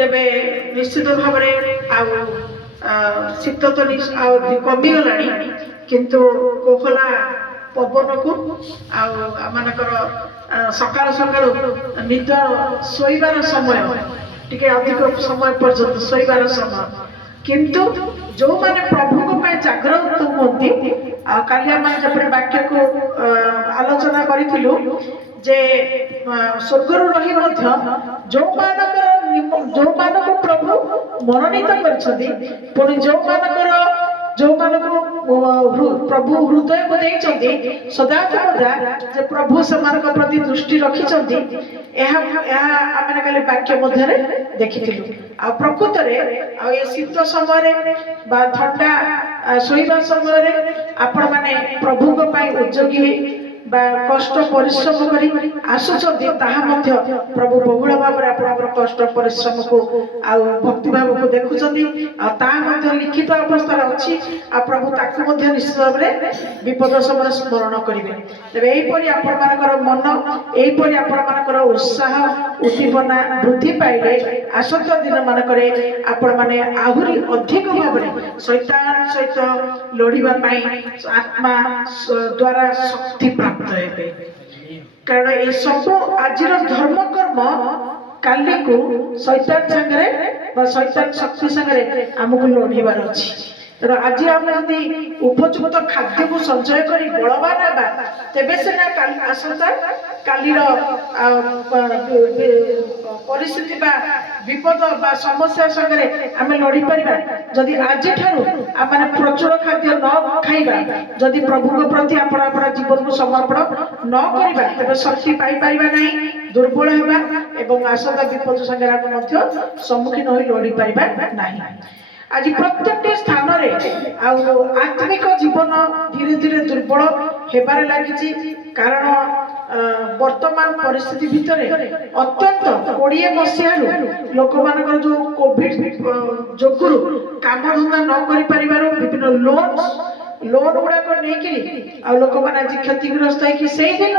तेबे निश्चित भाव शीत तो कमिगला किंतु कोहला पवन को आमकर सकाल सकाल निद शोबार समय टिके अधिक समय पर्यंत शोबार समय किंतु जो माने प्रभु को जागृत होती काली आम जब वाक्य को आलोचना करूँ जे स्वर्गर रही जो मानक प्रभु मनोनीत कर जो मानकर जो प्रभु हृदय को देते सदा सर्वदा प्रभु से प्रति दृष्टि रखिंट खाली वाक्य मध्य देखी आ प्रकृत ये शीत समय ठंडा शोवा समय आपण मैंने प्रभु उद्योगी कष्ट परिश्रम कर आसुचंदी प्रभु बहुल भाव में कष्ट परिश्रम को भक्ति भाव को देखुंट लिखित अवस्था अच्छी प्रभु ताकू निश्चित भाव में विपद समय स्मरण करेंगे तेरे यहीपर मन यहीपर आपण उत्साह उद्दीपना वृद्धि पाइले आसंत दिन मानक आपण मैंने आहरी अधिक भाव में शैतान सहित लड़ाई आत्मा द्वारा शक्ति प्राप्त कारण ये सब आज धर्म कर्म काली को शैतान संगे शैतान शक्ति संगे आमको लड़ार अच्छी तेना आज आम उपयुक्त खाद्य को संचय कर बलवान हाँ तेरे सीना आसंता कालीर परिस्थिति विपद समस्या संगे आम लड़ी पार जदि आज आम प्रचुर खाद्य न खाइबा जदि प्रभु प्रति आपण जीवन को समर्पण न करबा तेरे शक्ति पाई पारिबा नहीं दुर्बल होगा आसंता विपद संगे सम्मुखीन हो लड़ी पारिबा नहीं आज प्रत्येक स्थान रे आत्मिक जीवन धीरे धीरे दुर्बल हेबार लगी कारण वर्तमान परिस्थिति भितर अत्यंत 20 मसीह लोक मान जो कोविड जोगुरु काम धंदा न कर पारिबार विभिन्न लोन गुड़ाक नहीं लोक मैंने आज क्षतिग्रस्त है दिन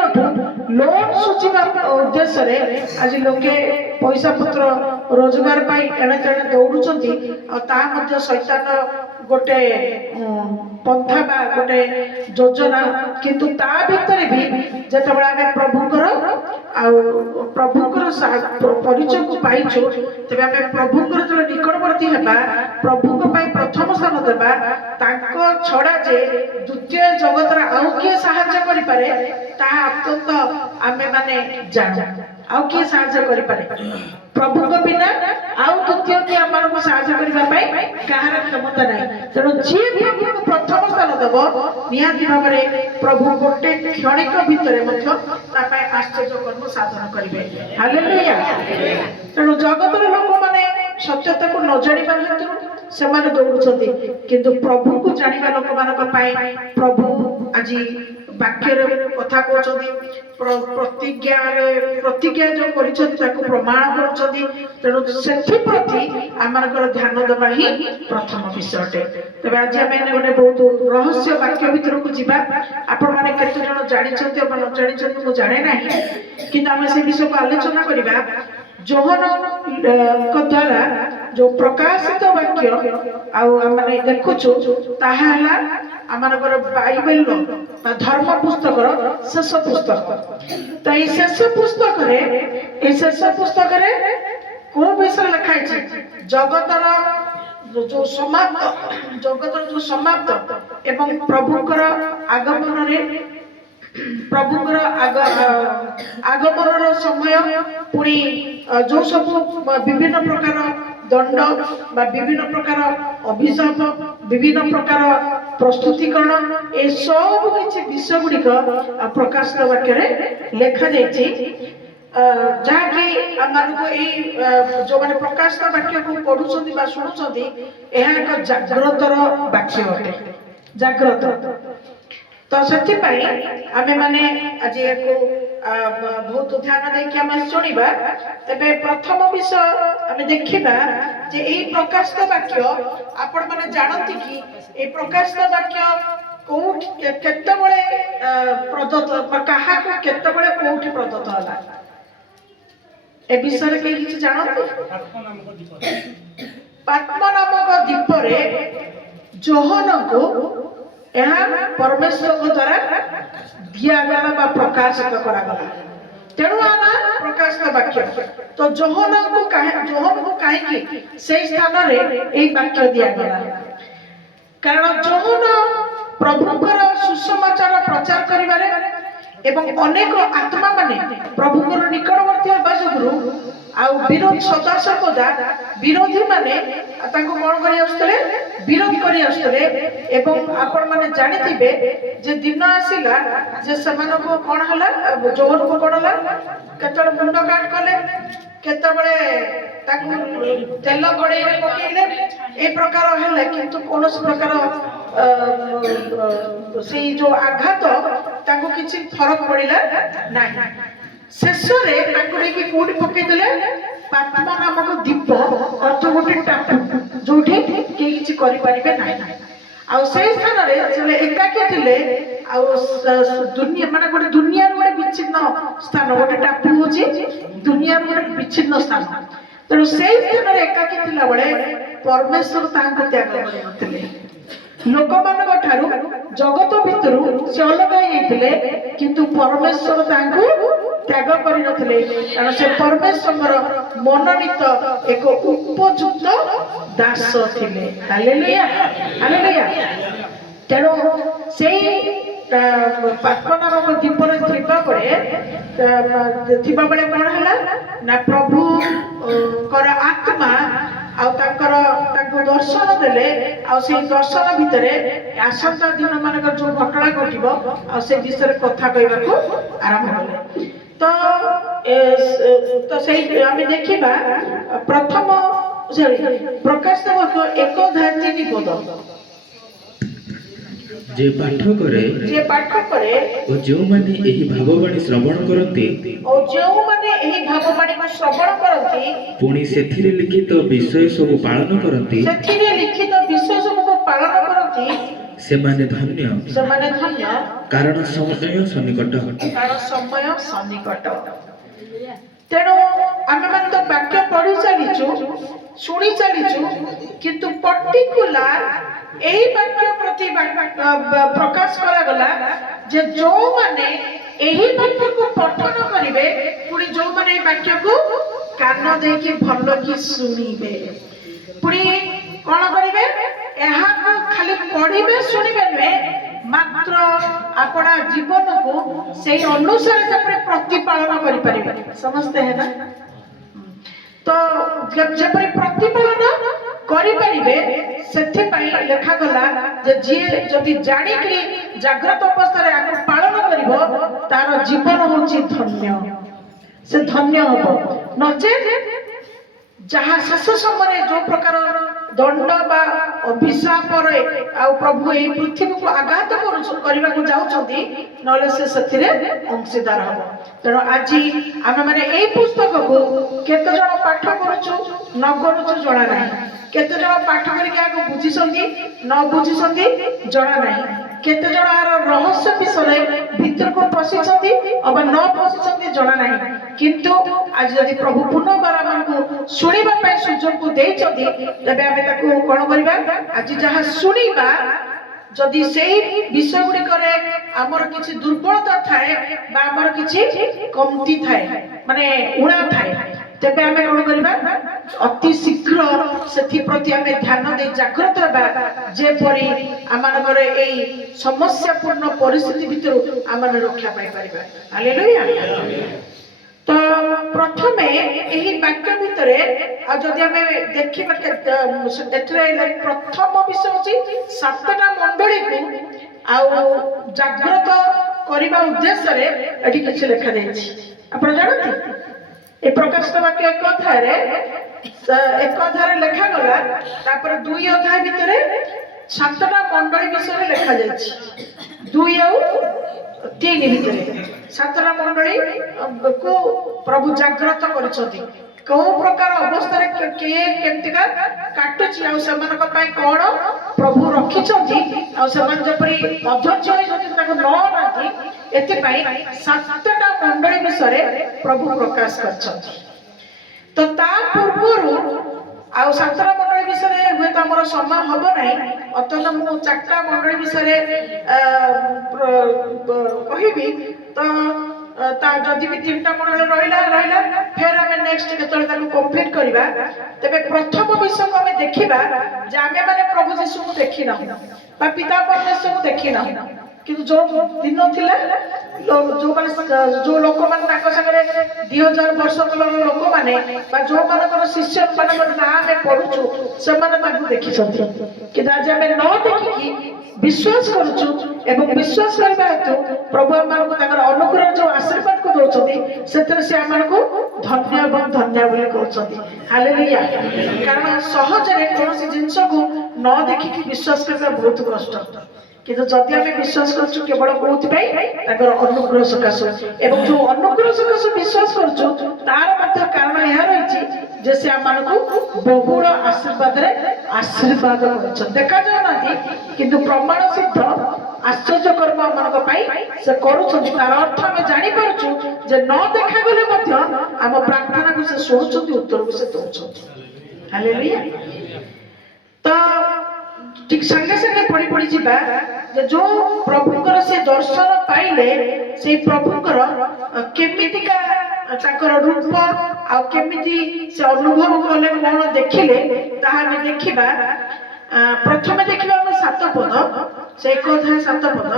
लोन सुझा उद्देश्य आज लोके पैसा पत्र रोजगार एणे तेणे दौड़ुंट शैतान गोटे पंथा गोटे योजना किंतु ता भीतर भी जिते आम प्रभुंकर परिचय को पाइचु तेज आम प्रभुंकर जो निकटवर्ती है प्रभु प्रथम स्थान देवा छड़ा जे द्वितीय जगत आउ किए साहाय्य करें अत्यंत आमे माने जान आउ किए साहाय्य करें प्रभु बिना आउ द्वितीय किए आम साहाय्य करने कहार क्षमता ना तेणु जी प्रभु प्रथम स्थान देव निहाती भाव में प्रभु गोटे क्षणिक भितर आश्चर्य कर्म साधन करेंगे हालेलुया तेणु जगतर लोक मैंने सत्यता को न जाना हेतु से दौड़ुंट किंतु प्रभु को जाना लोक मान प्रभु आज वाक्य कथा कहते प्रतिज्ञा जो कर प्रमाण करेणु से प्रति आम ध्यान देवा ही प्रथम विषय तेज आज आम गोटे बहुत रहस्य वाक्य भीतर को जीवा आपण मैंने केते जन जानते न जानते मुझे जाने ना कि आम से विषय को आलोचना करवा जोहन द्वारा जो प्रकाशित वाक्य आने देखुचु ताहा आमर बाइबल धर्म पुस्तक शेष पुस्तक तो ये शेष पुस्तक कौ विषय लिखाई जगतर जो समाप्त एवं प्रभुकर आगमन रे प्रभुकर आगमन समय पुणी जो सब विभिन्न प्रकार दंड विभिन्न प्रकार अभिशाप विभिन्न प्रकार प्रस्तुतिकरण ए सब किसी विषय गुड़िक प्रकाशित वाक्य लेखा जहाँकि जो मैंने प्रकाशित वाक्य को पढ़ुं शुणुंट यह एक जाग्रतर वाक्य अटे जाग्रत तो से आमे माने आज बहुत ध्यान देखिए शुणा तेरे प्रथम विषय आम देखा जे यही प्रकाशित वाक्य आपण मैंने जानती कि ये प्रकाशित वाक्य केते प्रदत्त क्या केते कौटी प्रदत्त है ए विषय के किसी जानते पद्म नामक द्वीपरे जोहन को यहाँ परमेश्वर को द्वारा दिया गला बा प्रकाशित करा गला तेणु आना प्रकाशित वाक्य तो जोहन को कहीं से स्थान रे एई वाक्य दिया गला कारण जोहन प्रभुकर सुसमाचार प्रचार करिबारे एवं अनेक आत्मा माने प्रभुकर निकटवर्ती हेबा जोगुरु आउ विरोध सदा सर्वदा विरोधी माने तांको कोन करि आस्तले विरोध करि आस्तले एवं आपण माने जानिथिबे जे दिन आसिला जे समान को कोन हला जोहन को कोन हला केतळ मुंड काट कले केतबळे ताकू तेल गडे पकेइले ए प्रकार हेले किंतु कोनस प्रकार से जो आघात ताकू किछि फरक पड़िला नाही शेष रे ताकू लेकी कोडी पके देले पात्मा नामक द्वीप अर्थ गोटे टापू जोठी के किछि करि परिबे नाही आ से स्थान रे जे एकाकी थिले आ दुनिया माने गोटे दुनिया रे गोटे विचिन्न स्थान गोटे टापू होची दुनिया रे गोटे विचिन्न स्थान तेणु से स्थान रे एकाकी थिला बळे परमेश्वर तांको त्याग करथिले लोक मानक ठारू जगत भितरु से अलग होइथिले किंतु परमेश्वर तांको त्याग करि नथिले कारण से परमेश्वर मनोनीत एक उपयुक्त दास थिले हालेलुया हालेलुया तेणु सेई पात्मा नामक द्वीपर थिबा बेले कोन हला ना प्रभु कर आत्मा आउ तांको दर्शन देले आउ से दर्शन भितरे आसंता दिन मानक जो घटना घटिबो आउ से विषय कथा कहबा को आरंभ कले तो से आमे देखिबा प्रथम प्रकाश देवक 1:3 पद जे पाठ करे ओ जो माने एही भाववाणी श्रवण करते पुणी सेथिरे लिखित विषय सब पालन करते सेमाने धन्य कारण समय सन्निकट तेणु आमे माने तो वाक्य पढ़ी चलीचु सुनी चलीचु किंतु पर्टिकुलर एही वाक्य प्रति प्रकाश करा गला जे जो माने एही वाक्य को पठन करिवे पुणी जो माने वाक्य को कान देकी भलो की सुनिबे पुणी कोन करिवे एहा को खाली पढ़िबे सुनिबे ने मात्र आपना जीवन को सेही अनुसार जपरे प्रतिपालन करि परिबे समझते हैं ना तो जब प्रतिपालन करि परिबे सेथि पई लेखा गला जे जे जदि जानि कि जागृत अवस्था रे आको पालन करिवो तार जीवन होची धन्य से धन्य हो नचे जहाँ शेष समय जो प्रकार दंड बा अभिशाप रे आ प्रभु ए पृथ्वी को आघात करबा को जाउछंती नले से सथिरे अंशीदार हो तेणु आज आमे माने ए पुस्तक को केते जण पाठ करूछु न करूछु जणा नाही केते जण पाठ करके आगो बुझिसंती न बुझिसंती जणा नाही केते जण आर रहस्य विषय भीतर को पसिसंती अब न पसिसंती जणा नाही किंतु आज यदि प्रभु पुनर्बार हमको सुनिबा पय सुजोग को देइछंती तबे आमे ताको कोन करबा आज जहा सुनिबा जदि सेही विषय गुडी करे हमर किछि दुर्बलता थाए बा हमर किछि कमती थाए माने उणा थाए तेबे आमे कोन करबा अति शीघ्र सेथि प्रति आमे ध्यान दे जागृत हेबा जे परि आमान करे एई समस्या पूर्ण परिस्थिति भितर आमान रक्षा पाई परिबा हालेलुया तो प्रथमे एही वाक्य भितरे आ जदि आमे देखिबा एतरे प्रथम विषय अछि सातटा मंडली को आ जागृत करिबा उद्देश्य रे एठी किछ लिखा दैछि आपण जानथि ए प्रकाशित वाक्य एक अध्याय लिखा गला तापर 2 अध्याय भितरे सातटा मंडली विषय लिखा जायछि 2 और 3 भितरे सातटा मंडली को प्रभु जागृत करछथि को प्रकार अवस्था रे के केमतिका काटुछि आ समान पई कोन प्रभु रखिछथि आ समान जपरि अधैर्य होई जति ताको न राखि एते पई सातटा मंडली विषय प्रभु प्रकाश करछथि तो ता पूर्वरु आउ सातटा मंडली विषय हुए तो आमर समय हम ना अतः मु चार्टा मंडली विषय कहबी तो जदि भी 3टा मंडल रहा फिर आम नेक्स्ट केतले कंप्लीट करवा तेरे प्रथम विषय को आम देखा जे आम मैंने प्रभु जीशु को देखी ना पिता परमेश्वर को देखी ना किंतु जो दिन थिला जो लोक मैंने सागर 2000 वर्ष तलर लोक मैंने जो मान शिष्य मान ना आम पढ़ुचु से देखी कि आज आम न देखिकी विश्वास करुचु एवं विश्वास करबा हेतु प्रभु आमको अनुग्रह जो आशीर्वाद को दौरान से आमको धन्य एवं धन्य बोली कहते हालेलुया कारण सहजरे कौन जिनस को न देखिकी विश्वास करना बहुत कष्ट किंतु जदि आम विश्वास करुचु केवल कौन अनुग्रह सकाश एवं जो अनुग्रह सकाश विश्वास करुचु तार कारण यह रही जे से आमको बहुल आशीर्वाद आशीर्वाद देखा जाऊना किंतु प्रमाण सिद्ध आश्चर्य कर्म आम से करुँच तार अर्थ आम जापरु जे न देखा गले आम प्रार्थना को से शुणुंट उत्तर को से दौरान हालेलुया तो ठीक संगे संगे पढ़ी पढ़ी जीवा जो प्रभुंकर से दर्शन पाइले से प्रभुंकर केमितिका ताकर रूप आ केमिति से अनुभव कले कोन देखिले ताहा हम देखिबा प्रथमे देखिबा हम 7 पद से एक अध्याय 7 पद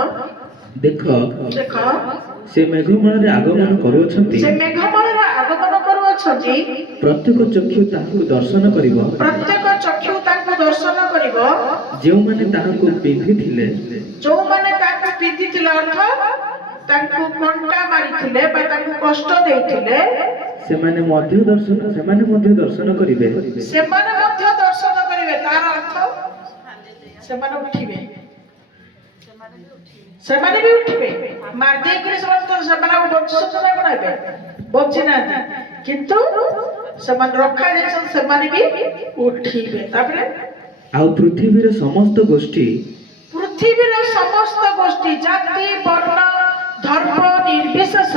देखो देखो से मेघमाला रे आगमन करूछंती से मेघमाला रे आगमन करूछंती प्रत्येक चक्षु ताहाको दर्शन करिवो प्रत्येक चक्षु ताहाको दर्शन करिवो जो माने ताहाको पिंधिथिले जो माने ताहाको पिंधिथिले अर्थ तांको कंटा मारिथिले बा तांको कष्ट देथिले सेमाने मध्य दर्शन करिवे तार अर्थ सेमाने उठिबे सेमाने भी उठिबे मार दे कि सेमाने बंचित ना बनाइबे बंचि ना किंतु सेमान रखा जे सेमाने भी उठिबे तापरे आ पृथ्वीर समस्त गोष्ठी जाति वर्ण धर्म निर्विशेष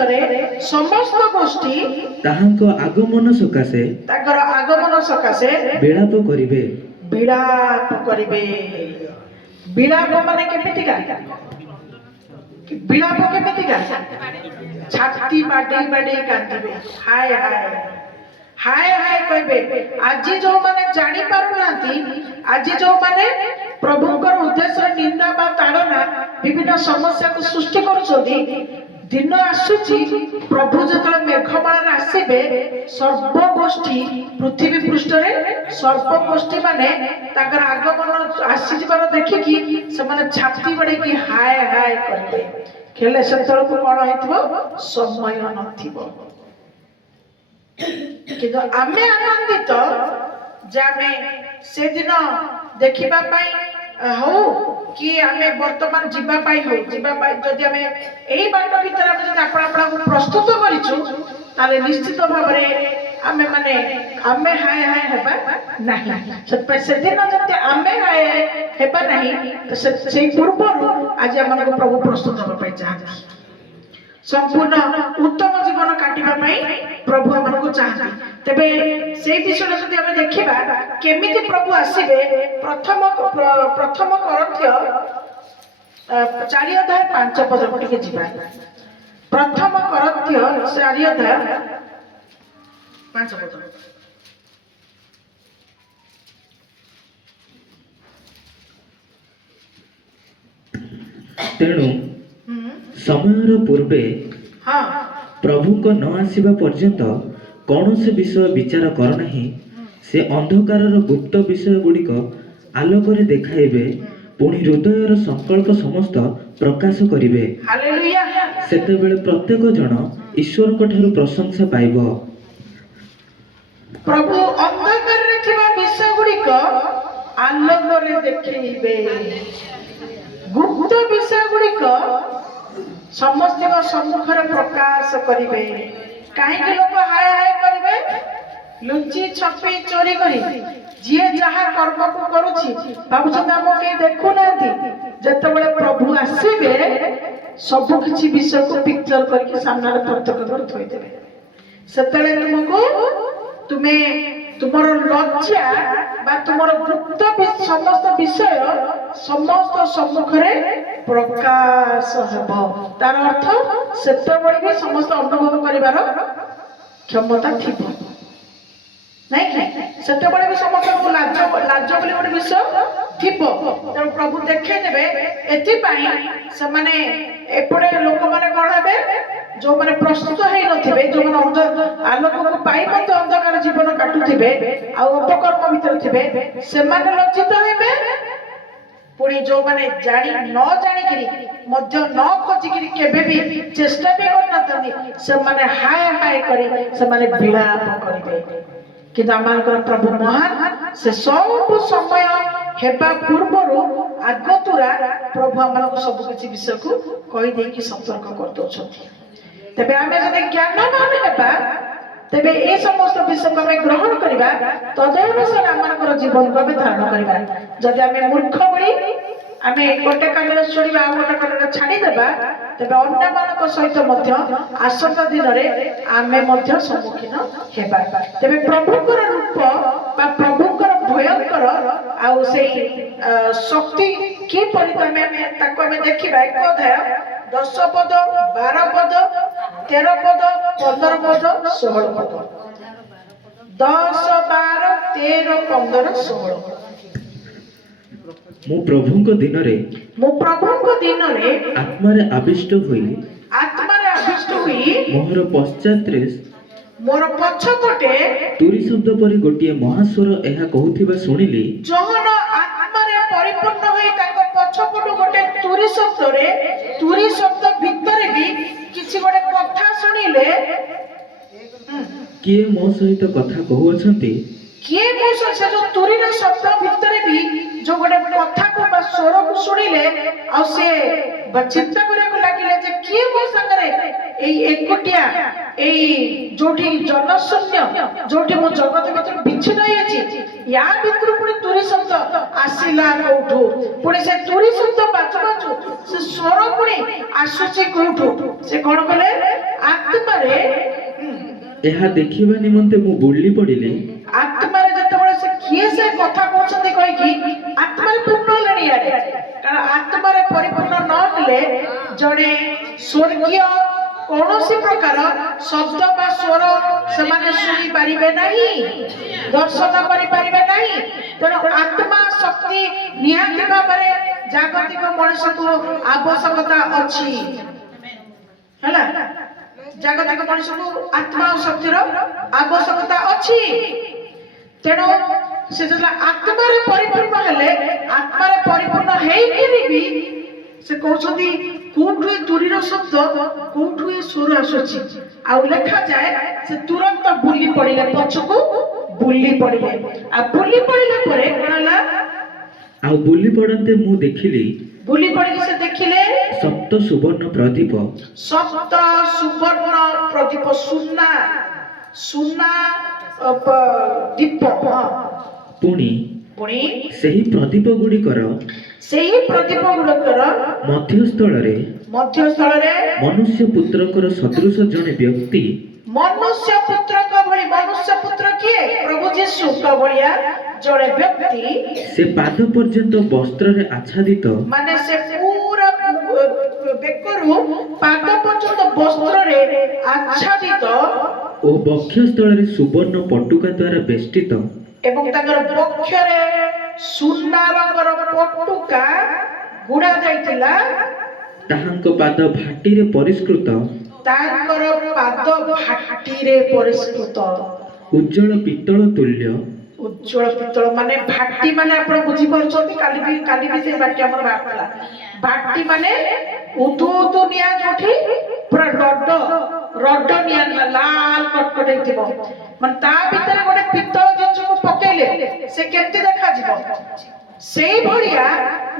समस्त गोष्ठी ताहाको आगमन सकाशे विलाप करिवे विलाप माने केमितिका विलाप केमितिका छाती बाडे कांदिबे हाय हाय हाय कहबे आज जो माने जानी पारु नांती आज जो माने प्रभुकर उद्देश्य निंदा बा ताड़ना विभिन्न समस्या को सृष्टि करुछोदी दिन आसुची प्रभु जतले मेघमाला आसीबे सर्वगोष्ठी पृथ्वी पृष्ठ रे सर्वगोष्ठी माने ताकर आगमन आसी जबार देखिकी से माने छाती बडे की हाय हाय करबे खेले सेतल को कोन हेतबो समय नथिबो किंतु आमे आनंदित जे आमे से दिन देखिबा पाई हो कि आमे वर्तमान जीवा पाई हो जीवा पाई जदि आमे एही बाट भीतर आमे जदि अपना को प्रस्तुत करिछु ताले निश्चित भाव रे आमे माने आमे हाय हाय हेबा नाही से दिन जदि आमे हाय हाय हेबा नाही तो से पूर्वरु आज हमन को प्रभु प्रस्तुत होबा पाई चाहती संपूर्ण उत्तम जीवन काटिबा पाई प्रभु हमको चाहती तेबे से विषय जदि हम देखिबा केमिति प्रभु आसीबे प्रथम करंथ्य 4 अध्याय 5 पद टिके जीवा प्रथम करंथ्य 4 अध्याय 5 पद तेणु समयर पूर्वे हां प्रभु को न आसीबा पर्यंत कौन से विषय विचार कर नहीं से अंधकारर गुप्त विषय गुड़िक आलोक रे देखाइबे पुणी हृदयर संकल्प समस्त प्रकाश करिवे हालेलुया सेतेबेले प्रत्येक जन ईश्वर को ठारू प्रशंसा पाइबो प्रभु अंधकार रे थिबा विषय गुड़िक आलोक रे देखाइबे गुप्त विषय गुड़िक समस्त सम्मुख प्रकाश करिवे कहीं लोक हाय हाय करिवे लुचि छपी चोरी करी जे जहा कर्म को करूची बाबूचंद हम के देखु नांती जतबेले प्रभु आसीबे सब किछि विषय को पिक्चर करके सामने प्रत्यक्ष कर थोई देबे सेतले तुमको ତୁମେ ତୁମର ଲଜ୍ଜା ବା ତୁମର ଗୁପ୍ତ ସମସ୍ତ ବିଷୟ ସମସ୍ତ ସମ୍ମୁଖରେ ପ୍ରକାଶ ହେବ। ତାର ଅର୍ଥ ସେତେବେଳେ ବି ସମସ୍ତ ଅନୁଭବ କରିବାର କ୍ଷମତା ଥିବ, ନାଇଁ କି? ସେତେବେଳେ ବି ସମସ୍ତଙ୍କୁ ଲାଜ ବୋଲି ଗୋଟେ ବିଷୟ ଥିବ। ତେଣୁ ପ୍ରଭୁ ଦେଖେଇଦେବେ। ଏଥିପାଇଁ ସେମାନେ ଏପଟେ ଲୋକମାନେ କଣ ହେବେ, ଯୋଉମାନେ ପ୍ରସ୍ତୁତ ହେଇନଥିବେ, ଯୋଉମାନେ ଆଲୋକକୁ ପାଇ ମଧ୍ୟ ଅନ୍ଧକାର ଜୀବନ କାଟୁଥିବେ ଆଉ ଅପକର୍ମ ଭିତରେ ଥିବେ, ସେମାନେ ଲଜ୍ଜିତ ହେବେ। ପୁଣି ଯୋଉମାନେ ନ ଜାଣିକିରି ମଧ୍ୟ ନ ଖୋଜିକିରି କେବେ ବି ଚେଷ୍ଟା ବି କରିନଥାନ୍ତି, ସେମାନେ ହାୟ ହାୟ କରି ସେମାନେ ବିଳାପ କରିବେ। କିନ୍ତୁ ଆମମାନଙ୍କର ପ୍ରଭୁ ମହାନ, ସେ ସବୁ ସମୟ ହେବା ପୂର୍ବରୁ ଆଗତୁରା ପ୍ରଭୁ ଆମମାନଙ୍କୁ ସବୁ କିଛି ବିଷୟକୁ କହିଦେଇକି ସତର୍କ କରିଦଉଛନ୍ତି। ତେବେ ଆମେ ଯଦି ଜ୍ଞାନବାନ ହେବା, ତେବେ ଏ ସମସ୍ତ ବିଷୟକୁ ଆମେ ଗ୍ରହଣ କରିବା, ତଦନୁସାରେ ଆମମାନଙ୍କର ଜୀବନକୁ ଆମେ ଧାରଣ କରିବା। ଯଦି ଆମେ ମୂର୍ଖ ଭଳି ଆମେ ଗୋଟେ କାନରେ ଶୁଣିବା ଆଉ ଗୋଟେ କାନରେ ଛାଡ଼ିଦେବା, ତେବେ ଅନ୍ୟମାନଙ୍କ ସହିତ ମଧ୍ୟ ଆସନ୍ତା ଦିନରେ ଆମେ ମଧ୍ୟ ସମ୍ମୁଖୀନ ହେବା। ତେବେ ପ୍ରଭୁଙ୍କର ରୂପ ବା ପ୍ରଭୁଙ୍କର ଭୟଙ୍କର ଆଉ ସେଇ ଶକ୍ତି କିପରି ଆମେ ତାକୁ ଆମେ ଦେଖିବା। 1 ଅଧ୍ୟାୟ 10 ପଦ, 12 ପଦ, 13 ପଦ, 15 ପଦ, 16 ପଦ। 10, 12, 13, 15, 16। ମୁଁ ପ୍ରଭୁଙ୍କ ଦିନରେ ଆତ୍ମାରେ ଆବିଷ୍ଟ ହୋଇ ମୋହର ପଶ୍ଚାତରେ ମୋର ପଛପଟେ ତୁରୀ ଶବ୍ଦ ପରି ଗୋଟିଏ ମହାସ୍ୱର ଏହା କହୁଥିବା ଶୁଣିଲି। ଯୋହନ ଆତ୍ମାରେ ପରିପୂର୍ଣ୍ଣ ହୋଇ ତାଙ୍କ ପଛପଟୁ ଗୋଟେ ତୁରୀ ଶବ୍ଦ ଭିତରେ ବି କିଛି ଗୋଟେ କଥା ଶୁଣିଲେ। କିଏ ମୋ ସହିତ କଥା କହୁଅଛନ୍ତି? କିଏ ମୋ ସହିତ? ସେ ଯୋଉ ତୁରୀର ଶବ୍ଦ ଭିତରେ ବି ଯୋଉ ଗୋଟେ କଥାକୁ ବା ସ୍ୱରକୁ ଶୁଣିଲେ, ଆଉ ସେ ଚିନ୍ତା କରିବାକୁ ଲାଗିଲେ ଯେ କିଏ ମୋ ସାଙ୍ଗରେ ଏଇ ଏକୁଟିଆ, ଏଇ ଯୋଉଠି ଜନଶୂନ୍ୟ, ଯୋଉଠି ମୋ ଜଗତ ଭିତରୁ ବିଚ୍ଛିନ୍ନ ହେଇଛି, ୟା ଭିତରୁ ପୁଣି ତୁରୀ ଶବ୍ଦ ଆସିଲା କୋଉଠୁ? ପୁଣି ସେ ତୁରୀ ଶବ୍ଦ ବାଜୁ ବାଜୁ ସେ ସ୍ୱର ପୁଣି ଆସୁଛି କୋଉଠୁ? ସେ କଣ କଲେ? ଆତ୍ମାରେ ଏହା ଦେଖିବା ନିମନ୍ତେ ମୁଁ ବୁଲି ପଡ଼ିଲି। ଆତ୍ମାରେ ଯେତେବେଳେ ସେ କିଏ ସେ କଥା କହୁଛନ୍ତି କହିକି ଆତ୍ମାରେ ପୂର୍ଣ୍ଣ ହେଲେଣି ଇଆଡେ। କାରଣ ଆତ୍ମାରେ ପରିପୂର୍ଣ୍ଣ ନ ହେଲେ ଜଣେ ସ୍ୱର୍ଗୀୟ କୌଣସି ପ୍ରକାର ଶବ୍ଦ ବା ସ୍ୱର ସେମାନେ ଶୁଣି ପାରିବେ ନାହିଁ, ଦର୍ଶନ କରିପାରିବେ ନାହିଁ। ତେଣୁ ଆତ୍ମା ଶକ୍ତି ନିହାତି ଭାବରେ ଜାଗତିକ ମଣିଷକୁ ଆବଶ୍ୟକତା ଅଛି, ହେଲା। ଜାଗତିକ ମଣିଷକୁ ଆତ୍ମା ଓ ଶକ୍ତିର ଆବଶ୍ୟକତା ଅଛି। ତେଣୁ ସେ ଯେତେବେଳେ ଆତ୍ମାରେ ପରିପୂର୍ଣ୍ଣ ହେଲେ, ଆତ୍ମାରେ ପରିପୂର୍ଣ୍ଣ ହେଇକିରି ବି ସେ କହୁଛନ୍ତି କୋଉଠୁ ଏ ତୁରୀର ଶବ୍ଦ, କୋଉଠୁ ଏ ସ୍ୱର ଆସୁଛି। ଆଉ ଲେଖାଯାଏ ସେ ତୁରନ୍ତ ବୁଲି ପଡ଼ିଲେ, ପଛକୁ ବୁଲି ପଡ଼ିଲେ। ଆଉ ବୁଲି ପଡ଼ିଲା ପରେ କଣ ହେଲା? ଆଉ ବୁଲି ପଡ଼ନ୍ତେ ମୁଁ ଦେଖିଲି, ବୁଲି ପଡ଼ିକି ସେ ଦେଖିଲେ ସପ୍ତ ସୁବର୍ଣ୍ଣ ପ୍ରଦୀପ। ସପ୍ତ ସୁବର୍ଣ୍ଣ ପ୍ରଦୀପ, ସୁନା ଦୀପ। ପୁଣି ସେହି ପ୍ରଦୀପ ଗୁଡ଼ିକର ମଧ୍ୟସ୍ଥଳରେ ମନୁଷ୍ୟ ପୁତ୍ରଙ୍କର ସଦୃଶ ଜଣେ ବ୍ୟକ୍ତି। ମନୁଷ୍ୟ ପୁତ୍ରଙ୍କ ଭଳି, ମନୁଷ୍ୟ ପୁତ୍ର କିଏ? ପ୍ରଭୁ ଯୀଶୁଙ୍କ ଭଳିଆ ଜଣେ ବ୍ୟକ୍ତି। ସେ ପାଦ ପର୍ଯ୍ୟନ୍ତ ବସ୍ତ୍ରରେ ଆଚ୍ଛାଦିତ, ମାନେ ସେ ପୁରା ବେକରୁ ପାଦ ପର୍ଯ୍ୟନ୍ତ ବସ୍ତ୍ରରେ ଆଚ୍ଛାଦିତ ଓ ବକ୍ଷସ୍ଥଳରେ ସୁବର୍ଣ୍ଣ ପଟୁକା ଦ୍ୱାରା ବେଷ୍ଟିତ, ଏବଂ ତାଙ୍କର ବକ୍ଷରେ ସୁନା ରଙ୍ଗର ପଟୁକା ଗୁଡା ଯାଇଥିଲା। ତାହାଙ୍କ ପାଦ ଭାଟିରେ ପରିଷ୍କୃତ, ଉଜ୍ଜଳ ପିତ୍ତଳ ତୁଲ୍ୟ। ଉଜ୍ଜଳ ପିତ୍ତଳ ମାନେ ଭାଟି, ମାନେ ଆପଣ ବୁଝିପାରୁଛନ୍ତି। କାଲି ବି ସେ ବାକ୍ୟ ଆମର ବାହାରିଥିଲା। ଭାଟି ମାନେ ଉଦୁ ନିଆଁ, ଯୋଉଠି ପୁରା ରଡ ନିଆଁ ଲାଲ କଟକଟ ହେଇଥିବ, ମାନେ ତା ଭିତରେ ଗୋଟେ ପିତ୍ତଳ ଜିନିଷକୁ ପକେଇଲେ ସେ କେମିତି ଦେଖାଯିବ? ସେଇଭଳିଆ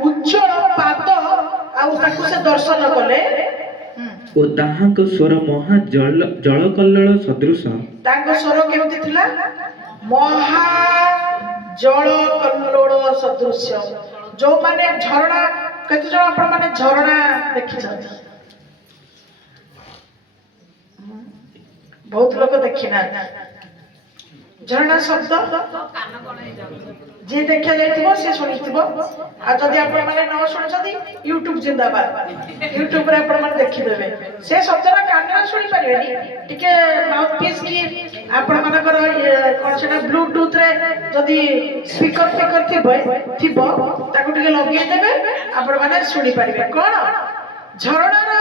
ଉଜ୍ଜଳ ପାଦ, ଆଉ ତାକୁ ସେ ଦର୍ଶନ କଲେ। ଓ ତାହାଙ୍କ ସ୍ୱର ମହା ଜଳକଲ୍ଲୋଳ ସଦୃଶ। ତାଙ୍କ ସ୍ୱର କେମିତି ଥିଲା? ମହା ଜଳକଲ୍ଲୋଳ ସଦୃଶ। ଯୋଉମାନେ ଝରଣା, କେତେ ଜଣ ଆପଣ ମାନେ ଝରଣା ଦେଖିଛନ୍ତି? ବହୁତ ଲୋକ ଦେଖିନାହାନ୍ତି। ଝରଣା ଶବ୍ଦ ଯିଏ ଦେଖିଆ ଯାଇଥିବ ସେ ଶୁଣିଥିବ ଆଉ ଯଦି ଆପଣ ମାନେ ନ ଶୁଣିଛନ୍ତି ୟୁଟ୍ୟୁବ ଜିନ୍ଦାବାଦ ୟୁଟ୍ୟୁବରେ ଆପଣ ମାନେ ଦେଖିଦେବେ ସେ ଶବ୍ଦଟା କାନରେ ଶୁଣି ପାରିବେନି ଟିକେ ମାଉଥ ପିସ୍ କି ଆପଣ ମାନଙ୍କର କଣ ସେଟା ବ୍ଲୁଟୁଥ ରେ ଯଦି ସ୍ପିକର ଫିକର ଥିବ ତାକୁ ଟିକେ ଲଗେଇଦେବେ ଆପଣ ମାନେ ଶୁଣି ପାରିବେ କଣ ଝରଣାର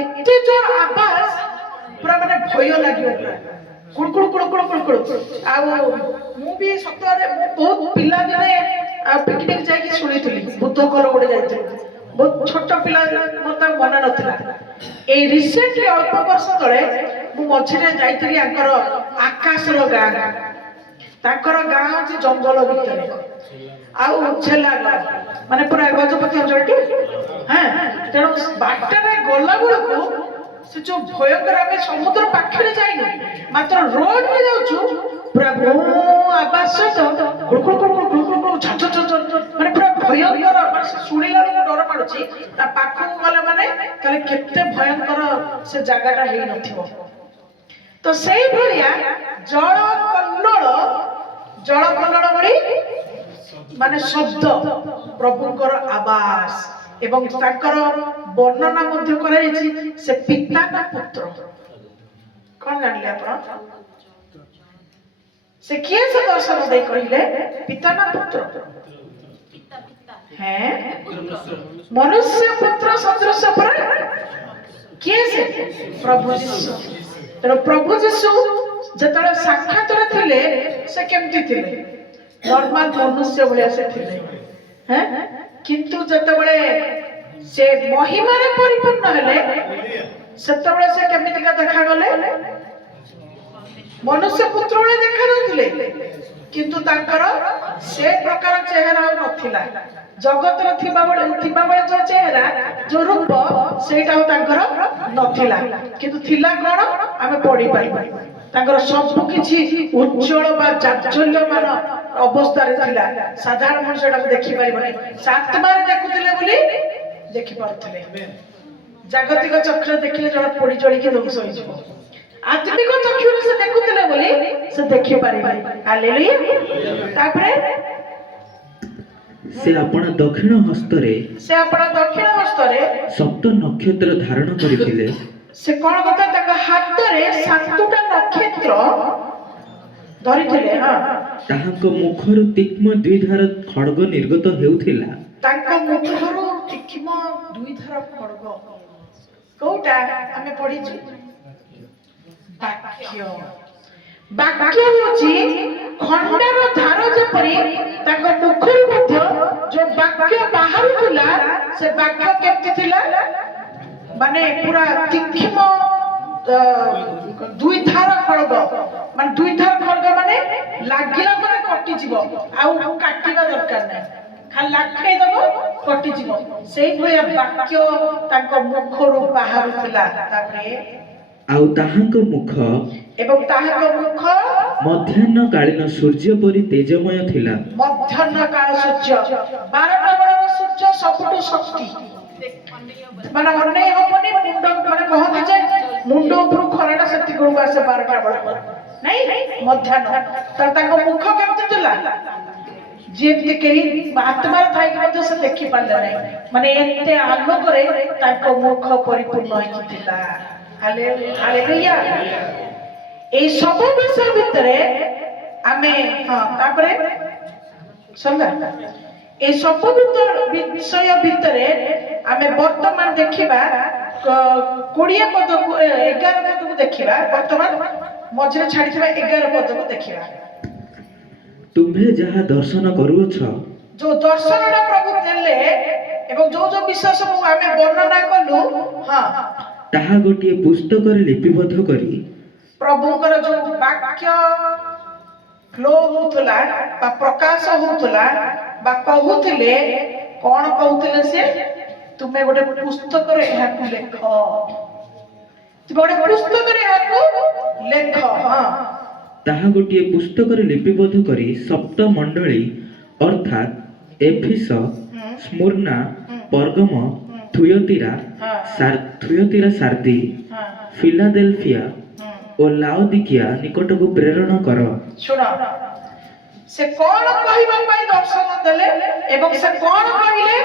ଏତେ ଜୋର ଆବାଜ ପୁରା ମାନେ ଭୟ ଲାଗିବ ପୁରା କୁଳକୁଳ କୁଳକୁଳ କୁଳକୁଳ ଆଉ ମୁଁ ବି ସତରେ ମୁଁ ବହୁତ ପିଲାଦିନେ ପିକନିକ ଯାଇକି ଶୁଣିଥିଲି ବୁଦ୍ଧ କଲ ଗୋଟେ ଯାଇଥିଲି ବହୁତ ଛୋଟ ପିଲା ମୋତେ ଆଉ ମନେ ନଥିଲା ଏଇ ରିସେଣ୍ଟଲି ଅଳ୍ପ ବର୍ଷ ତଳେ ମୁଁ ମଝିରେ ଯାଇଥିଲି ଆଙ୍କର ଆକାଶର ଗାଁ ତାଙ୍କର ଗାଁ ହଉଛି ଜଙ୍ଗଲ ଭିତରେ ଆଉ ଛେଲାଗ ମାନେ ପୁରା ଗଜପତି ଅଞ୍ଚଳଟି ହଁ ତେଣୁ ବାଟରେ ଗଲା ବେଳକୁ ସେ ଯୋଉ ଭୟଙ୍କର ଆମେ ସମୁଦ୍ର ପାଖରେ ଯାଇନୁ ମାତ୍ର ରୋଡରେ ଯାଉଛୁ ପୁରା ଆବାଜ ସହିତ ମାନେ ପୁରା ଭୟଙ୍କର ଶୁଣିଲା ବେଳକୁ ଡର ମାଡୁଛି ତା ପାଖକୁ ଗଲେ ମାନେ ତାହେଲେ କେତେ ଭୟଙ୍କର ସେ ଜାଗାଟା ହେଇନଥିବ ତ ସେଇଭଳିଆ ଜଳ କଲ୍ଲୋଳ ଭଳି ମାନେ ଶବ୍ଦ ପ୍ରଭୁଙ୍କର ଆବାସ ଏବଂ ତାଙ୍କର ବର୍ଣ୍ଣନା ମଧ୍ୟ କରାଯାଇଛି ସେ ପିତା ନା ପୁତ୍ର କଣ ଜାଣିଲେ ଆପଣ ସେ କିଏ ସେ ଦର୍ଶନ ଦେଇ କହିଲେ ପିତା ନା ପୁତ୍ର ମନୁଷ୍ୟ ପୁତ୍ର ସଦୃଶ ପରା କିଏ ସେ ପ୍ରଭୁ ଯୀଶୁ ତେଣୁ ପ୍ରଭୁ ଯୀଶୁ ଯେତେବେଳେ ସାକ୍ଷାତରେ ଥିଲେ ସେ କେମିତି ଥିଲେ ନର୍ମାଲ ମନୁଷ୍ୟ ଭଳିଆ ସେ ଥିଲେ କିନ୍ତୁ ଯେତେବେଳେ ସେ ମହିମାରେ ପରିପୂର୍ଣ୍ଣ ହେଲେ ସେତେବେଳେ ସେ କେମିତିକା ଦେଖାଗଲେ ମନୁଷ୍ୟ ପୁତ୍ର ଭଳିଆ ଦେଖାଯାଉଥିଲେ କିନ୍ତୁ ତାଙ୍କର ସେ ପ୍ରକାର ଚେହେରା ଆଉ ନଥିଲା ଜଗତରେ ଥିବାବେଳେ ଯୋଉ ଚେହେରା ଯୋଉ ରୂପ ସେଇଟା ଆଉ ତାଙ୍କର ନଥିଲା କିନ୍ତୁ ଥିଲା କଣ ଆମେ ପଢିପାରିବା ତାଙ୍କର ସବୁ କିଛି ଉଜ୍ଜଳ ବା ଜାଜ୍ଜଲ୍ୟମାନ ଅବସ୍ଥାରେ ଥିଲା ସାଧାରଣ ମଣିଷ ଏଟାକୁ ଦେଖିପାରିବନି ଆତ୍ମାରେ ଦେଖୁଥିଲେ ବୋଲି ଦେଖିପାରୁଥିଲେ ଜାଗତିକ ଚକ୍ଷୁରେ ଦେଖିଲେ ଜଣେ ପୋଡି ଜଳିକି ଧ୍ୱଂସ ହେଇଯିବ ଆତ୍ମିକ ଚକ୍ଷୁରେ ସେ ଦେଖୁଥିଲେ ବୋଲି ସେ ଦେଖିପାରିବେ ହାଲେଲୁୟା ତାପରେ ସେ ଆପଣ ଦକ୍ଷିଣ ହସ୍ତରେ ସପ୍ତ ନକ୍ଷତ୍ର ଧାରଣ କରିଥିଲେ ସେ କଣ କଥା ତାଙ୍କ ହାତରେ 7ଟା ନକ୍ଷତ୍ର ଧରିଥିଲେ ତାହାଙ୍କ ମୁଖରୁ ତୀକ୍ଷ୍ମ ଦ୍ୱିଧାର ଖଡ୍ଗ ନିର୍ଗତ ହେଉଥିଲା ତାଙ୍କ ମୁଖରୁ ତୀକ୍ଷ୍ମ ଦ୍ୱିଧାର ଖଡ୍ଗ କୋଉଟା ଆମେ ପଢିଛୁ ବାକ୍ୟ ହଉଛି ଖଣ୍ଡାର ଧାର ଯେପରି ତାଙ୍କ ମୁଖରୁ ମଧ୍ୟ ଯୋଉ ବାକ୍ୟ ବାହାରୁଥିଲା ସେ ବାକ୍ୟ କେମିତି ଥିଲା ମାନେ ପୁରା ତୀକ୍ଷ୍ମ ଦୁଇଧାର ଖଡ୍ଗ ମାନେ ଲାଗିଲା ମାନେ କଟିଯିବ ଆଉ କାଟିବା ଦରକାର ନାହିଁ ଖାଲି ଲାଖେଇଦବ କଟିଯିବ ସେଇଭଳିଆ ବାକ୍ୟ ତାଙ୍କ ମୁଖରୁ ବାହାରୁଥିଲା ତାପରେ ଆଉ ତାହାଙ୍କ ମୁଖ ମଧ୍ୟାହ୍ନ କାଳୀନ ସୂର୍ଯ୍ୟ ପରି ତେଜମୟ ଥିଲା ମଧ୍ୟାହ୍ନ କାଳ ସୂର୍ଯ୍ୟ 12ଟା ବେଳର ସୂର୍ଯ୍ୟ ସବୁଠୁ ଶକ୍ତି ମାନେ ଅନେଇ ହବନି ମୁଣ୍ଡ ମାନେ କହନ୍ତି ଯେ ମୁଣ୍ଡ ଉପରୁ ଖରାଟା ସେତିକି ବେଳକୁ ଆସେ 12ଟା ବେଳକୁ ନାଇଁ ମଧ୍ୟାହ୍ନ ତାଙ୍କ ମୁଖ କେମିତି ଥିଲା ଯେମିତି କେହି ଆତ୍ମାରେ ଥାଇକି ମଧ୍ୟ ସେ ଦେଖି ପାରିଲେ ନାହିଁ ମାନେ ଏତେ ଆଲୋକରେ ତାଙ୍କ ମୁଖ ପରିପୂର୍ଣ୍ଣ ହେଇକି ଥିଲା ହାଲେଲୁୟା এই ସବୁ ବିଷୟ ଭିତରେ ଆମେ ତାପରେ ସରିଲା এই ସବୁ ବିଷୟ ଭିତରେ ଆମେ ବର୍ତ୍ତମାନ ଦେଖିବା 20 ପଦକୁ 11 ପଦକୁ ଦେଖିବା ବର୍ତ୍ତମାନ ମଝିରେ ଛାଡିଥିବା 11 ପଦକୁ ଦେଖିବା ତୁମ୍ଭେ ଯାହା ଦର୍ଶନ କରୁଅଛ ଯୋଉ ଦର୍ଶନଟା ପ୍ରଭୁ ଦେଲେ ଏବଂ ଯୋଉ ବିଷୟ ସବୁ ଆମେ ବର୍ଣ୍ଣନା କଲୁ ତାହା ଗୋଟିଏ ପୁସ୍ତକରେ ଲିପିବଦ୍ଧ କରି ପ୍ରଭୁଙ୍କର ଯୋଉ ବାକ୍ୟ ଫ୍ଲୋ ହଉଥିଲା ବା ପ୍ରକାଶ ହଉଥିଲା ବା କହୁଥିଲେ କଣ କହୁଥିଲେ ସେ ତୁମେ ଗୋଟେ ପୁସ୍ତକରେ ଏହାକୁ ଲେଖ ତାହା ଗୋଟିଏ ପୁସ୍ତକରେ ଲିପିବଦ୍ଧ କରି ସପ୍ତ ମଣ୍ଡଳୀ ଅର୍ଥାତ୍ ଏଫିସ ସ୍ମୁର୍ଣ୍ଣା ପର୍ଗମ ଥୁୟତିରା ସାର୍ଦି ଫିଲାଦେଲଫିଆ ଓ ଲାଉଦିକିଆ ନିକଟକୁ ପ୍ରେରଣ କର ଶୁଣ ସେ କଣ କହିବା ପାଇଁ ଦର୍ଶନ ଦେଲେ ଏବଂ ସେ କଣ କହିଲେ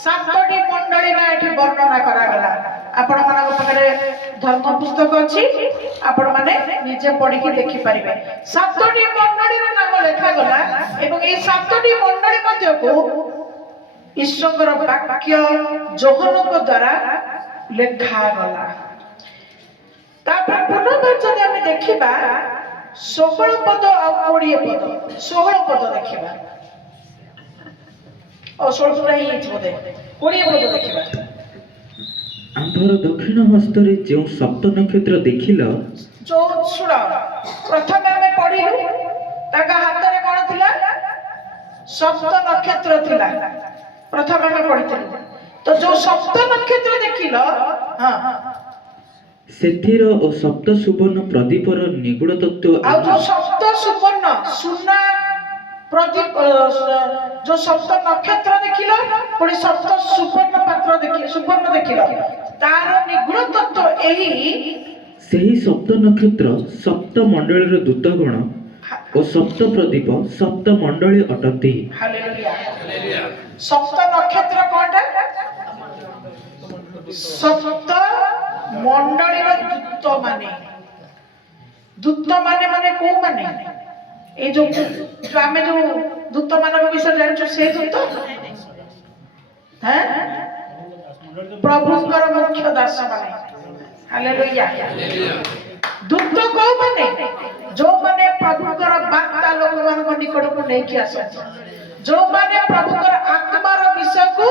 ସାତଟି ମଣ୍ଡଳୀ ନା ଏଠି ବର୍ଣ୍ଣନା କରାଗଲା। ଆପଣ ମାନଙ୍କ ପାଖରେ ଧର୍ମ ପୁସ୍ତକ ଅଛି, ଆପଣ ମାନେ ନିଜେ ପଢିକି ଦେଖିପାରିବେ। ସାତଟି ମଣ୍ଡଳୀର ନାମ ଲେଖାଗଲା ଏବଂ ଏଇ ସାତଟି ମଣ୍ଡଳୀ ମଧ୍ୟକୁ ଈଶ୍ୱରଙ୍କର ବାକ୍ୟ ଯୋହନଙ୍କ ଦ୍ୱାରା ଲେଖାଗଲା। ତାପରେ ପୁନର୍ବାର ଯଦି ଆମେ ଦେଖିବା 16 ପଦ ଆଉ 20 ପଦ, 16 ପଦ ଦେଖିବା। 16 ପଦ ହେଇଯାଇଛି ବୋଧେ, 20 ପଦ ଦେଖିବା। ଆମ୍ଭର ଦକ୍ଷିଣ ହସ୍ତରେ ଯେଉଁ ସପ୍ତ ନକ୍ଷତ୍ର ଦେଖିଲ, ଯୋଉ ଶୁଣ, ପ୍ରଥମେ ଆମେ ପଢିଲୁ ତାଙ୍କ ହାତରେ କଣ ଥିଲା? ସପ୍ତ ନକ୍ଷତ୍ର ଥିଲା। ପ୍ରଥମେ ଆମେ ପଢିଥିଲୁ। ତ ଯୋଉ ସପ୍ତ ନକ୍ଷତ୍ର ଦେଖିଲ, ହଁ, ସେଥିର ଓ ସପ୍ତ ସୁବର୍ଣ୍ଣ ପ୍ରଦୀପର ନିଗୁଡ ତତ୍ତ୍ୱ ଆଉ ଏହା। ଯୋଉ ସପ୍ତ ସୁବର୍ଣ୍ଣ ସୁନା ପ୍ରଦୀପ, ଯୋଉ ସପ୍ତ ନକ୍ଷତ୍ର ଦେଖିଲ, ପୁଣି ସପ୍ତ ସୁବର୍ଣ୍ଣ ପାତ୍ର ସୁବର୍ଣ୍ଣ ଦେଖିଲ, ତାର ନିଗୁଡ ତତ୍ତ୍ୱ ଏହି ସେହି ସପ୍ତ ନକ୍ଷତ୍ର ସପ୍ତ ମଣ୍ଡଳୀର ଦୂତଗଣ ଓ ସପ୍ତ ପ୍ରଦୀପ ସପ୍ତ ମଣ୍ଡଳୀ ଅଟନ୍ତି। ହାଲେଲୁୟା। ସପ୍ତ ନକ୍ଷତ୍ର କଣଟା? ସପ୍ତ ମଣ୍ଡଳୀର ଦୂତ ମାନେ। ଦୂତ ମାନେ ମାନେ କୋଉ ମାନେ? এই যে ଆମେ ଯୋଉ ଦୂତ ମାନଙ୍କ ବିଷୟରେ ଜାଣିଛୁ ସେ ଦୂତ, হ্যাঁ, ପ୍ରଭୁଙ୍କର ମୁଖ୍ୟ ଦାସ ମାନେ। ହାଲେଲୁୟା। ଦୂତ କୋଉମାନେ? ଯୋଉମାନେ ପ୍ରଭୁଙ୍କର ବାର୍ତ୍ତା ଲୋକମାନଙ୍କ ନିକଟକୁ ନେଇକି ଆସନ୍ତି, ଯୋଉମାନେ ପ୍ରଭୁଙ୍କର ଆତ୍ମାର ବିଷୟକୁ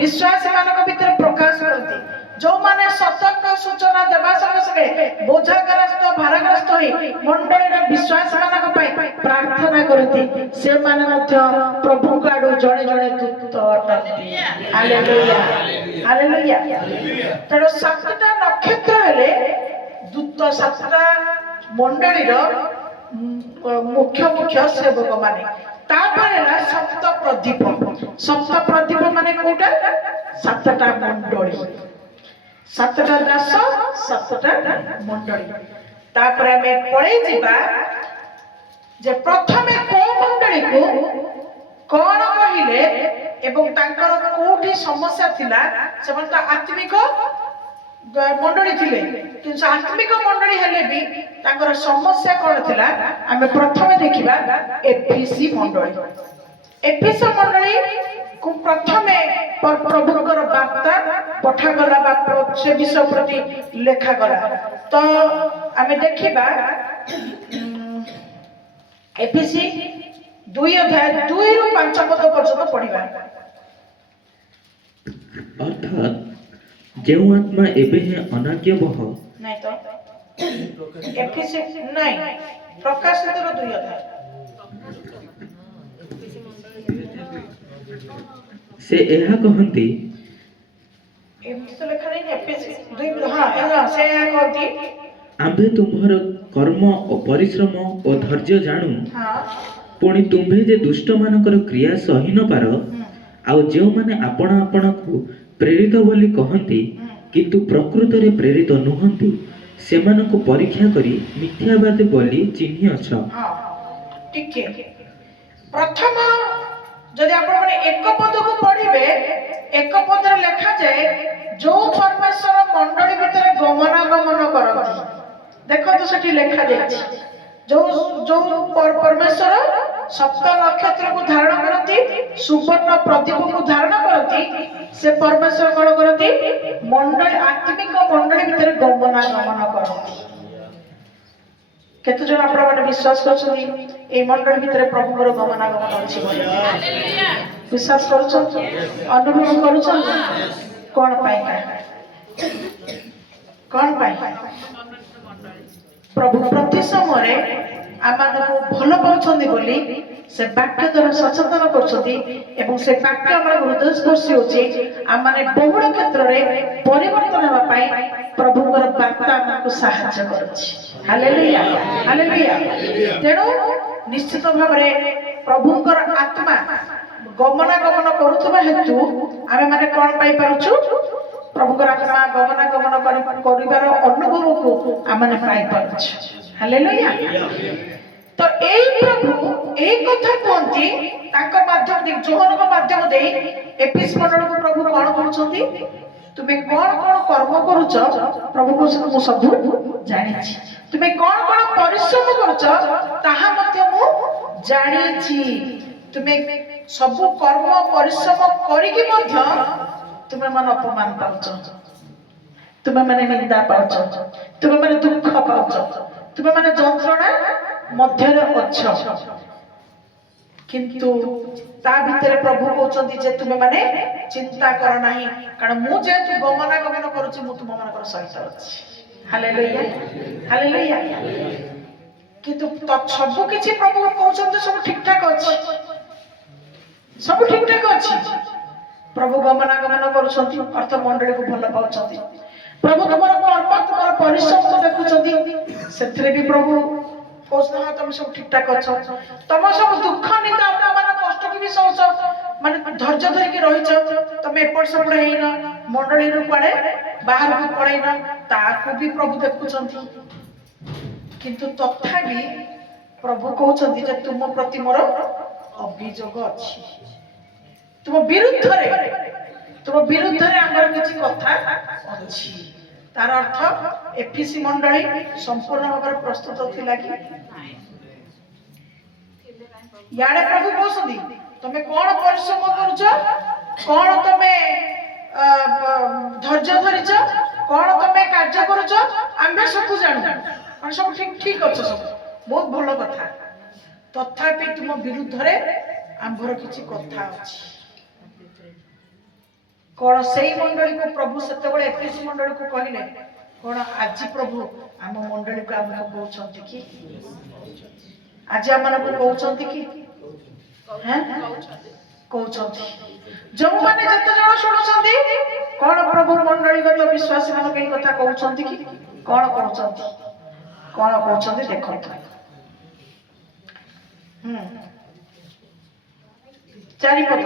ବିଶ୍ୱାସୀ ମାନଙ୍କ ଭିତରେ ପ୍ରକାଶ କରନ୍ତି, ଯୋଉମାନେ ସତର୍କ ସୂଚନା ଦେବା ସଙ୍ଗେ ସଙ୍ଗେ ବୋଝାଗ୍ରସ୍ତ ଭାରାଗ୍ରସ୍ତ ହୋଇ ମଣ୍ଡଳୀର ବିଶ୍ୱାସୀ ମାନଙ୍କ ପାଇଁ ପ୍ରାର୍ଥନା କରନ୍ତି, ସେମାନେ ମଧ୍ୟ ପ୍ରଭୁଙ୍କ ଆଡୁ ଜଣେ ଜଣେ ଦୂତ ଅଟନ୍ତି। Hallelujah, hallelujah. ତେଣୁ ସାତଟା ନକ୍ଷତ୍ର ହେଲେ ଦୂତ, ସାତଟା ମଣ୍ଡଳୀର ମୁଖ୍ୟ ମୁଖ୍ୟ ସେବକ ମାନେ। ତାପରେ ହେଲା ସପ୍ତ ପ୍ରଦୀପ। ସପ୍ତ ପ୍ରଦୀପ ମାନେ କୋଉଟା? ସାତଟା ମଣ୍ଡଳୀ, ସାତଟା ଦାସ, ସାତଟା ମଣ୍ଡଳୀ। ତାପରେ ଆମେ ପଳେଇ ଯିବା ଯେ ପ୍ରଥମେ କୋଉ ମଣ୍ଡଳୀକୁ କଣ କହିଲେ ଏବଂ ତାଙ୍କର କୋଉଠି ସମସ୍ୟା ଥିଲା। ସେମାନେ ତ ଆତ୍ମିକ ମଣ୍ଡଳୀ ଥିଲେ, କିନ୍ତୁ ଆତ୍ମିକ ମଣ୍ଡଳୀ ହେଲେ ବି ତାଙ୍କର ସମସ୍ୟା କଣ ଥିଲା ଆମେ ପ୍ରଥମେ ଦେଖିବା। ଏଫିସି ମଣ୍ଡଳୀ, ଏଫିସ ମଣ୍ଡଳୀ କୁ ପ୍ରଥମେ ପ୍ରଭୁଙ୍କର ବାର୍ତ୍ତା ପଠାଗଲା ବା ସେ ବିଷୟ ପ୍ରତି ଲେଖାଗଲା। ତ ଆମେ ଦେଖିବା ଏଫିସି 2 ଅଧ୍ୟାୟ 2 ରୁ 5 ପଦ ପର୍ଯ୍ୟନ୍ତ ପଢିବା। ଅର୍ଥାତ୍ ଯେଉଁ ଆତ୍ମା ଏବେ ହିଁ ଅନାଜ୍ଞାବହ, ନାଇଁ ତ ଏଫିସି ନାଇଁ, ପ୍ରକାଶିତର 2 ଅଧ୍ୟାୟ। ସେ ଏହା କହନ୍ତି, ଏମିତି ତ ଲେଖା ନାହିଁ ଏଫିସି 2, ହଁ ସେ ଏହା କହନ୍ତି, ଆମ୍ଭେ ତୁମ୍ଭର କର୍ମ ଓ ପରିଶ୍ରମ ଓ ଧୈର୍ଯ୍ୟ ଜାଣୁ, ହଁ, ପୁଣି ତୁମ୍ଭେ ଯେ ଦୁଷ୍ଟମାନଙ୍କର କ୍ରିୟା ସହି ନ ପାର, ଆଉ ଯେଉଁମାନେ ଆପଣା ଆପଣାକୁ ପ୍ରେରିତ ବୋଲି କହନ୍ତି କିନ୍ତୁ ପ୍ରକୃତରେ ପ୍ରେରିତ ନୁହନ୍ତି, ସେମାନଙ୍କୁ ପରୀକ୍ଷା କରି ମିଥ୍ୟାବାଦୀ ବୋଲି ଚିହ୍ନିଅଛ। ହଁ, ଟିକେ ପ୍ରଥମ ଯଦି ଆପଣ ମାନେ ଏକ ପଦକୁ ପଢିବେ, ଏକ ପଦରେ ଲେଖାଯାଏ ଯୋଉ ପରମେଶ୍ୱର ମଣ୍ଡଳୀ ଭିତରେ ଗମନାଗମନ କରନ୍ତି। ଦେଖନ୍ତୁ ସେଠି ଲେଖାଯାଇଛି ଯୋଉ ଯୋଉ ପରମେଶ୍ୱର ସପ୍ତ ନକ୍ଷତ୍ରକୁ ଧାରଣ କରନ୍ତି, ସୁବର୍ଣ୍ଣ ପ୍ରଦୀପକୁ ଧାରଣ କରନ୍ତି, ସେ ପରମେଶ୍ୱର କଣ କରନ୍ତି? ମଣ୍ଡଳୀ, ଆତ୍ମିକ ମଣ୍ଡଳୀ ଭିତରେ ଗମନାଗମନ କରନ୍ତି। କେତେ ଜଣ ଆପଣ ମାନେ ବିଶ୍ୱାସ କରୁଛନ୍ତି এই ମଣ୍ଡଳୀ ଭିତରେ ପ୍ରଭୁଙ୍କର ଗମନାଗମନ ଅଛି ବୋଲି? ବିଶ୍ୱାସ କରୁଛନ୍ତି? ଅନୁଭବ କରୁଛନ୍ତି? କଣ ପାଇଁ? କଣ ପାଇଁ? ପ୍ରଭୁ ପ୍ରତି ସମୟରେ ଆମମାନଙ୍କୁ ଭଲ ପାଉଛନ୍ତି ବୋଲି ସେ ବାକ୍ୟ ଦ୍ୱାରା ସଚେତନ କରୁଛନ୍ତି ଏବଂ ସେ ବାକ୍ୟ ଆମର ହୃଦୟସ୍ପର୍ଶୀ ହେଉଛି। ଆମମାନେ ବହୁଳ କ୍ଷେତ୍ରରେ ପରିବର୍ତ୍ତନ ହେବା ପାଇଁ ପ୍ରଭୁଙ୍କର ବାର୍ତ୍ତା ଆମକୁ ସାହାଯ୍ୟ କରୁଛି। Hallelujah, hallelujah. ତେଣୁ ନିଶ୍ଚିତ ଭାବରେ ପ୍ରଭୁଙ୍କର ଆତ୍ମା ଗମନାଗମନ କରୁଥିବା ହେତୁ ଆମେ ମାନେ କଣ ପାଇପାରୁଛୁ? ପ୍ରଭୁଙ୍କର ଆତ୍ମା ଗମନାଗମନ କରିବାର ଅନୁଭବକୁ ଆମେ ପାଇପାରୁଛୁ। ହାଲେଲୁୟା। ତ ଏଇ ପ୍ରଭୁ ଏଇ କଥା କୁହନ୍ତି ତାଙ୍କ ମାଧ୍ୟମ ଦେଇ ଯୋହନଙ୍କ ମାଧ୍ୟମ ଦେଇ ଏଫିସ ମଣ୍ଡଳକୁ ପ୍ରଭୁ କଣ କରୁଛନ୍ତି? ତୁମେ କଣ କଣ କର୍ମ କରୁଛ? ପ୍ରଭୁ କହୁଛନ୍ତି ମୁଁ ସବୁ ଜାଣିଛି। ତୁମେ କଣ କଣ ପରିଶ୍ରମ କରୁଛ ତାହା ମଧ୍ୟ ମୁଁ ଜାଣିଛି। ତୁମେ ସବୁ କର୍ମ ପରିଶ୍ରମ କରିକି ମଧ୍ୟ ତୁମେ ମାନେ ଅପମାନ ପାଉଛ, ତୁମେ ମାନେ ନିନ୍ଦା ପାଉଛ, ତୁମେ ମାନେ ଦୁଃଖ ପାଉଛ, ତୁମେ ମାନେ ଯନ୍ତ୍ରଣା ମଧ୍ୟରେ ଅଛ। କିନ୍ତୁ ତା ଭିତରେ ପ୍ରଭୁ କହୁଛନ୍ତି ଯେ ତୁମେ ମାନେ ଚିନ୍ତା କର ନାହିଁ, କାରଣ ମୁଁ ଯେହେତୁ ଗମନାଗମନ କରୁଛି ମୁଁ ତୁମମାନଙ୍କର ସହିତ ଅଛି। Hallelujah, hallelujah. କିନ୍ତୁ ସବୁ କିଛି ପ୍ରଭୁ କହୁଛନ୍ତି ସବୁ ଠିକ ଠାକ ଅଛି, ସବୁ ଠିକ ଠାକ ଅଛି। ପ୍ରଭୁ ଗମନାଗମନ କରୁଛନ୍ତି, ଅର୍ଥ ମଣ୍ଡଳୀକୁ ଭଲ ପାଉଛନ୍ତି। ପ୍ରଭୁ ତୁମର କର୍ମ ତୁମର ପରିଶ୍ରମ ଦେଖୁଛନ୍ତି, ସେଥିରେ ବି ପ୍ରଭୁ କହୁଛନ୍ତି ହଁ ତମେ ସବୁ ଠିକ ଠାକ ଅଛ। ତମ ସବୁ ଦୁଃଖ ନିନ୍ଦା ଅପମାନ କଷ୍ଟକୁ ବି ସହୁଛ, ମାନେ ଧୈର୍ଯ୍ୟ ଧରିକି ରହିଛ, ତମେ ଏପଟ ସେପଟ ହେଇନ, ମଣ୍ଡଳୀରୁ କୁଆଡେ ବାହାରକୁ ପଳେଇନ, ତାକୁ ବି ପ୍ରଭୁ ଦେଖୁଛନ୍ତି। କିନ୍ତୁ ତଥାପି ପ୍ରଭୁ କହୁଛନ୍ତି ଯେ ତୁମ ପ୍ରତି ମୋର ଅଭିଯୋଗ ଅଛି, ତୁମ ବିରୁଦ୍ଧରେ ଆମର କିଛି କଥା ଅଛି। ତାର ଅର୍ଥ ଏଫିସି ମଣ୍ଡଳୀ ସମ୍ପୂର୍ଣ୍ଣ ଭାବରେ ପ୍ରସ୍ତୁତ ଥିଲା କି? ଇଆଡେ ପ୍ରଭୁ କହୁଛନ୍ତି ତମେ କଣ ପରିଶ୍ରମ କରୁଛ, କଣ ତମେ ଧୈର୍ଯ୍ୟ ଧରିଛ, କଣ ତମେ କାର୍ଯ୍ୟ କରୁଛ, ଆମେ ସବୁ ଜାଣୁ, ମାନେ ସବୁ ଠିକ ଅଛି, ସବୁ ବହୁତ ଭଲ କଥା। ତଥାପି ତୁମ ବିରୁଦ୍ଧରେ ଆମ୍ଭର କିଛି କଥା ଅଛି। କଣ ସେଇ ମଣ୍ଡଳୀକୁ ପ୍ରଭୁ ସେତେବେଳେ ଏଫିସି ମଣ୍ଡଳୀକୁ କହିଲେ କଣ ଆଜି ପ୍ରଭୁ ଆମ ମଣ୍ଡଳୀକୁ ଆମକୁ କହୁଛନ୍ତି କି? ଆଜି ଆମମାନଙ୍କୁ କହୁଛନ୍ତି କି? କହୁଛନ୍ତି। ଯୋଉମାନେ ଯେତେ ଜଣ ଶୁଣୁଛନ୍ତି କଣ ପ୍ରଭୁ ମଣ୍ଡଳୀଗତ ବିଶ୍ୱାସୀ ମାନଙ୍କୁ ଏଇ କଥା କହୁଛନ୍ତି କି? କଣ କହୁଛନ୍ତି? କଣ କହୁଛନ୍ତି ଦେଖନ୍ତୁ। ଚାରିପଦ।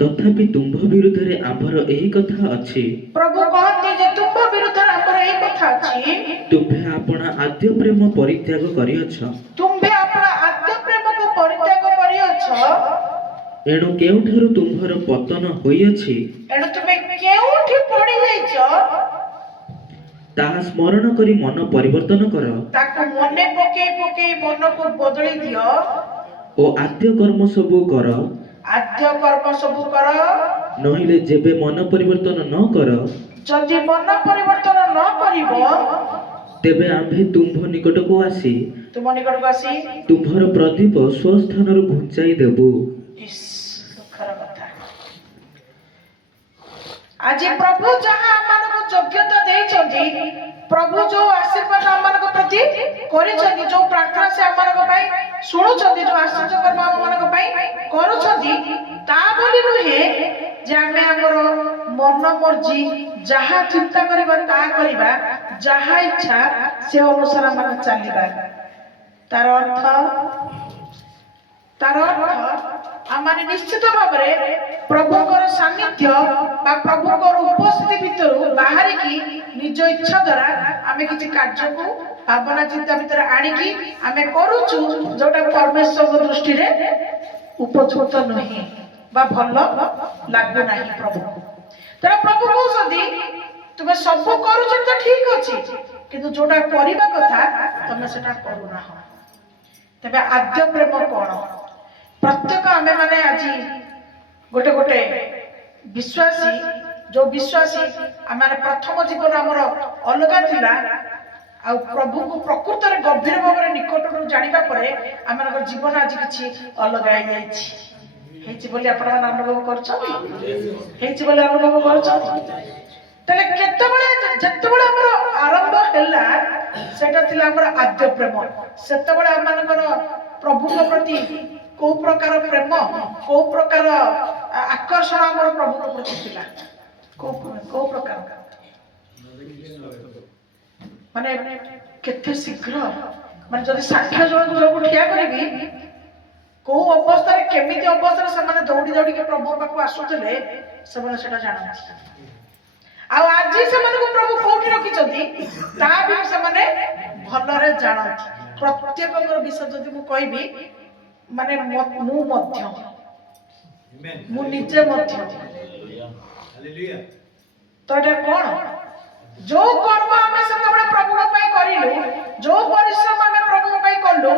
ତଥାପି ତୁମ୍ଭ ବିରୁଦ୍ଧରେ ଆମ୍ଭର ଏହି କଥା ଅଛି। ପ୍ରଭୁ କହନ୍ତି ଯେ ତୁମ୍ଭ ବିରୁଦ୍ଧରେ ଆମର ଏହି କଥା ଅଛି। ତୁମ୍ଭେ ଆପଣା ଆଦ୍ୟ ପ୍ରେମ ପରିତ୍ୟାଗ କରିଅଛ। ତୁମ୍ଭେ ଆପଣା ଆଦ୍ୟ ପ୍ରେମକୁ ପରିତ୍ୟାଗ କରିଅଛ। ଏଣୁ କେଉଁଠାରୁ ତୁମ୍ଭର ପତନ ହୋଇଅଛି, ଏଣୁ ତୁମେ କେଉଁଠି ପଡି ଯାଇଛ ତାହା ସ୍ମରଣ କରି ମନ ପରିବର୍ତ୍ତନ କର। ତାକୁ ମନେ ପକେଇ ପକେଇ ମନକୁ ବଦଳି ଦିଅ ଓ ଆଦ୍ୟ କର୍ମ ସବୁ କର। ଆଦ୍ୟ କର୍ମ ସବୁ କର। ନହେଲେ ଯେବେ ମନ ପରିବର୍ତ୍ତନ ନ କର, ଯଦି ମନ ପରିବର୍ତ୍ତନ ନ କରିବ, ତେବେ ଆମ୍ଭେ ତୁମ୍ଭ ନିକଟକୁ ଆସି ତୁମ ନିକଟକୁ ଆସି ତୁମ୍ଭର ପ୍ରଦୀପ ସ୍ୱସ୍ଥାନରୁ ଘୁଞ୍ଚାଇ ଦେବୁ। ଦୁଃଖର କଥା। ଆଜି ପ୍ରଭୁ ଯାହା ଆମମାନଙ୍କୁ ଯୋଗ୍ୟତା ଦେଇଛନ୍ତି, ପ୍ରଭୁ ଯୋଉ ଆଶୀର୍ବାଦ ଆମମାନଙ୍କ ପ୍ରତି କରିଛନ୍ତି, ଯୋଉ ପ୍ରାର୍ଥନା ସେ ଆମମାନଙ୍କ ପାଇଁ ଶୁଣୁଛନ୍ତି, ଯୋଉ ଆଶ୍ଚର୍ଯ୍ୟ କର୍ମ ଆମମାନଙ୍କ ପାଇଁ କରୁଛନ୍ତି, ତା ବୋଲି ନୁହେଁ ଯେ ଆମେ ଆମର ମନ ମର୍ଜି ଯାହା ଚିନ୍ତା କରିବା ତାହା କରିବା, ଯାହା ଇଚ୍ଛା ସେ ଅନୁସାରେ ଆମେ ଚାଲିବା। ତାର ଅର୍ଥ ଆମେ ନିଶ୍ଚିତ ଭାବରେ ପ୍ରଭୁଙ୍କର ସାନ୍ନିଧ୍ୟ ବା ପ୍ରଭୁଙ୍କର ଉପସ୍ଥିତି ଭିତରୁ ବାହାରିକି ନିଜ ଇଚ୍ଛା ଦ୍ୱାରା ଆମେ କିଛି କାର୍ଯ୍ୟକୁ ଭାବନା ଚିନ୍ତା ଭିତରେ ଆଣିକି ଆମେ କରୁଛୁ ଯୋଉଟା ପରମେଶ୍ୱରଙ୍କ ଦୃଷ୍ଟିରେ ଉପଯୁକ୍ତ ନୁହେଁ ବା ଭଲ ଲାଗୁନାହିଁ ପ୍ରଭୁକୁ। ତେଣୁ ପ୍ରଭୁ କହୁଛନ୍ତି ତୁମେ ସବୁ କରୁଛ ତ ଠିକ ଅଛି, କିନ୍ତୁ ଯୋଉଟା କରିବା କଥା ତମେ ସେଟା କରୁନାହ। ତେବେ ଆଦ୍ୟ ପ୍ରେମ କଣ? ପ୍ରତ୍ୟେକ ଆମେ ମାନେ ଆଜି ଗୋଟେ ଗୋଟେ ବିଶ୍ୱାସୀ, ଯୋଉ ବିଶ୍ୱାସୀ ଆମେ ପ୍ରଥମ ଜୀବନ ଆମର ଅଲଗା ଥିଲା, ଆଉ ପ୍ରଭୁଙ୍କୁ ପ୍ରକୃତରେ ଗଭୀର ଭାବରେ ନିକଟରୁ ଜାଣିବା ପରେ ଆମମାନଙ୍କ ଜୀବନ ଆଜି କିଛି ଅଲଗା ହେଇଯାଇଛି। ହେଇଛି ବୋଲି ଆପଣମାନେ ଅନୁଭବ କରୁଛନ୍ତି? ହେଇଛି ବୋଲି ଅନୁଭବ କରୁଛନ୍ତି? ତାହେଲେ ଯେତେବେଳେ ଆମର ଆରମ୍ଭ ହେଲା ସେଟା ଥିଲା ଆମର ଆଦ୍ୟ ପ୍ରେମ। ସେତେବେଳେ ଆମମାନଙ୍କର ପ୍ରଭୁଙ୍କ ପ୍ରତି କୋଉ ପ୍ରକାର ପ୍ରେମ, କୋଉ ପ୍ରକାର ଆକର୍ଷଣ ଆମର ପ୍ରଭୁଙ୍କ ପ୍ରତି ଥିଲା? କୋଉ ପ୍ରକାର? ମାନେ କେତେ ଶୀଘ୍ର, ମାନେ ଯଦି 60 ଜଣଙ୍କୁ ସବୁ ଠିଆ କରିବି, କୋଉ ଅବସ୍ଥାରେ କେମିତି ଅବସ୍ଥାରେ ସେମାନେ ଦୌଡ଼ି ଦୌଡ଼ିକି ପ୍ରଭୁ ପାଖକୁ ଆସୁଥିଲେ ସେମାନେ ସେଟା ଜାଣନ୍ତି। ଆଉ ଆଜି ସେମାନଙ୍କୁ ପ୍ରଭୁ କୋଉଠି ରଖିଛନ୍ତି ତା ବି ସେମାନେ ଭଲରେ ଜାଣନ୍ତି। ପ୍ରତ୍ୟେକଙ୍କର ବିଷୟ ଯଦି ମୁଁ କହିବି ମାନେ ମୁଁ ମଧ୍ୟ ମୁଁ ନିଜେ ମଧ୍ୟ ତ ଏଇଟା କଣ ଯୋଉ କର୍ମ ଆମେ ସେତେବେଳେ ପ୍ରଭୁଙ୍କ ପାଇଁ କରିଲୁ ଯୋଉ ପରିଶ୍ରମ ଆମେ ପ୍ରଭୁଙ୍କ ପାଇଁ କଲୁ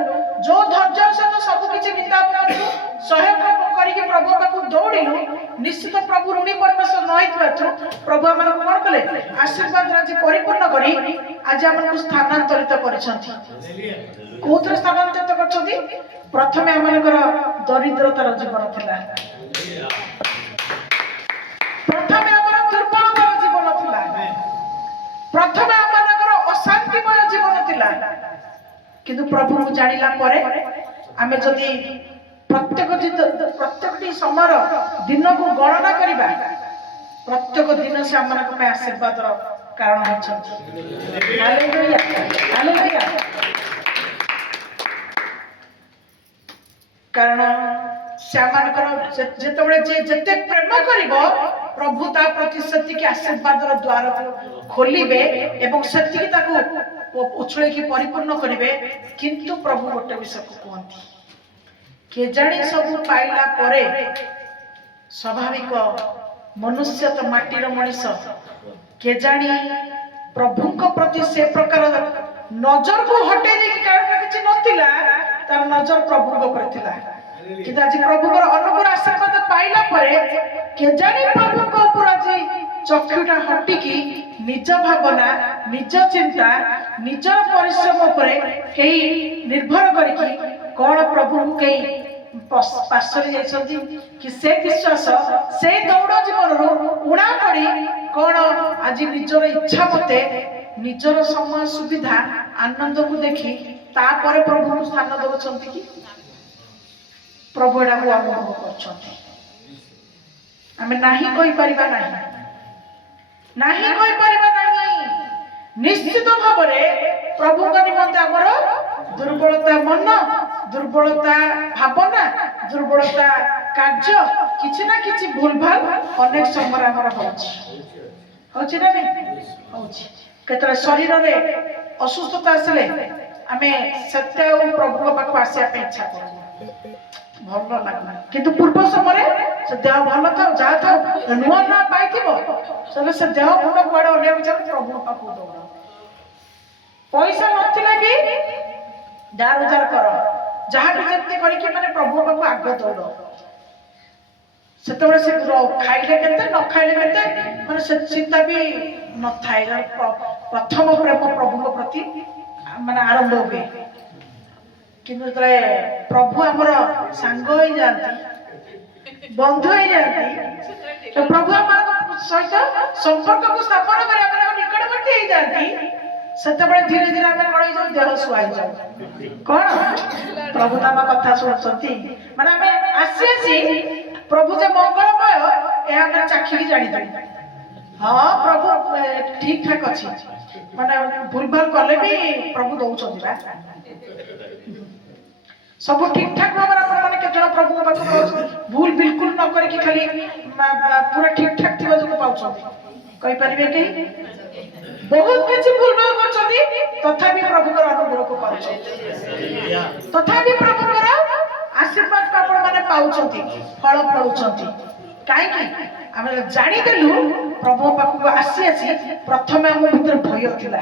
ଯୋଉ ଧୈର୍ଯ୍ୟ ସହିତ ସବୁ କିଛି ବିତାପକୁ ସହାୟକ କରିକି ପ୍ରଭୁ ପାଖକୁ ଦୌଡ଼ିଲୁ ନିଶ୍ଚିତ ପ୍ରଭୁ ଋଣୀ ପରମେଶ୍ୱର ନ ହେଇଥିବାରୁ ପ୍ରଭୁ ଆମକୁ କଣ କଲେ ଆଶୀର୍ବାଦ ଆଜି ପରିପୂର୍ଣ୍ଣ କରି ଆଜି ଆମକୁ ସ୍ଥାନାନ୍ତରିତ କରିଛନ୍ତି କୋଉଥିରେ ସ୍ଥାନାନ୍ତରିତ କରିଛନ୍ତି ପ୍ରଥମେ ଆମମାନଙ୍କର ଦରିଦ୍ରତାର ଜୀବନ ଥିଲା ପ୍ରଥମେ ଆମର ଦୁର୍ବଳତାର ଜୀବନ ଥିଲା ପ୍ରଥମେ ଆମମାନଙ୍କର ଅଶାନ୍ତିମୟ ଜୀବନ ଥିଲା କିନ୍ତୁ ପ୍ରଭୁଙ୍କୁ ଜାଣିଲା ପରେ ଆମେ ଯଦି ପ୍ରତ୍ୟେକଟି ସମୟର ଦିନକୁ ଗଣନା କରିବା ପ୍ରତ୍ୟେକ ଦିନ ସେ ଆମମାନଙ୍କ ପାଇଁ ଆଶୀର୍ବାଦର କାରଣ ହୋଇଛନ୍ତି ହାଲେଲୁୟା ହାଲେଲୁୟା କାରଣ ସେ ଆମମାନଙ୍କର ଯେତେବେଳେ ଯିଏ ଯେତେ ପ୍ରେମ କରିବ ପ୍ରଭୁ ତା ପ୍ରତି ସେତିକି ଆଶୀର୍ବାଦର ଦ୍ୱାରକୁ ଖୋଲିବେ ଏବଂ ସେତିକି ତାକୁ ଉଛୁଳେଇକି ପରିପୂର୍ଣ୍ଣ କରିବେ କିନ୍ତୁ ପ୍ରଭୁ ଗୋଟେ ବିଷୟକୁ କୁହନ୍ତି କେଜାଣି ସବୁ ପାଇଲା ପରେ ସ୍ୱାଭାବିକ ମନୁଷ୍ୟ ତ ମାଟିର ମଣିଷ କେଜାଣି ପ୍ରଭୁଙ୍କ ପ୍ରତି ସେ ପ୍ରକାର ନଜରକୁ ହଟେଇ ଦେଇକି କାରଣ କିଛି ନଥିଲା ତାର ନଜର ପ୍ରଭୁଙ୍କ ଉପରେ ଥିଲା କିନ୍ତୁ ଆଜି ପ୍ରଭୁଙ୍କର ଅନୁଗ୍ରହ ଆଶୀର୍ବାଦ ପାଇଲା ପରେ କେଜାଣି ପ୍ରଭୁଙ୍କ ଉପରେ ଆଜି ଚକ୍ଷୁଟା ହଟିକି ନିଜ ଭାବନା ନିଜ ଚିନ୍ତା ନିଜର ପରିଶ୍ରମ ଉପରେ କେହି ନିର୍ଭର କରିକି କଣ ପ୍ରଭୁଙ୍କୁ କେହି ପାର୍ଶ୍ୱରେ ଯାଇଛନ୍ତି କି ସେ ବିଶ୍ୱାସ ସେ ଦୌଡ଼ ଜୀବନରୁ ଉଣା ପଡ଼ି କଣ ଆଜି ନିଜର ଇଚ୍ଛା ମତେ ନିଜର ସମୟ ସୁବିଧା ଆନନ୍ଦକୁ ଦେଖି ତାପରେ ପ୍ରଭୁଙ୍କୁ ସ୍ଥାନ ଦେଉଛନ୍ତି କି ପ୍ରଭୁ ଏଟାକୁ ଅନୁଭବ କରୁଛନ୍ତି ଆମେ ନାହିଁ କହିପାରିବା ନାହିଁ କହିପାରିବା ନାହିଁ ନିଶ୍ଚିତ ଭାବରେ ପ୍ରଭୁଙ୍କ ନିମନ୍ତେ ଆମର ଦୁର୍ବଳତା ମନ ଦୁର୍ବଳତା ଭାବନା ଦୁର୍ବଳତା କାର୍ଯ୍ୟ କିଛି ନା କିଛି ଭୁଲ ଭାଲ ଅନେକ ସମୟରେ ଆମର ହଉଛି ନା ନାଇଁ ହଉଛି କେତେବେଳେ ଶରୀରରେ ଅସୁସ୍ଥତା ଆସିଲେ ଆମେ ସେତେ ଆଉ ପ୍ରଭୁଙ୍କ ପାଖକୁ ଆସିବା ପାଇଁ ଇଚ୍ଛା କରୁଛୁ ଭଲ ଲାଗୁନି କିନ୍ତୁ ପୂର୍ବ ସମୟରେ ସେ ଦେହ ଭଲ ଥାଉ ଯାହା ଥାଉ ନୂଆ ପାଇଥିବ ତାହେଲେ ସେ ଦେହ ମୁଣ୍ଡ କୁଆଡେ ଅନ୍ୟ ବିଚାର ପ୍ରଭୁଙ୍କ ପାଖକୁ ଦୌଡ଼ ପଇସା ନଥିଲେ ବି ଯାହାର ଉଦ୍ଧାର କର ଯାହା ବି ଯେମିତି କରିକି ମାନେ ପ୍ରଭୁଙ୍କ ପାଖକୁ ଆଗ ଦୌଡ଼ ସେତେବେଳେ ସେ ଖାଇଲେ କେତେ ନ ଖାଇଲେ କେତେ ମାନେ ସେ ଚିନ୍ତା ବି ନଥାଏ ପ୍ରଥମ ପ୍ରେମ ପ୍ରଭୁଙ୍କ ପ୍ରତି ମାନେ ଆରମ୍ଭ ହୁଏ କିନ୍ତୁ ଯେତେବେଳେ ପ୍ରଭୁ ଆମର ସାଙ୍ଗ ହେଇଯାଆନ୍ତି ବନ୍ଧୁ ହେଇଯାଆନ୍ତି ପ୍ରଭୁ ଆମର ସହିତ ସମ୍ପର୍କକୁ ସ୍ଥାପନ କରି ଆମର ନିକଟବର୍ତ୍ତୀ ହେଇଯାଆନ୍ତି ସେତେବେଳେ ଧୀରେ ଧୀରେ ଆମେ କଣ ହେଇଯାଉ ଦେହ ଶୁଆଇଯାଉ କଣ ପ୍ରଭୁ ଆମ କଥା ଶୁଣୁଛନ୍ତି ମାନେ ଆମେ ଆସି ପ୍ରଭୁ ଯେ ମଙ୍ଗଳମୟ ଏହା ଆମେ ଚାଖିକି ଜାଣିପାରିବା ହଁ ପ୍ରଭୁ ଠିକ ଠାକ ଅଛି ମାନେ ଭୁଲ ଭାଲ କଲେ ବି ପ୍ରଭୁ ଦଉଛନ୍ତି ବା ସବୁ ଠିକ ଠାକ ଭାବରେ ଆପଣ ମାନେ କେତେ ଜଣ ପ୍ରଭୁଙ୍କ ପାଖକୁ ଭୁଲ ବିଲକୁଲ ନ କରିକି ଖାଲି ପୁରା ଠିକ ଠାକ ଥିବା ଯୋଗୁଁ ପାଉଛନ୍ତି କହିପାରିବେ କେହି ବହୁତ କିଛି ଭୁଲ ଭାଲ କରୁଛନ୍ତି ତଥାପି ପ୍ରଭୁଙ୍କର ଅନୁଗ୍ରହକୁ ପାଉଛନ୍ତି ତଥାପି ପ୍ରଭୁଙ୍କର ଆଶୀର୍ବାଦକୁ ଆପଣ ମାନେ ପାଉଛନ୍ତି ଫଳ ପାଉଛନ୍ତି କାହିଁକି ଆମେ ଜାଣିଦେଲୁ ପ୍ରଭୁଙ୍କ ପାଖକୁ ଆସି ପ୍ରଥମେ ଆମ ଭିତରେ ଭୟ ଥିଲା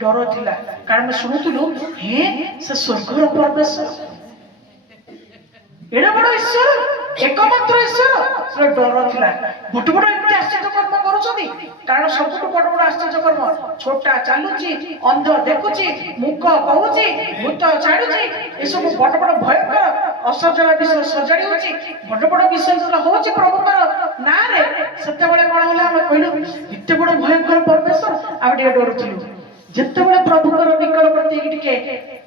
ଡର ଥିଲା କାରଣ ଆମେ ଶୁଣୁଥିଲୁ ହେ ସେ ସ୍ୱର୍ଗର ପରମେଶ୍ୱର ଏଡେ ବଡ ଈଶ୍ୱର ଏକମାତ୍ର ଈଶ୍ୱର ସେ ଡର ଥିଲା ବଡ ବଡ ଏମିତି ଆଶ୍ଚର୍ଯ୍ୟ କର୍ମ କରୁଛନ୍ତି କାରଣ ସବୁଠୁ ବଡ ବଡ ଆଶ୍ଚର୍ଯ୍ୟ କର୍ମ ଛୋଟା ଚାଲୁଛି ଅନ୍ଧ ଦେଖୁଛି ମୂକ କହୁଛି ଭୂତ ଛାଡୁଛି ଏସବୁ ବଡ ବଡ ଭୟଙ୍କର ଅସଜଳ ବିଷୟ ସଜାଡି ହଉଛି ବଡ ବଡ ବିଷୟ ଯେତେବେଳେ ହଉଛି ପ୍ରଭୁଙ୍କର ନାଁରେ ସେତେବେଳେ କଣ ହେଲା ଆମେ କହିଲୁ ଏତେ ବଡ ଭୟଙ୍କର ପରମେଶ୍ୱର ଆମେ ଟିକେ ଡରୁଥିଲୁ ଯେତେବେଳେ ପ୍ରଭୁଙ୍କର ନିକଟବର୍ତ୍ତୀ ଟିକେ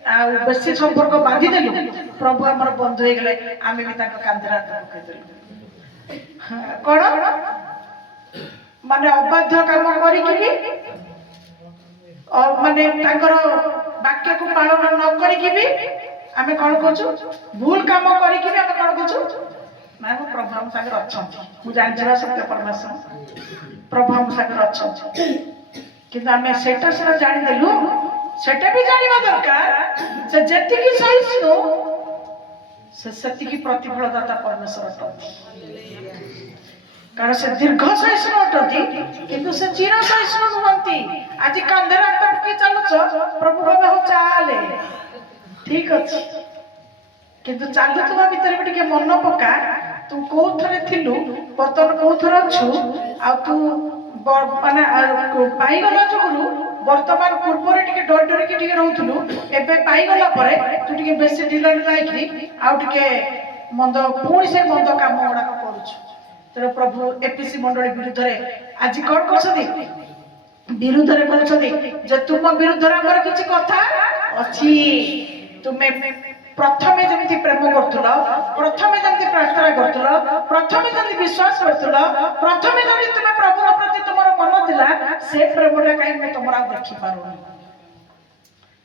ଆଉ ବେଶୀ ସମ୍ପର୍କ ବାନ୍ଧିଦେଲୁ ପ୍ରଭୁ ଆମର ବନ୍ଧୁ ହେଇଗଲେ ଆମେ ବି ତାଙ୍କ କାନ୍ଧରେ ହାତ ପକେଇଦେଲୁ କଣ ମାନେ ଅବାଧ୍ୟ କାମ କରିକି ବି ମାନେ ତାଙ୍କର ବାକ୍ୟକୁ ପାଳନ ନ କରିକି ବି ଆମେ କଣ କରୁଛୁ ଭୁଲ କାମ କରିକି ବି ଆମେ କଣ କରୁଛୁ ମାନେ ପ୍ରଭୁ ଆମ ସାଙ୍ଗରେ ଅଛନ୍ତି ମୁଁ ଜାଣିଛି ସତ୍ୟ ପରମେଶ୍ୱର ପ୍ରଭୁ ଆମ ସାଙ୍ଗରେ ଅଛନ୍ତି କିନ୍ତୁ ଆମେ ସେଇଟା ସିନା ଜାଣିଦେଲୁ ସେଟା ବି ଜାଣିବା ଦରକାର ଯେ ଯେତିକି ସହିଷ୍ଣୁ ସେ ସେତିକି ପ୍ରତିଫଳଦାତା ପରମେଶ୍ୱର ଅଟନ୍ତି। କାରଣ ସେ ଦୀର୍ଘ ସହିଷ୍ଣୁ ଅଟନ୍ତି କିନ୍ତୁ ସେ ଚିର ସହିଷ୍ଣୁ ନୁହନ୍ତି। ଆଜି କାନ୍ଧରେ ହାତ ପକେଇ ଚାଲୁଛ, ପ୍ରଭୁ କହିବେ ହଉ ଚାଲେ, ଠିକ ଅଛି, କିନ୍ତୁ ଚାଲୁଥିବା ଭିତରେ ବି ଟିକେ ମନ ପକା ତୁ କୋଉଥରେ ଥିଲୁ, ବର୍ତ୍ତମାନ କୋଉଥରେ ଅଛୁ, ଆଉ ତୁ ମାନେ ପାଇଗଲା ଯୋଗୁରୁ ବର୍ତ୍ତମାନ ପୂର୍ବରେ ଟିକେ ଡରି ଡରିକି ଟିକେ ରହୁଥିଲୁ, ଏବେ ପାଇଗଲା ପରେ ତୁ ଟିକେ ବେଶୀ ଢିଲା ଢିଲା ହେଇକିରି ଆଉ ଟିକେ ମନ୍ଦ ପୁଣି ସେ ମନ୍ଦ କାମ ଗୁଡାକ କରୁଛୁ। ତେଣୁ ପ୍ରଭୁ ଏପିସି ମଣ୍ଡଳୀ ବିରୁଦ୍ଧରେ ଆଜି କଣ କରୁଛନ୍ତି? ବିରୁଦ୍ଧରେ କହୁଛନ୍ତି ଯେ ତୁମ ବିରୁଦ୍ଧରେ ଆମର କିଛି କଥା ଅଛି। ତୁମେ ପ୍ରଥମେ ଯେମିତି ପ୍ରେମ କରୁଥିଲ, ପ୍ରଥମେ ଯେମିତି ପ୍ରାର୍ଥନା କରୁଥିଲ, ପ୍ରଥମେ ଯେମିତି ବିଶ୍ୱାସ କରୁଥିଲ, ପ୍ରଥମେ ଯେମିତି ତୁମେ ପ୍ରଭୁଙ୍କ ପ୍ରତି ତୁମର ମନ ଥିଲା, ସେ ପ୍ରେମଟା କାହିଁକି ମୁଁ ତମର ଆଉ ଦେଖିପାରୁନି।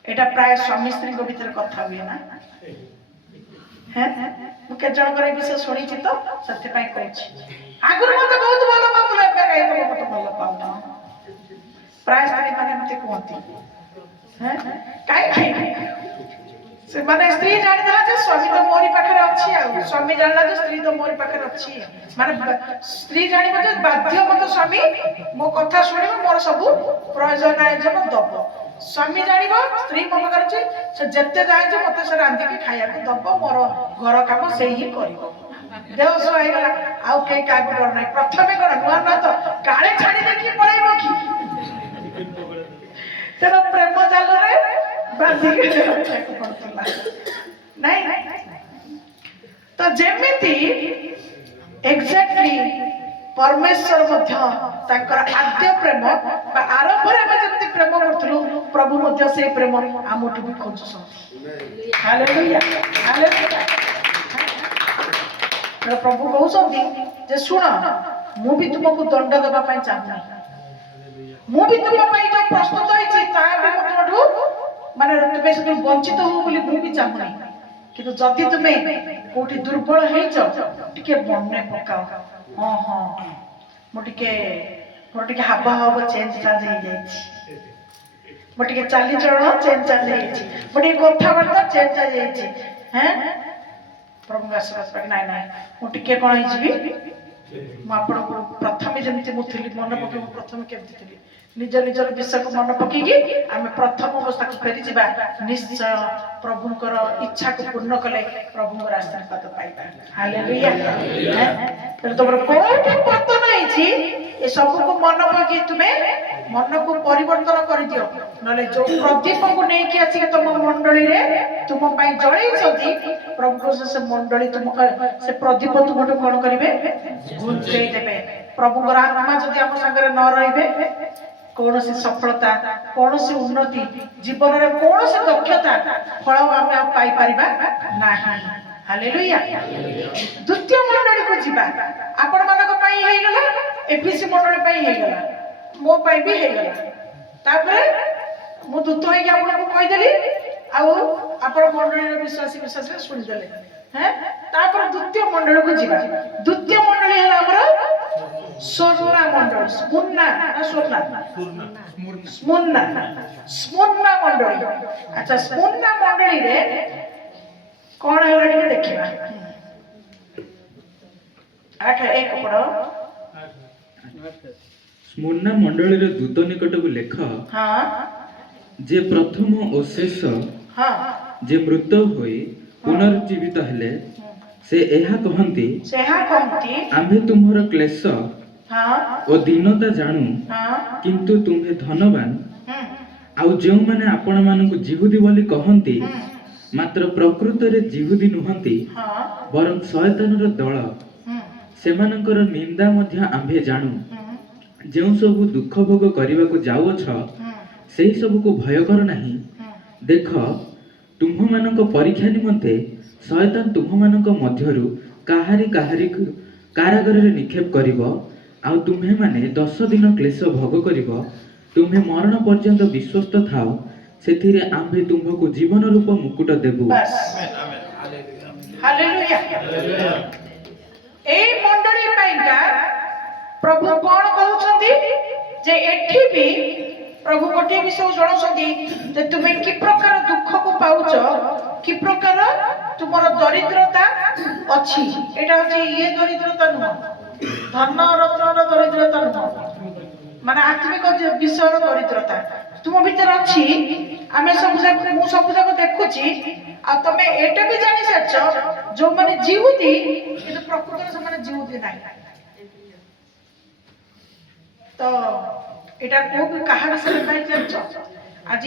ଏଇଟା ପ୍ରାୟ ସ୍ୱାମୀ ସ୍ତ୍ରୀଙ୍କ ଭିତରେ କଥା ହୁଏ ନା? ମୁଁ କେତେ ଜଣଙ୍କର ଏ ବିଷୟ ଶୁଣିଛି ତ ସେଥିପାଇଁ କହୁଛି। ଆଗରୁ ମତେ ବହୁତ ଭଲ ପାଉଥିଲା, ଏବେ କାହିଁ ତମେ ମତେ ଭଲ ପାଉନ? ପ୍ରାୟ ସ୍ତ୍ରୀ ମାନେ ଏମିତି କୁହନ୍ତି। କାହିଁକି ସେମାନେ ସ୍ତ୍ରୀ ଜାଣିଦେଲା ଯେ ସ୍ୱାମୀ ତ ମୋରି ପାଖରେ ଅଛି, ଆଉ ସ୍ୱାମୀ ଜାଣିଲା ଯେ ସ୍ତ୍ରୀ ତ ମୋରି ପାଖରେ ଅଛି, ମାନେ ସ୍ତ୍ରୀ ଜାଣିବ ଯେ ବାଧ୍ୟ ମତେ ସ୍ୱାମୀ ମୋ କଥା ଶୁଣିବ, ମୋର ସବୁ ପ୍ରୟୋଜନ ଆୟୋଜନ ଦବ। ସ୍ୱାମୀ ଜାଣିବ ସ୍ତ୍ରୀ ମୋ ପାଖରେ ଅଛି, ସେ ଯେତେ ଚାହିଁଛି ମତେ ସେ ରାନ୍ଧିକି ଖାଇବାକୁ ଦବ, ମୋର ଘର କାମ ସେଇ ହିଁ କରିବ। ଦେହ ସୁହା ହେଇଗଲା, ଆଉ କେହି କାହାକୁ ଡର ନାହିଁ। ପ୍ରଥମେ କଣ ନୂଆ ନୂଆ ତ କାଳେ ଛାଡ଼ି ଦେଇକି ପଳେଇବ କି? ତେଣୁ ପ୍ରେମ ଜାଲରେ ବାନ୍ଧିକି ରଖିବାକୁ ପଡୁଥିଲା ନାଇଁ। ତ ଯେମିତି ଏକ୍ସାକ୍ଟଲି ପରମେଶ୍ୱର ମଧ୍ୟ ତାଙ୍କର ଆଦ୍ୟ ପ୍ରେମ ବା ଆରମ୍ଭରେ ଆମେ ଯେମିତି ପ୍ରେମ କରୁଥିଲୁ, ପ୍ରଭୁ ମଧ୍ୟ ସେଇ ପ୍ରେମ ଆମଠୁ ବି ଖୋଜୁଛନ୍ତି। Hallelujah, hallelujah. ପ୍ରଭୁ କହୁଛନ୍ତି ଯେ ଶୁଣ, ମୁଁ ବି ତୁମକୁ ଦଣ୍ଡ ଦେବା ପାଇଁ ଚାହୁଁନି, ମୁଁ ବି ତୁମ ପାଇଁ ଯୋଉ ପ୍ରସ୍ତୁତ ହେଇଛି ତାହା ବି ମୁଁ ତୁମଠୁ ମାନେ ତୁମେ ସେଥିରୁ ବଞ୍ଚିତ ହଉ ବୋଲି ମୁଁ ବି ଚାହୁଁନି। କିନ୍ତୁ ଯଦି ତୁମେ କୋଉଠି ଦୁର୍ବଳ ହେଇଛ, ଟିକେ ମନେ ପକାଅ, ହଁ ହଁ ମୋର ଟିକେ ହାବଭାବ ଚେଞ୍ଜ ଚାଞ୍ଜ ହେଇଯାଇଛି, ମୋର ଟିକେ ଚାଲିଚଳନ ଚେଞ୍ଜ ଚାଞ୍ଜ ହେଇଯାଇଛି, ମୋର ଟିକେ କଥାବାର୍ତ୍ତା ଚେଞ୍ଜ ଚାଞ୍ଜ ହେଇଯାଇଛି। ପ୍ରଭୁଙ୍କ ଆଶୀର୍ବାଦ ପାଇ ନାଇଁ ନାଇଁ ମୁଁ ଟିକେ କଣ ହେଇଯିବି, ମୁଁ ଆପଣଙ୍କୁ ପ୍ରଥମେ ଯେମିତି ମୁଁ ଥିଲି ମନେ ପକେଇ, ମୁଁ ପ୍ରଥମେ କେମିତି ଥିଲି, ନିଜ ନିଜର ବିଷୟକୁ ମନେ ପକେଇକି ଆମେ ପ୍ରଥମ ଅବସ୍ଥାକୁ ଫେରିଯିବା। ନିଶ୍ଚୟ ପ୍ରଭୁଙ୍କର ଇଚ୍ଛାକୁ ପୂର୍ଣ୍ଣ କଲେ ପ୍ରଭୁଙ୍କର ଆଶୀର୍ବାଦ ପାଇବା। ହାଲେଲୁୟା। ତେଣୁ ତମର କୋଉଠି ପତନ ହେଇଛି, ଏ ସବୁକୁ ମନେ ପକେଇ ତୁମେ ମନକୁ ପରିବର୍ତ୍ତନ କରିଦିଅ। ନହେଲେ ଯୋଉ ପ୍ରଦୀପକୁ ନେଇକି ଆସିକି ତମ ମଣ୍ଡଳୀରେ ତୁମ ପାଇଁ ଜଳେଇଛନ୍ତି, ପ୍ରଭୁ ସେ ମଣ୍ଡଳୀ ସେ ପ୍ରଦୀପ ତୁମଠୁ କଣ କରିବେ? ଘୁଞ୍ଚେଇ ଦେବେ। ପ୍ରଭୁଙ୍କର ଆତ୍ମା ଯଦି ଆମ ସାଙ୍ଗରେ ନ ରହିବେ, କୌଣସି ସଫଳତା, କୌଣସି ଉନ୍ନତି, ଜୀବନରେ କୌଣସି ଦକ୍ଷତା ଫଳ ଆମେ ଆଉ ପାଇପାରିବା ନାହିଁ। ହାଲେଲୁୟା। ଦ୍ୱିତୀୟ ମଣ୍ଡଳୀକୁ ଯିବା। ଆପଣ ମାନଙ୍କ ପାଇଁ ହେଇଗଲା, ଏଫିସି ମଣ୍ଡଳୀ ପାଇଁ ହେଇଗଲା, ମୋ ପାଇଁ ବି ହେଇଗଲା। ତାପରେ ମୁଁ ଦୂତ ହେଇକି ଆପଣଙ୍କୁ କହିଦେଲି, ଆଉ ଆପଣ ମଣ୍ଡଳୀର ବିଶ୍ୱାସୀ ଶୁଣିଦେଲେ। ତାପରେ ଦ୍ୱିତୀୟ ମଣ୍ଡଳୀକୁ ଯିବା। ଦ୍ୱିତୀୟ ମଣ୍ଡଳୀ ହେଲା ଆମର ସ୍ମୁର୍ଣ୍ଣା ମଣ୍ଡଳୀ। ସ୍ମୁର୍ଣ୍ଣା ମଣ୍ଡଳୀ। ଆଚ୍ଛା, ସ୍ମୁର୍ଣ୍ଣା ମଣ୍ଡଳୀରେ କଣ ହେଲା ଟିକେ ଦେଖିବା। 8:1 ପଢ। ସ୍ମୁର୍ଣ୍ଣା ମଣ୍ଡଳୀର ଦୂତ ନିକଟକୁ ଲେଖ, ଯେ ପ୍ରଥମ ଓ ଶେଷ, ଯେ ମୃତ ହୋଇ ପୁନରୁଜ୍ଜୀବିତ ହେଲେ, ସେ ଏହା କହନ୍ତି, ଆମ୍ଭେ ତୁମର କ୍ଲେଶ ଓ ଦୀନତା ଜାଣୁ, କିନ୍ତୁ ତୁମ୍ଭେ ଧନବାନ। ଆଉ ଯେଉଁମାନେ ଆପଣମାନଙ୍କୁ ଯିହୁଦୀ ବୋଲି କହନ୍ତି, ମାତ୍ର ପ୍ରକୃତରେ ଯିହୁଦୀ ନୁହନ୍ତି, ବରଂ ଶୟତାନର ଦଳ, ସେମାନଙ୍କର ନିନ୍ଦା ମଧ୍ୟ ଆମ୍ଭେ ଜାଣୁ। ଯେଉଁ ସବୁ ଦୁଃଖ ଭୋଗ କରିବାକୁ ଯାଉଅଛ, ସେହି ସବୁକୁ ଭୟ କର ନାହିଁ। ଦେଖ, ତୁମ୍ଭମାନଙ୍କ ପରୀକ୍ଷା ନିମନ୍ତେ ଶୟତାନ ତୁମ୍ଭମାନଙ୍କ ମଧ୍ୟରୁ କାହାରିକୁ କାରାଗାରରେ ନିକ୍ଷେପ କରିବ, ଆଉ ତୁମ୍ଭେମାନେ 10 ଦିନ କ୍ଲେଶ ଭୋଗ କରିବ। ତୁମ୍ଭେ ମରଣ ପର୍ଯ୍ୟନ୍ତ ବିଶ୍ୱସ୍ତ ଥାଅ, ସେଥିରେ ଆମ୍ଭେ ତୁମ୍ଭକୁ ଜୀବନ ରୂପ ମୁକୁଟ ଦେବୁ। ହାଲେଲୁୟା। ଏଇ ମଣ୍ଡଳୀ ପାଇଁକା ପ୍ରଭୁ କଣ କହୁଛନ୍ତି, ଯେ ଏଠି ବି प्रभु गोटे विषय जनाऊँ तुम कि प्रकार दुख को पाउच कि प्रकार तुम दरिद्रता अच्छी एटा हूँ ये दरिद्रता नुह धन रत्न दरिद्रता नुह माने आत्मिक विषय दरिद्रता तुम भीतर अच्छी आम सब सब जाक देखुची आ तमे एटा भी जानी सारछ जो माने जीवती किंतु प्रकृत से माने जीवती नाही तो एटा को कहा विषय नहीं जानछ आज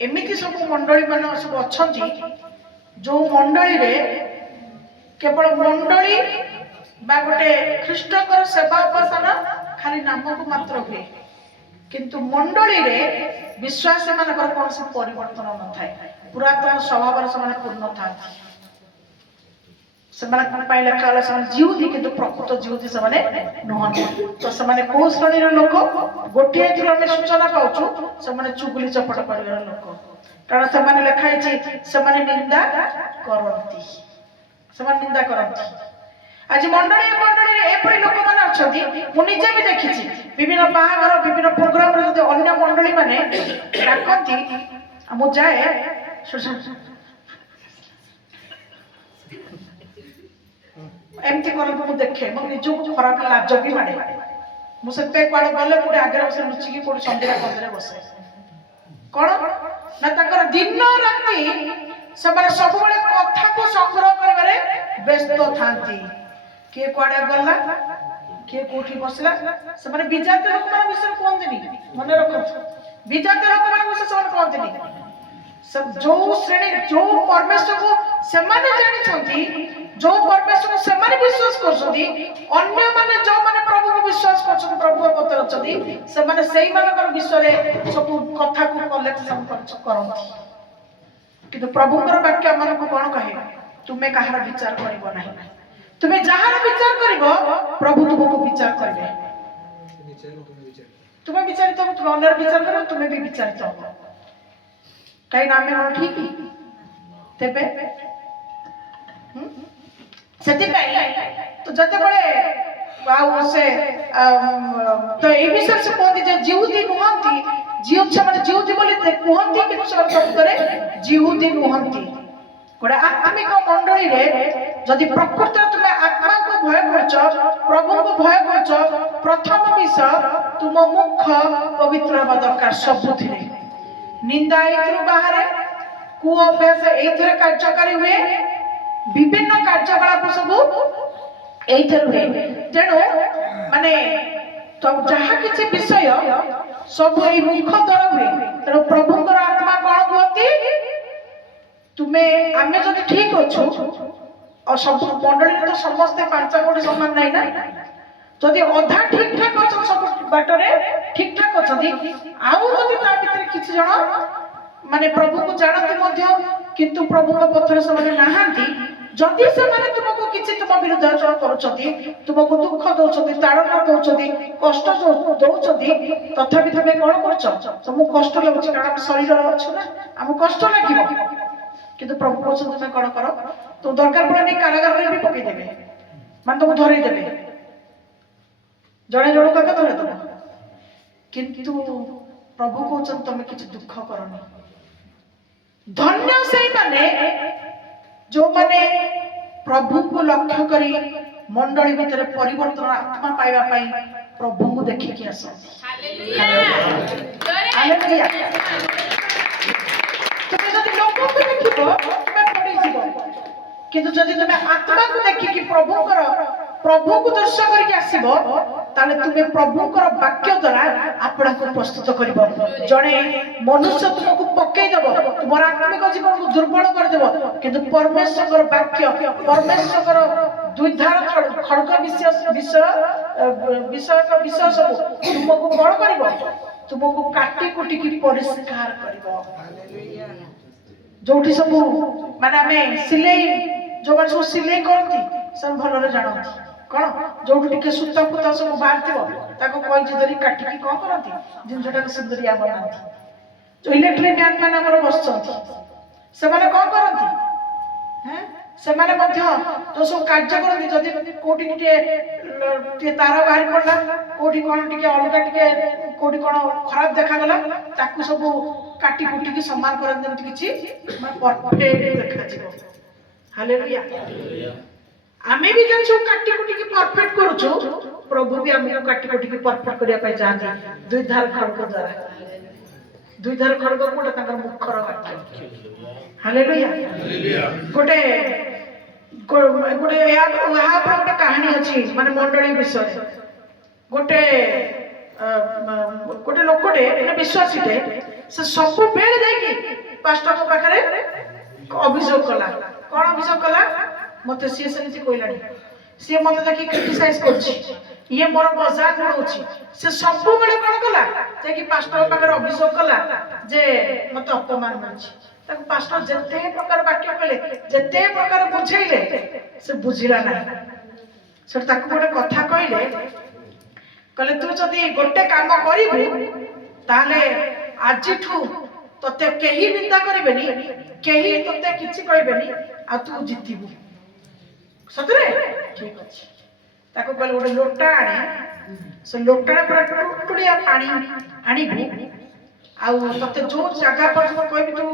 एमिति सब मंडली मान सब अछंती जो मंडली रे केवल मंडली बा गोटे ख्रीष्टकर सेवा उपासना खाली नाम को मात्र हुए किंतु मंडली रे विश्वास मानकर कौन से परिवर्तन न थाए पुरातन स्वभाव से पूर्ण था जीवती किंतु प्रकृत जीवती से नुहति तो से कौ श्रेणी लोक गोटे आम सूचना पाचु से चुगुली चपट कर लोक कारण से लिखाई से निंदा करती निंदा करती आज मंडली मंडली एपरी लोक मैंने अच्छा मुझे भी देखी विभिन्न बाहागर विभिन्न प्रोग्राम अन्य मंडली मैंने डाकती मुझे जाए एमती कर देखे मो निज खराब लाज भी मारे मुझे कड़े गले कोई आगे बस लुचिकी कोई संध्या कंदे बसे कौन ना दिन राति से सब कथा को संग्रह कर व्यस्त था किए कड़े गला किए कौटी बसला से विजातीय लोक मान विषय कहते मन रख विजातीय लोक मान विषय से कहते जो श्रेणी जो परमेश्वर को जानी जो परमेश्वर को सेमाने विश्वास करछथि अन्य माने जो माने प्रभु को विश्वास करछथि प्रभु पत्र अछथि से माने सेही मानकर विश्व रे सब कथा को कलेक्शन करथि किंतु प्रभुकर वाक्य मन को कोन कहे तुमे कहार विचार करिवो नाही तुमे जहार विचार करिवो प्रभु तुमको विचार करबे तुमे विचारित हो तुम अन्य विचार करो तुमे भी विचारित हो कहीं नाम में ठीक तेबे तो जते बड़े से तो ये विषय से कहती जे जीवती नुहंती जीव से माने जीवती बोली कहती कि सब शब्दरे जीवती नुहंती गोटे आत्मिक मंडली रे जदि प्रकृत तुम आत्मा को भय करछ प्रभु को भय करछ प्रथम विषय तुम मुख पवित्र हवा दरकार सबुथि रे निंदा एथुर बाहर कु अभ्यास एथुर कार्यकारी हुए विभिन्न कार्यकलाप सब एथुर हुए तेणु माने तो जहाँ किसी विषय सब ए मुख द्वारा हुए तेणु प्रभुकर आत्मा कौन कहती तुम्हें आमे जदि ठीक अच्छु और सब मंडली तो समस्ते पांच गोटे समान नहीं ना जदि अधा ठीक ठाक अच्छा सब बाटरे ठीक ठाक अच्छा आउ जदि ता भीतर किछि जण माने प्रभु को जानते किंतु प्रभु को पथर से नाहांती जदि से माने तुमको किछि तुम विरुद्ध आचरण करूछथि तुमको दुख दउछथि ताड़ना दउछथि कष्ट दउछथि तथापि तमे कोन करछ तुमको कष्ट लागुछि कारण शरीर अछि ना हमको कष्ट लागिबो किंतु प्रभु को तुम कोन करो तो दरकार पड़े नहीं कारागार रे भी पकई देबे मान तुमको धरै देबे जणे जण का धरै देबो किंतु प्रभु को तुम किछि दुख करनी धन्य से माने जो माने प्रभु को लक्ष्य करी मंडली भीतर परिवर्तन आत्मा पाइबा पाई प्रभु को देखि कि आसंती हालेलुया तुम जदि लोक को देखिबो तुम पड़ी जीवो किंतु जदि तुम आत्मा को देखि कि प्रभु को दर्शन करके आसीबो ताले तुमे प्रभुकर वाक्य द्वारा आपण को प्रस्तुत करिवो जणे मनुष्य तुमको पक्कै देबो तुमर आत्मिक जीवन को दुर्बल कर देबो किंतु परमेश्वरकर वाक्य परमेश्वरकर दुधार खड़ग विषय सब तुमको बड़ करिवो तुमको काटी कुटी की परिष्कार करिवो हालेलुया जोठी सब माने हमें सिलाई जो बार सब सिलाई करती सब भलरे जानती कौन जो टिके सूता पुता सब बाहर थो ताको कहि धरी काटिकी कौन करती जिनसटा सुंदरिया बनाती जो इलेक्ट्रिशियन मैंने हमर बसचंती से माने कौन करती हैं से माने मध्य तो सब कार्य करती जदी कोठी टिके तार बाहर पड़ला कोठी कोन टिके अलगा टिके କୋଉଠି କଣ ଖରାପ ଦେଖାଗଲା ତାକୁ ସବୁ କାଟି କୁଟିକି ସମାନ କରନ୍ତି ଯେମିତି କିଛି ପରଫେକ୍ଟ ଦେଖାଯିବ। ହାଲେଲୁୟା। ଆମେ ବି ଯେମିତି ସବୁ କାଟି କୁଟିକି ପରଫେକ୍ଟ କରୁଛୁ ପ୍ରଭୁ ବି ଆମକୁ କାଟି କୁଟିକି ପରଫେକ୍ଟ କରିବା ପାଇଁ ଚାହାନ୍ତି ଦୁଇ ଧାର ଖଡଗ ଦ୍ୱାରା। ଦୁଇ ଧାର ଖଡଗ ଗୋଟେ ତାଙ୍କର ମୁଖର ବାକ୍ୟ। ହାଲେଲୁୟା। ଗୋଟେ ଗୋଟେ ଏହା ଉପରେ ଗୋଟେ କାହାଣୀ ଅଛି ମାନେ ମଣ୍ଡଳୀ ବିଷୟରେ। ଗୋଟେ ଗୋଟେ ଲୋକଟେ ମାନେ ବିଶ୍ୱାସୀଟେ ସେ ସବୁବେଳେ ଯାଇକି ପାଷ୍ଟରଙ୍କ ପାଖରେ ଅଭିଯୋଗ କଲା। କଣ ଅଭିଯୋଗ କଲା? ମତେ ସିଏ ସେମିତି କହିଲାଣି, ସିଏ ମତେ ଦେଖି କ୍ରିଟିସାଇଜ କରୁଛି, ଇଏ ମୋର ମଜାକ ଉଡଉଛି। ସେ ସବୁବେଳେ କଣ କଲା? ଯାଇକି ପାଷ୍ଟରଙ୍କ ପାଖରେ ଅଭିଯୋଗ କଲା ଯେ ମତେ ଅପମାନ ମିଳୁଛି। ତାକୁ ପାଷ୍ଟର ଯେତେ ପ୍ରକାର ବାକ୍ୟ କହିଲେ, ଯେତେ ପ୍ରକାର ବୁଝେଇଲେ, ସେ ବୁଝିଲା ନାହିଁ। ସେ ତାକୁ ଗୋଟେ କଥା କହିଲେ, କହିଲେ ତୁ ଯଦି ଗୋଟେ କାମ କରିବୁ ତାହେଲେ ଆଜିଠୁ ତତେ କେହି ନିନ୍ଦା କରିବେନି, କେହି ତତେ କିଛି କହିବେନି, ଆଉ ତୁ ଜିତିବୁ। ସତରେ ଠିକ ଅଛି। ତାକୁ କହିଲେ ଗୋଟେ ଲୋଟା ଆଣେ, ସେ ଲୋଟାରେ ପୁରା ଟୁଟୁଳିଆ ପାଣି ଆଣିବୁ, ଆଉ ତତେ ଯୋଉ ଜାଗା ପର୍ଯ୍ୟନ୍ତ କହିବି ତୁ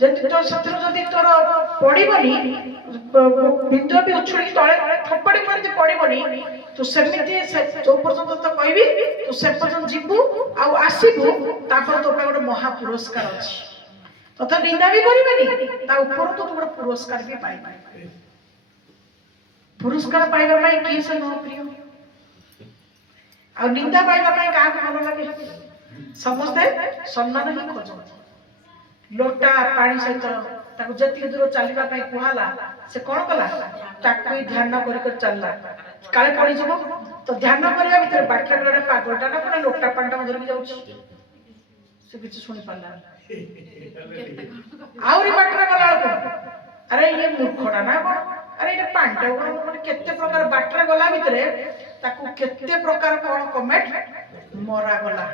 ଯଦି ତୋ ସେଥିରୁ ଯଦି ତୋର ପଡିବନି ବିନ୍ଦୁ ବି ଉଛୁଳିକି ତଳେ ଥୋପାଡ଼ି ପଡି ପଡିବନି, ତୁ ସେମିତି ଯୋଉ ପର୍ଯ୍ୟନ୍ତ ତ କହିବି ତୁ ସେ ପର୍ଯ୍ୟନ୍ତ ଯିବୁ ଆଉ ଆସିବୁ, ତାପରେ ତୋ ପାଇଁ ଗୋଟେ ମହା ପୁରସ୍କାର ଅଛି। ତତେ ନିନ୍ଦା ବି କରିବେନି, ତା ଉପରୁ ତୁ ଗୋଟେ ପୁରସ୍କାର ବି ପାଇବୁ। ପୁରସ୍କାର ପାଇବା ପାଇଁ କିଏ ସେ ନ ପ୍ରିୟ? ଆଉ ନିନ୍ଦା ପାଇବା ପାଇଁ କାହାକୁ ଭଲ ଲାଗେ? ସମସ୍ତେ ସମ୍ମାନ ହିଁ ଖୋଜନ୍ତି। ଲୋଟା ପାଣି ସହିତ ତାକୁ ଯେତିକି ଦୂର ଚାଲିବା ପାଇଁ କୁହାଲା, ସେ କଣ କଲା? ତାକୁ ହିଁ ଧ୍ୟାନ କରି ଚାଲିଲା। କାଳେ ପଡିଯିବ ତ ଧ୍ୟାନ କରିବା ଭିତରେ ବାଟରେ ଗଲା ପାଗଳଟା ନା କଣ ଲୋଟା ପାଣିଟା ଧରିକି ଯାଉଛି, ସେ କିଛି ଶୁଣି ପାରିଲାନି। ଆହୁରି ବାଟରେ ଗଲା ବେଳକୁ ଆରେ ଇଏ ମୂର୍ଖଟା ନା କଣ, ଆରେ ଏଇଟା ପାଣିଟା ମାନେ କେତେ ପ୍ରକାର ବାଟରେ ଗଲା ଭିତରେ ତାକୁ କେତେ ପ୍ରକାର କଣ କମେଣ୍ଟ ମରାଗଲା।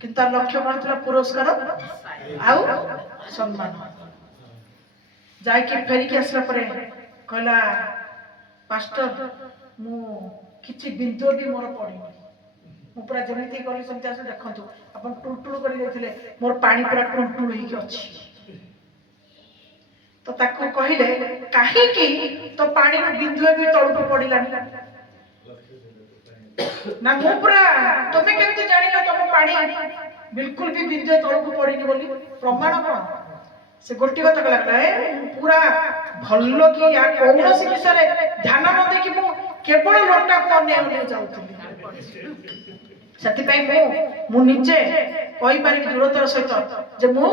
କିନ୍ତୁ ତାର ଲକ୍ଷ୍ୟ କଣ ଥିଲା? ପୁରସ୍କାର ଆଉ ସମ୍ମାନ। ଯାଇକି ଫେରିକି ଆସିଲା ପରେ କହିଲା, ପାଷ୍ଟର ମୁଁ କିଛି ବିନ୍ଦୁ ବି ମୋର ପଡିନି, ମୁଁ ପୁରା ଯେମିତି କଲି ସେମିତି ଆସ ଦେଖନ୍ତୁ, ଆପଣ ଟୁଳଟୁଳ କରି ଦେଇଥିଲେ, ମୋର ପାଣି ପୁରା ଟୁଳଟୁଳ ହେଇକି ଅଛି। ତ ତାକୁ କହିଲେ, କାହିଁକି ତ ପାଣିର ବିନ୍ଦୁ ବି ତଳକୁ ପଡିଲାନି? ନା ମୁଁ ପୁରା, ତମେ କେମିତି ଜାଣିଲ ତମ ପାଣି ବିଲକୁଲ ବି ବିନ୍ଦୁ ତଳକୁ ପଡିନି ବୋଲି? ପ୍ରମାଣ କଣ? ସେ ଗୋଟିଏ କଥା କହିଲା, ପୁରା ଭଲ କି କୌଣସି ବିଷୟରେ ଧ୍ୟାନ ନ ଦେଇକି ମୁଁ କେବଳ ଲୋଟାକୁ ଅନେଇ ଯାଉଥିଲି। ସେଥିପାଇଁ ମୁଁ ନିଜେ କହିପାରିବି ଦୃଢତାର ସହିତ ଯେ ମୁଁ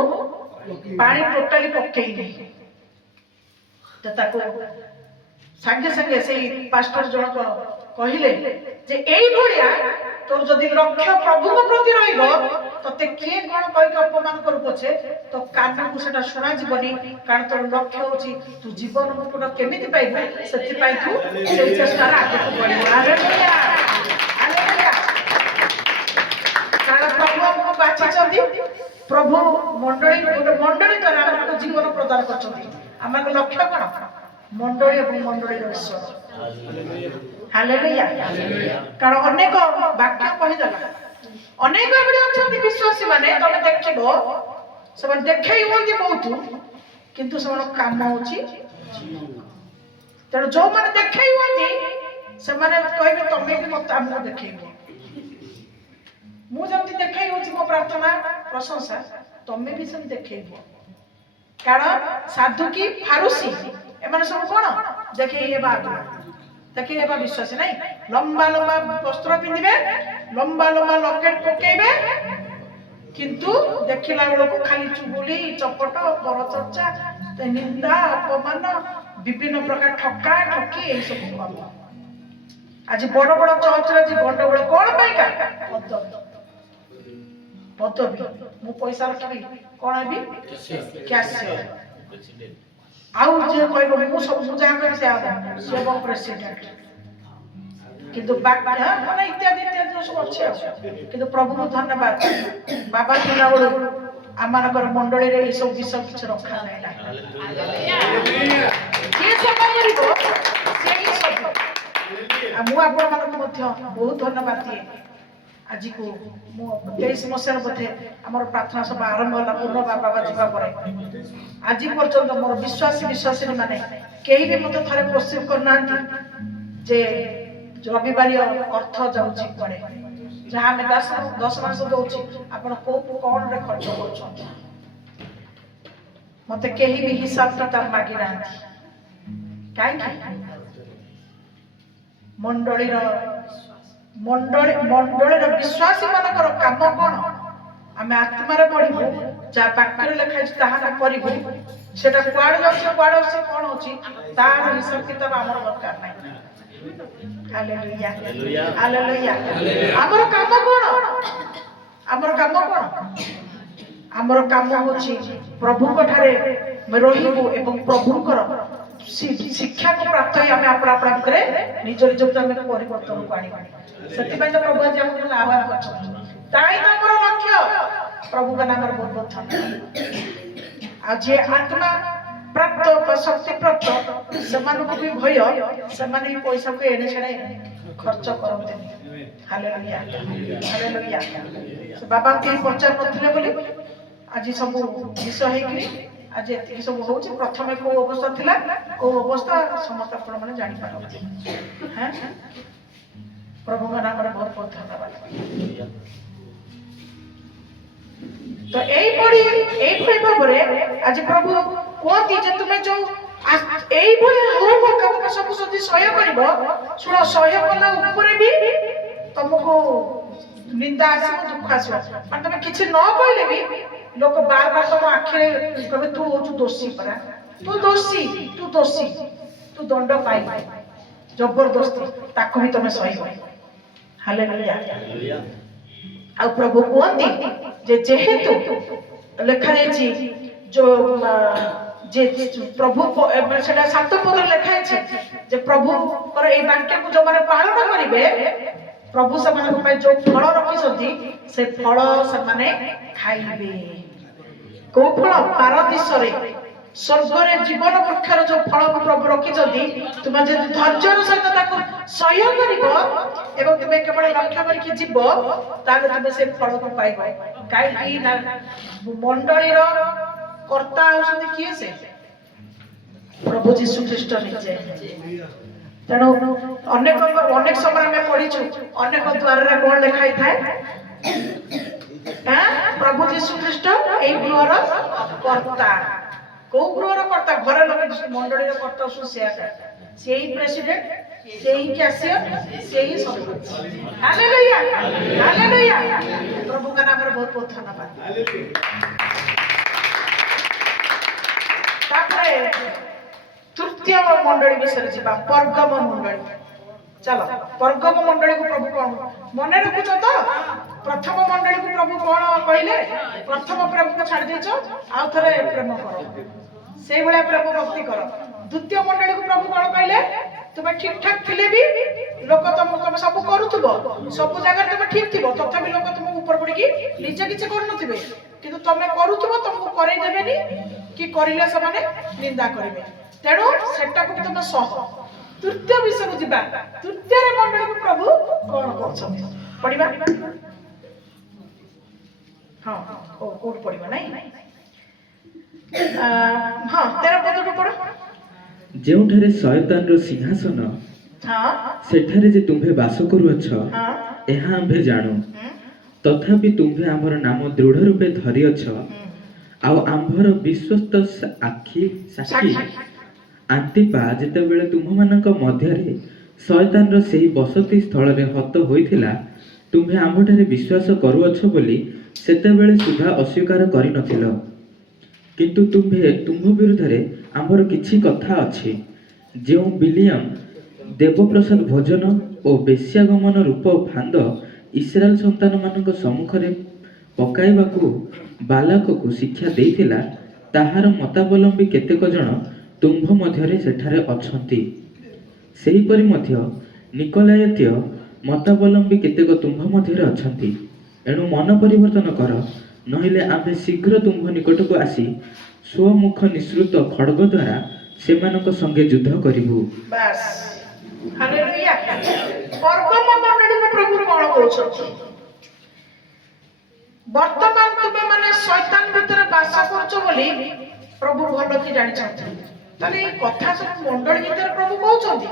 ପାଣି ଟୋଟାଲି ପକେଇନି। ତାକୁ ସାଙ୍ଗେ ସାଙ୍ଗେ ସେଇ ପାଷ୍ଟର ଜଣକ କହିଲେ ଯେ ଏଇଭଳିଆ ତୋର ଯଦି ଲକ୍ଷ୍ୟ ପ୍ରଭୁଙ୍କ ପ୍ରତି ରହିବ, ତତେ କିଏ କଣ କହିକି ଅପମାନ କରୁ ପଛେ ତ କାନକୁ ସେଟା ଶୁଣାଯିବନି, କାରଣ ତୋର ଲକ୍ଷ୍ୟ ହଉଛି ତୁ ଜୀବନ ମୁକୁଟ କେମିତି ପାଇବୁ, ସେଥିପାଇଁ ତୁ ସେଇ ଚେଷ୍ଟାରେ ଆଗକୁ ବଢିବୁ। Hallelujah, hallelujah. କାରଣ ପ୍ରଭୁ ଆମକୁ ବାଛିଛନ୍ତି, ପ୍ରଭୁ ମଣ୍ଡଳୀ ଦ୍ୱାରା ଆମକୁ ଜୀବନ ପ୍ରଦାନ କରିଛନ୍ତି। ଆମର ଲକ୍ଷ୍ୟ କଣ? ମଣ୍ଡଳୀ ଏବଂ ମଣ୍ଡଳୀର ଈଶ୍ୱର। ହାଲେଲୁୟା। କାରଣ ଅନେକ ବାକ୍ୟ କହିଦେଲା, ଅନେକ ଏଭଳି ଅଛନ୍ତି ବିଶ୍ୱାସୀ ମାନେ, ତମେ ଦେଖିବ ସେମାନେ ଦେଖେଇ ହୁଅନ୍ତି ବହୁତ, କିନ୍ତୁ ସେମାନଙ୍କ କାମ ହଉଛି। ତେଣୁ ଯୋଉମାନେ ଦେଖେଇ ହୁଅନ୍ତି ସେମାନେ କହିବେ ତମେ ବି ମତେ ଆମକୁ ଦେଖେଇବ। ମୁଁ ଯେମିତି ଦେଖେଇ ହଉଛି ମୋ ପ୍ରାର୍ଥନା ପ୍ରଶଂସା, ତମେ ବି ସେମିତି ଦେଖେଇବ। କାରଣ ସାଧୁ କି ଫାରୁସି ଏମାନେ ସବୁ କଣ ଦେଖେଇ ହେବା, ଦେଖେଇ ହେବା ବିଶ୍ୱାସୀ ନାଇଁ। ଲମ୍ବା ଲମ୍ବା ବସ୍ତ୍ର ପିନ୍ଧିବେ, ଲମ୍ବା ଲମ୍ବା ଲକେଟ ପକେଇବେ, କିନ୍ତୁ ଦେଖିଲା ବେଳକୁ ଖାଲି ଚୁଗୁଲି ଚପଟ ପରଚର୍ଚ୍ଚା ନିନ୍ଦା ଅପମାନ ବିଭିନ୍ନ ପ୍ରକାର ଠକା ଠକି ଏଇ ସବୁ କାମ। ଆଜି ବଡ ବଡ ଚର୍ଚ୍ଚରେ ଆଜି ଗଣ୍ଡଗୋଳ କଣ ପାଇଁକା? ପଦବୀ। ମୁଁ ପଇସା ରଖିବି କଣ ହେବି? କ୍ୟାସିୟର। ଆଉ ଯିଏ କହିବ ମୁଁ ସବୁ ଯାହା କହିବି ସେ ହବ, ସେ ହବ ପ୍ରେସିଡେଣ୍ଟ। କିନ୍ତୁ ମାନେ ଇତ୍ୟାଦି ଇତ୍ୟାଦି ସବୁ ଅଛି ଆଉ। କିନ୍ତୁ ପ୍ରଭୁଙ୍କୁ ଧନ୍ୟବାଦ, ବାବା ଥିଲା ବେଳୁ ଆମମାନଙ୍କର ମଣ୍ଡଳୀରେ ଏଇ ସବୁ ବିଷୟ କିଛି ରଖା ନାହିଁ। ଯିଏ ସେବା କରିବ ସେ ହିଁ ସବୁ। ଆଉ ମୁଁ ଆପଣମାନଙ୍କୁ ମଧ୍ୟ ବହୁତ ଧନ୍ୟବାଦ ଦିଏ। आज को 23 मसीहार बोधे आमर प्रार्थना सभा आरंभ होला पूर्ण बाबा जीवा परे आज पर्यंत मोर विश्वासी विश्वासी माने केही भी मते थरे क्वेश्चन करना जे रविवार अर्थ जाउची पड़े जहाँ में 10 मास दउची आपण को कोन रे खर्च करछन मते केही भी हिसाब किताब मागी ना काई मंडलीर मंडलीर विश्वासी मानकर काम कोन आमे आत्मारे पढिबो जा वाक्य लेखा अछि ताहा करिबो सेटा क्वाड जाउछ क्वाड से कोन होछि तार हिसाब किताब हमर दरकार नै हालेलुया हालेलुया हमर काम कोन हमर काम कोन हमर काम होछि प्रभु कठारे रहिबो एवं प्रभुकर शिक्षा को प्राप्त ही हमें अपना अपना भितरे निज निज में परिवर्तन को आनी सेति तो प्रभु आज हमको आह्वान करछन ताई तो हमर लक्ष्य प्रभु का नाम बहुत बहुत धन्यवाद आज जे आत्मा प्राप्त शक्ति प्राप्त समान को भी भय समान ही पैसा को एने छड़े खर्च करते हालेलुया हालेलुया बाबा के प्रचार करथिले बोली आज सब विषय हेकरी आज एति सब होउछ प्रथमे को अवस्था थिला को अवस्था समस्त आपण माने जानि पारबे हैं प्रभु का नाम रे बहुत बहुत धन्यवाद तो एई पड़ी भाबरे आज प्रभु कोती जे तुमे जो एई भली हो तुम सब सदी सहय करबो सुनो सहय कला ऊपर भी तुमको निंदा आसीबो दुख आसीबो माने तुमे किछि न कहले भी लोक बार बार तुम आखिरे कहबे तू होछु दोषी परा तू दोषी तू दंड पाई जबरदस्ती ताको भी तुमे सही हालेलुया आ प्रभु कोंती जे जेहेतु लेखा जायछि जो जे प्रभु को सेटा 7 पद लेखा अछि जे प्रभु पर ए वाक्य को जो माने पालन करिवे प्रभु समान जो फल रखी से फल से खाइबे को फल पारदीश स्वर्ग रे जीवन वृक्षर जो फल को प्रभु रखी तुम जो धैर्यर सहित सह्य कर एवं तुम केवल लक्ष्य करके जीव ताले तुम से फल को पाइब कहीं मंडलीर कर्ता होउछन्ति किए से प्रभु जीशु ख्रीष्ट निजे तेणु अनेक समय आम पढ़ीचु अनेक द्वार रे कौन लिखाई थाए प्रभु जीशु ख्रीष्ट एई गृहर कर्ता को गृहर कर्ता घर लोक मंडलीर कर्ता से ही प्रेसिडेंट से ही कैशियर से ही सब हालेलुया हालेलुया प्रभु का नाम रे बहुत बहुत धन्यवाद तापरे तृतीय मंडली विषय जीवा परगम मंडली चलो परगम मंडली को प्रभु कौन मन रखुच तो प्रथम मंडली को प्रभु कौन कहले प्रथम प्रेम को छाड़ देछो आ थरे प्रेम करो से भले प्रेम भक्ति करो द्वितीय मंडली को प्रभु कौन कहले तुम ठीक ठाक थिले भी लोक तुम सब करूथबो सब जगह तुम ठीक थिबो तथापि लोक तुम ऊपर पड़ी की निजे किछ करनथिबे किंतु तुम करूथबो तुमको करई देबेनी कि करिले समाने निंदा करिवे तेणु सेटा को तुम सह तृतीय विषय को जीवा तृतीय मंडली को प्रभु कौन करछथि पढ़िबा हां कोड पढ़िबा नहीं हां 13 पद को पढ़ो ଯେଉଁଠାରେ ଶୟତାନର ସିଂହାସନ ସେଠାରେ ଯେ ତୁମ୍ଭେ ବାସ କରୁଅଛ ଏହା ଆମ୍ଭେ ଜାଣୁ ତଥାପି ତୁମ୍ଭେ ଆମର ନାମ ଦୃଢ଼ ରୂପେ ଧରିଅଛ ଆଉ ଆମ୍ଭର ବିଶ୍ୱସ୍ତ ସାକ୍ଷୀ ଆନ୍ତିପା ଯେତେବେଳେ ତୁମମାନଙ୍କ ମଧ୍ୟରେ ଶୟତାନର ସେହି ବସତି ସ୍ଥଳରେ ହତ ହୋଇଥିଲା ତୁମ୍ଭେ ଆମ୍ଭଠାରେ ବିଶ୍ୱାସ କରୁଅଛ ବୋଲି ସେତେବେଳେ ସୁଦ୍ଧା ଅସ୍ୱୀକାର କରିନଥିଲ କିନ୍ତୁ ତୁମ୍ଭ ବିରୁଦ୍ଧରେ आमर किछि कथा अछि जेउ विलियम देवप्रसाद भोजन और बेश्यागमन रूप फांद इस्राएल संतान मानक सम्मुखरे पकाइबाकू बालाक को शिक्षा देइथिला ताहार मतावलंबी केतेक जण तुंभ मध्यरे सेठारे अछंती सेही परि मध्य निकोलायतीय मतावलंबी केतेक तुंभ मध्यरे अछंती एणु मन परिवर्तन कर नहिले आमे शीघ्र तुंभ निकट को आसी स्वमुख निसृत खड्ग द्वारा सेमानक संगे युद्ध करिबु बस हालेलुया परगम मंडली को प्रभु कोन कहउछथि ବର୍ତ୍ତମାନ ତୁମେ ମାନେ ଶୈତାନ ଭିତରେ ବାସ କରୁଛ ବୋଲି ପ୍ରଭୁ ଭଲ କି ଜାଣିଛନ୍ତି। ତାହେଲେ ଏଇ କଥା ସବୁ ମଣ୍ଡଳୀ ଭିତରେ ପ୍ରଭୁ କହୁଛନ୍ତି,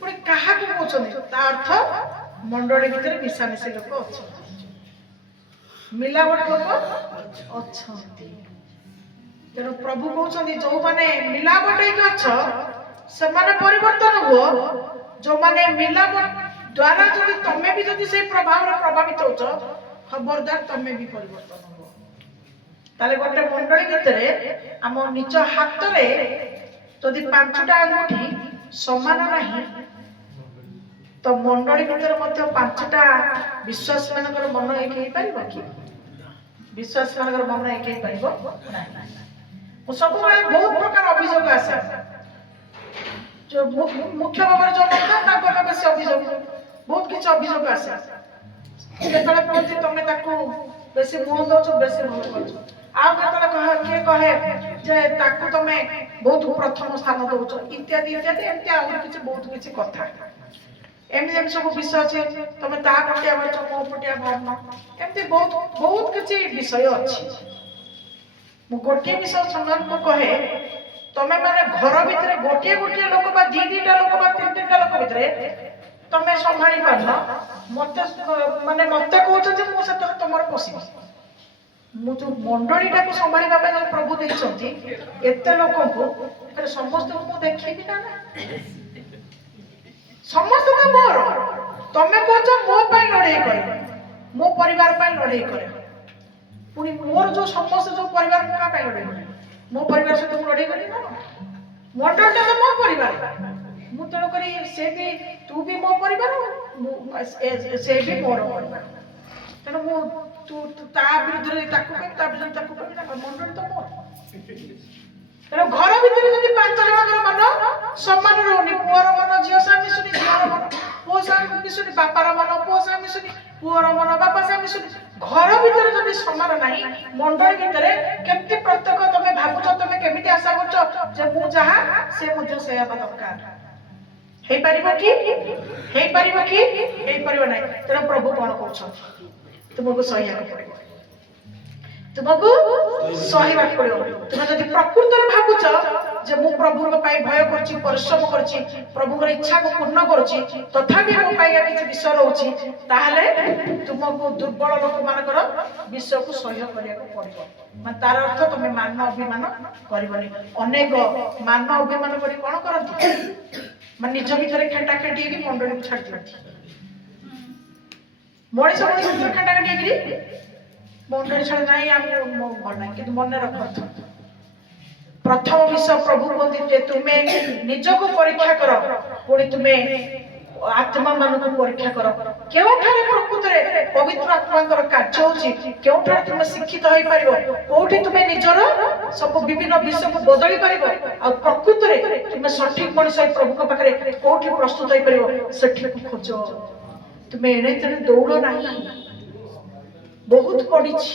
ପୁଣି କାହାକୁ କହୁଛନ୍ତି? ତା ଅର୍ଥ ମଣ୍ଡଳୀ ଭିତରେ ମିଶାମିଶି ଲୋକ ଅଛନ୍ତି, ମିଲାବଟ ଲୋକ ଅଛନ୍ତି। ତେଣୁ ପ୍ରଭୁ କହୁଛନ୍ତି ଯୋଉମାନେ ମିଲାବଟ ହେଇକି ଅଛ ସେମାନେ ପରିବର୍ତ୍ତନ ହୁଅ। ଯୋଉମାନେ ମିଲାବଟ ଦ୍ଵାରା ଯଦି ତମେ ବି ଯଦି ସେଇ ପ୍ରଭାବରେ ପ୍ରଭାବିତ ହଉଛ, ଖବରଦାର ତମେ ବି ପରିବର୍ତ୍ତନ ହୁଅ। ତାହେଲେ ଗୋଟେ ମଣ୍ଡଳୀ ଭିତରେ ଆମ ନିଜ ହାତରେ ଯଦି 5ଟା ଆଙ୍ଗୁଠି ସମାନ ନାହିଁ, ତ ମଣ୍ଡଳୀ ଭିତରେ ମଧ୍ୟ 5ଟା ବିଶ୍ୱାସ ମାନଙ୍କର ମନ ଏକ ହେଇପାରିବ କି? ବିଶ୍ୱାସ ମାନଙ୍କର ମନ ଏକ ହେଇପାରିବ ନାହିଁ। ମୁଁ ସବୁବେଳେ ବହୁତ ପ୍ରକାର ଅଭିଯୋଗ ଆସେ, ମୁଖ୍ୟ ଭାବରେ ଯୋଉ କଥା ତାଙ୍କ ପାଖରେ ବେଶୀ ଅଭିଯୋଗ, ବହୁତ କିଛି ଅଭିଯୋଗ ଆସେ। କେତେବେଳେ କୁହନ୍ତି ତମେ ତାକୁ ବେଶୀ ମୁହଁ ଦଉଛ, ବେଶୀ ଭଲ କରୁଛ। ଆଉ କେତେବେଳେ କିଏ କହେ ଯେ ତାକୁ ତମେ ବହୁତ ପ୍ରଥମ ସ୍ଥାନ ଦଉଛ, ଇତ୍ୟାଦି ଇତ୍ୟାଦି, ଏମିତି ଆହୁରି କିଛି ବହୁତ କିଛି କଥା। ଏମିତି ସବୁ ବିଷୟ ଅଛି, ତମେ ତା ପଟିଆ ଭାବୁଛ, ମୋ ପଟିଆ ଭାବୁନ, ଏମିତି ବହୁତ ବହୁତ କିଛି ବିଷୟ ଅଛି। ମୁଁ ଗୋଟିଏ ବିଷୟ ସେମାନଙ୍କୁ କହେ, ତମେ ମାନେ ଘର ଭିତରେ ଗୋଟିଏ ଗୋଟିଏ ଲୋକ ବା ଦିଟା ଲୋକ ବା ତିନିଟା ଲୋକ ଭିତରେ ତମେ ସମ୍ଭାଳି ପାରୁନ, ମତେ କହୁଛ ଯେ ମୁଁ ସେତେବେଳେ ତମର ପଶିବି। ମୁଁ ଯୋଉ ମଣ୍ଡଳୀଟାକୁ ସମ୍ଭାଳିବା ପାଇଁ ଯୋଉ ପ୍ରଭୁ ଦେଇଛନ୍ତି ଏତେ ଲୋକଙ୍କୁ, ସମସ୍ତଙ୍କୁ ମୁଁ ଦେଖେଇବି ନା? ସମସ୍ତେ ତ ମୋର। ତମେ କହୁଛ ମୋ ପାଇଁ ଲଢେଇ କରେ, ମୋ ପରିବାର ପାଇଁ ଲଢେଇ କରେ, ପୁଣି ମୋର ଯୋଉ ସମସ୍ତେ ଯୋଉ ପରିବାର କାହା ପାଇଁ ଲଢେଇ କରେ? ମୋ ପରିବାର ସହିତ ମୁଁ ଲଢେଇ କରିବି ନା? ମଣ୍ଡଳଟା ତ ମୋ ପରିବାର। ମୁଁ ତେଣୁକରି ତୁ ବି ମୋ ପରିବାର, ସେ ବି ମୋର ପରିବାର। ତେଣୁ ତୁ ତା ବିରୁଦ୍ଧରେ ତାକୁ କହିବି, ତା ବିରୁଦ୍ଧରେ ତାକୁ କହିବି ନା? ମଣ୍ଡଳୀ ତ ମୋର। ତେଣୁ ଘର ଭିତରେ ଯଦି 5 ଜଣଙ୍କର ମନ ସମାନ ରହୁନି, ପୁଅର ମନ ଝିଅ ସାଙ୍ଗେ ମିଶୁନି, ଝିଅର ମନ ପୁଅ ସାଙ୍ଗେ ମିଶୁନି, ବାପାର ମନ ପୁଅ ସାଙ୍ଗେ ମିଶୁନି, ପୁଅର ମନ ବାପା ସାଙ୍ଗେ ମିଶୁନି, ଘର ଭିତରେ ଯଦି ସମାନ ନାହିଁ, ମଣ୍ଡଳୀ ଭିତରେ କେମିତି ପ୍ରତ୍ୟେକ ତମେ ଭାବୁଛ, ତମେ କେମିତି ଆଶା କରୁଛ ଯେ ମୁଁ ଯାହା ସେ ମଧ୍ୟ ସେଇଆ ହେବା ଦରକାର? ହେଇପାରିବ କି? ହେଇପାରିବ କି? ହେଇପାରିବ ନାହିଁ। ତେଣୁ ପ୍ରଭୁ କଣ କହୁଛନ୍ତି? ତୁମକୁ ସହିବାକୁ ପଡିବ, ତୁମକୁ ସହିବାକୁ ପଡିବ। ତୁମେ ଯଦି ପ୍ରକୃତରେ ଭାବୁଛ ଯେ ମୁଁ ପ୍ରଭୁଙ୍କ ପାଇଁ ଭୟ କରୁଛି, ପରିଶ୍ରମ କରୁଛି, ପ୍ରଭୁଙ୍କର ଇଚ୍ଛାକୁ ପୂର୍ଣ୍ଣ କରୁଛି, ତଥାପି ମୋ ପାଇଁ କିଛି ବିଷୟ ରହୁଛି, ତାହେଲେ ତୁମକୁ ଦୁର୍ବଳ ଲୋକମାନଙ୍କର ବିଷୟକୁ ସହ୍ୟ କରିବାକୁ ପଡିବ। ମାନେ ତାର ଅର୍ଥ ତମେ ମାନ ଅଭିମାନ କରିବନି। ଅନେକ ମାନ ଅଭିମାନ କରି କଣ କରନ୍ତି? ମାନେ ନିଜ ଭିତରେ ଖେଣ୍ଟା ଖେଣ୍ଟି ହେଇକି ମଣ୍ଡଳୀକୁ ଛାଡି ଦିଅନ୍ତି। ମଣିଷ ଭିତରେ ଖେଣ୍ଟା ଖେଣ୍ଟି ହେଇକିରି ମଣ୍ଡଳୀ ଛାଡି ନାହିଁ, ଆମେ ଭଲ ନାହିଁ। କିନ୍ତୁ ମନେ ରଖନ୍ତୁ, ପ୍ରଥମ ବିଷୟ ପ୍ରଭୁ କୁହନ୍ତି ଯେ ତୁମେ ନିଜକୁ ପରୀକ୍ଷା କର, ପୁଣି ତୁମେ ଆତ୍ମା ମାନଙ୍କୁ ପରୀକ୍ଷା କର। କେଉଁଠାରେ ପ୍ରକୃତରେ ପବିତ୍ର ଆତ୍ମାଙ୍କର କାର୍ଯ୍ୟ ହଉଛି, କେଉଁଠାରେ ତୁମେ ଶିକ୍ଷିତ ହେଇପାରିବ, କୋଉଠି ତୁମେ ନିଜର ସବୁ ବିଭିନ୍ନ ବିଷୟକୁ ବଦଳି ପାରିବ, ଆଉ ପ୍ରକୃତରେ ତୁମେ ସଠିକ ମଣିଷ ହେଇ ପ୍ରଭୁଙ୍କ ପାଖରେ କୋଉଠି ପ୍ରସ୍ତୁତ ହେଇପାରିବ, ସେଠିକୁ ଖୋଜ। ତୁମେ ଏଣେ ତେଣେ ଦୌଡ଼ ନାହିଁ। ବହୁତ ପଡିଛି,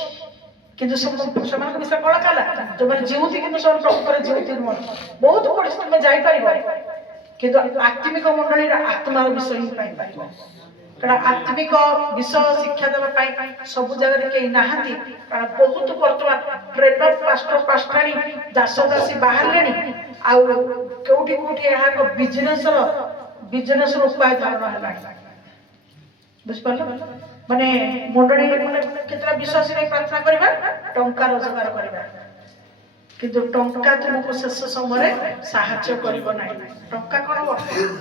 କିନ୍ତୁ ସେମାନଙ୍କ ବିଷୟ କଣ କଲା? ଯୋଉମାନେ ଜିଉତି କିନ୍ତୁ ସେମାନେ ପ୍ରକୃତରେ ଜିଉତି ନୁହନ୍ତି। ବହୁତ ପଡିଛି, ତୁମେ ଯାଇପାରିବ, କିନ୍ତୁ ଆତ୍ମିକ ମଣ୍ଡଳୀର ଆତ୍ମାର ବିଷୟ ହିଁ ପାଇପାରିବ। କାରଣ ଆତ୍ମିକ ବିଷୟ ଶିକ୍ଷା ଦେବା ପାଇଁ ସବୁ ଜାଗାରେ କେହି ନାହାନ୍ତି। କାରଣ ବହୁତ ବର୍ତ୍ତମାନ ଟ୍ରେନର ପାଷ୍ଟରାଣୀ ଦାସ ଦାସୀ ବାହାରିଲେଣି, ଆଉ କୋଉଠି କୋଉଠି ଏହା ଏକ ବିଜନେସର ଉପାୟ ଧାରଣ ହେଲାଣି। ବୁଝିପାରିଲ? ମାନେ ମଣ୍ଡଳୀ କେତେଟା ବିଶ୍ୱାସୀ ନେଇ ପ୍ରାର୍ଥନା କରିବା, ଟଙ୍କା ରୋଜଗାର କରିବା, କିନ୍ତୁ ଟଙ୍କା ତୁମକୁ ଶେଷ ସମୟରେ ସାହାଯ୍ୟ କରିବ ନାହିଁ। ଟଙ୍କା କଣ ହବ?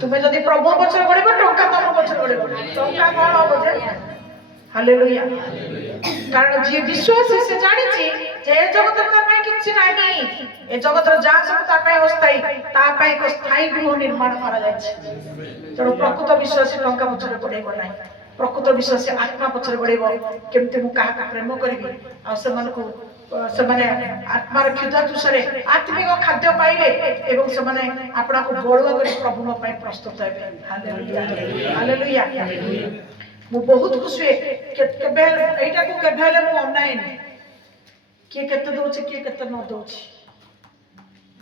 ତୁମେ ଯଦି ପ୍ରଭୁ ପଛରେ ଗୋଡିବ, ଟଙ୍କା ତମ ପଛରେ ଗୋଡିବ। ଟଙ୍କା କଣ ହବ ଯେ? ହାଲେଲୁୟା। କାରଣ ଯିଏ ବିଶ୍ୱାସୀ ସେ ଜାଣିଛି ଯେ ଏ ଜଗତରେ ତା ପାଇଁ କିଛି ନାହିଁ। ଏ ଜଗତର ଯାହା ସବୁ ତା ପାଇଁ ଅସ୍ଥାୟୀ, ତା ପାଇଁ ଏକ ସ୍ଥାୟୀ ଗୃହ ନିର୍ମାଣ କରାଯାଇଛି। ତେଣୁ ପ୍ରକୃତ ବିଶ୍ୱାସୀ ଟଙ୍କା ପଛରେ ଗୋଡେଇବ ନାହିଁ। ପ୍ରକୃତ ବିଶ୍ୱାସୀ ଆତ୍ମା ପଛରେ ଗୋଡେଇବ, କେମିତି ମୁଁ କାହାକୁ ପ୍ରେମ କରିବି, ଆଉ ସେମାନେ ଆତ୍ମାର କ୍ଷୁଧାତୃଷାରେ ଆତ୍ମିକ ଖାଦ୍ୟ ପାଇଲେ ଏବଂ ସେମାନେ ଆପଣଙ୍କୁ ବଳୁଆ କରି ପ୍ରଭୁଙ୍କ ପାଇଁ ପ୍ରସ୍ତୁତ ହେବେ। Hallelujah, hallelujah. ମୁଁ ବହୁତ ଖୁସି ହୁଏ, କେବେ ଏଇଟାକୁ କେବେ ହେଲେ ମୁଁ ଅନାଏନି କିଏ କେତେ ଦଉଛି, କିଏ କେତେ ନ ଦଉଛି।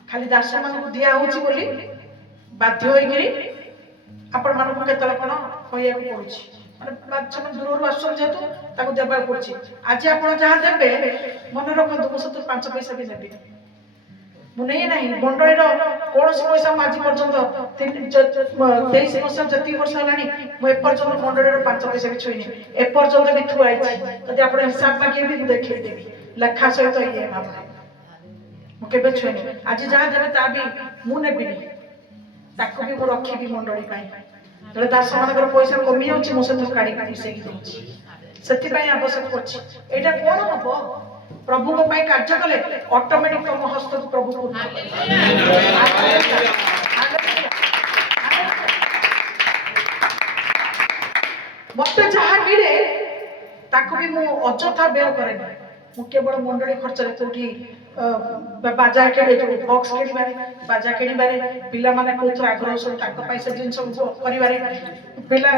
ଖାଲି ଦାସ ମାନଙ୍କୁ ଦିଆ ହଉଛି ବୋଲି ବାଧ୍ୟ ହୋଇକିରି ଆପଣ ମାନଙ୍କୁ କେତେବେଳେ କଣ କହିବାକୁ ପଡୁଛି। ମାନେ ଦୂରରୁ ଆସୁଛନ୍ତି ଯେହେତୁ ତାକୁ ଦେବାକୁ ପଡୁଛି। ଆଜି ଆପଣ ଯାହା ଦେବେ ମନେ ରଖନ୍ତୁ ମୁଁ ସେଥିରୁ 5 ପଇସା ବି ନେବି ମୁଁ ନେଇ ନାହିଁ। ମଣ୍ଡଳୀର କୌଣସି ପଇସା ମୁଁ ଆଜି ପର୍ଯ୍ୟନ୍ତ 23 ବର୍ଷ ଯେତିକି ବର୍ଷ ହେଲାଣି ମୁଁ ଏପର୍ଯ୍ୟନ୍ତ ମଣ୍ଡଳୀର 5 ପଇସା ବି ଛୁଇଁନି। ଏପର୍ଯ୍ୟନ୍ତ ବି ଥୁଆ ହେଇଛି। ଯଦି ଆପଣ ହିସାବ ମାଗିବେ ବି ଦେଖେଇଦେବି ଲେଖା ସହିତ ଇଏ ଭାବରେ ମୁଁ କେବେ ଛୁଇଁନି। ଆଜି ଯାହା ଦେବେ ତା ବି ମୁଁ ନେବିନି, ତାକୁ ବି ମୁଁ ରଖିବି ମଣ୍ଡଳୀ ପାଇଁ। ଯେତେବେଳେ ଦାସ ମାନଙ୍କର ପଇସା କମି ଯାଉଛି ମୁଁ ସେଥିରୁ କାଢିକି ମିଶେଇକି ଦଉଛି। ସେଥିପାଇଁ ଆବଶ୍ୟକ ଅଛି। ଏଇଟା କଣ ହବ? ପ୍ରଭୁଙ୍କ ପାଇଁ କାର୍ଯ୍ୟ କଲେ ଅଟୋମେଟିକ ତମ ହସ୍ତକୁ ପ୍ରଭୁ ମତେ ଯାହା ମିଳେ ତାକୁ ବି ମୁଁ ଅଯଥା ବ୍ୟୟ କରେନି। ମୁଁ କେବଳ ମଣ୍ଡଳୀ ଖର୍ଚ୍ଚରେ କୋଉଠି ବାଜା କିଣିବାରେ, ବକ୍ସ କିଣିବାରେ, ବାଜା କିଣିବାରେ, ପିଲାମାନେ କୋଉଥିରେ ଆଗ୍ରହ ସବୁ ତାଙ୍କ ପାଇଁ ସେ ଜିନିଷ କରିବାରେ, ପିଲା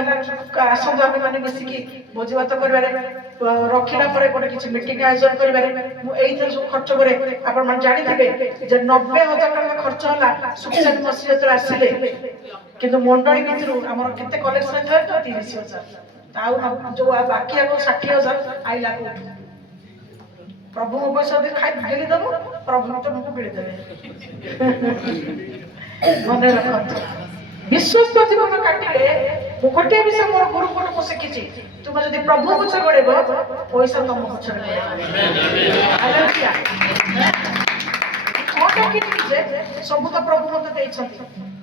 ଆସନ୍ତୁ ଆମେ ମାନେ ମିଶିକି ଭୋଜି ଭାତ କରିବାରେ, ରଖିଲା ପରେ ଗୋଟେ କିଛି ମିଟିଂ ଆୟୋଜନ କରିବାରେ ମୁଁ ଏଇଥିରେ ସବୁ ଖର୍ଚ୍ଚ କରେ। ଆପଣ ମାନେ ଜାଣିଥିବେ ଯେ 90,000 ଟଙ୍କା ଖର୍ଚ୍ଚ ହେଲା ସୁଖଚାନ୍ଦ ମସିହା ଯେତେବେଳେ ଆସିଲେ, କିନ୍ତୁ ମଣ୍ଡଳୀ ଭିତରୁ ଆମର କେତେ କଲେକ୍ସନ ହେଇଥିଲା? 30,000। ଆଉ ଯୋଉ ବାକି ଆଉ 60,000 ଆଇଲା କୋଉଠୁ? ପ୍ରଭୁଙ୍କ ପଇସା ଯଦି ଖାଇ ଗିଳିଦବ ପ୍ରଭୁ ତମକୁ ଗିଳିଦେବେ। ମନେ ରଖନ୍ତୁ, ବିଶ୍ୱସ୍ତ ଜୀବନ କାଟିଲେ ମୁଁ ଗୋଟିଏ ବିଷୟ ମୋର ଗୁରୁଙ୍କଠୁ ମୁଁ ଶିଖିଛି, ତୁମେ ଯଦି ପ୍ରଭୁ ପଛ ଗୋଡେଇବ ପଇସା ତମ ପଛରେ କଣଟା କିଣିବି ଯେ ସବୁ ତ ପ୍ରଭୁ ମତେ ଦେଇଛନ୍ତି।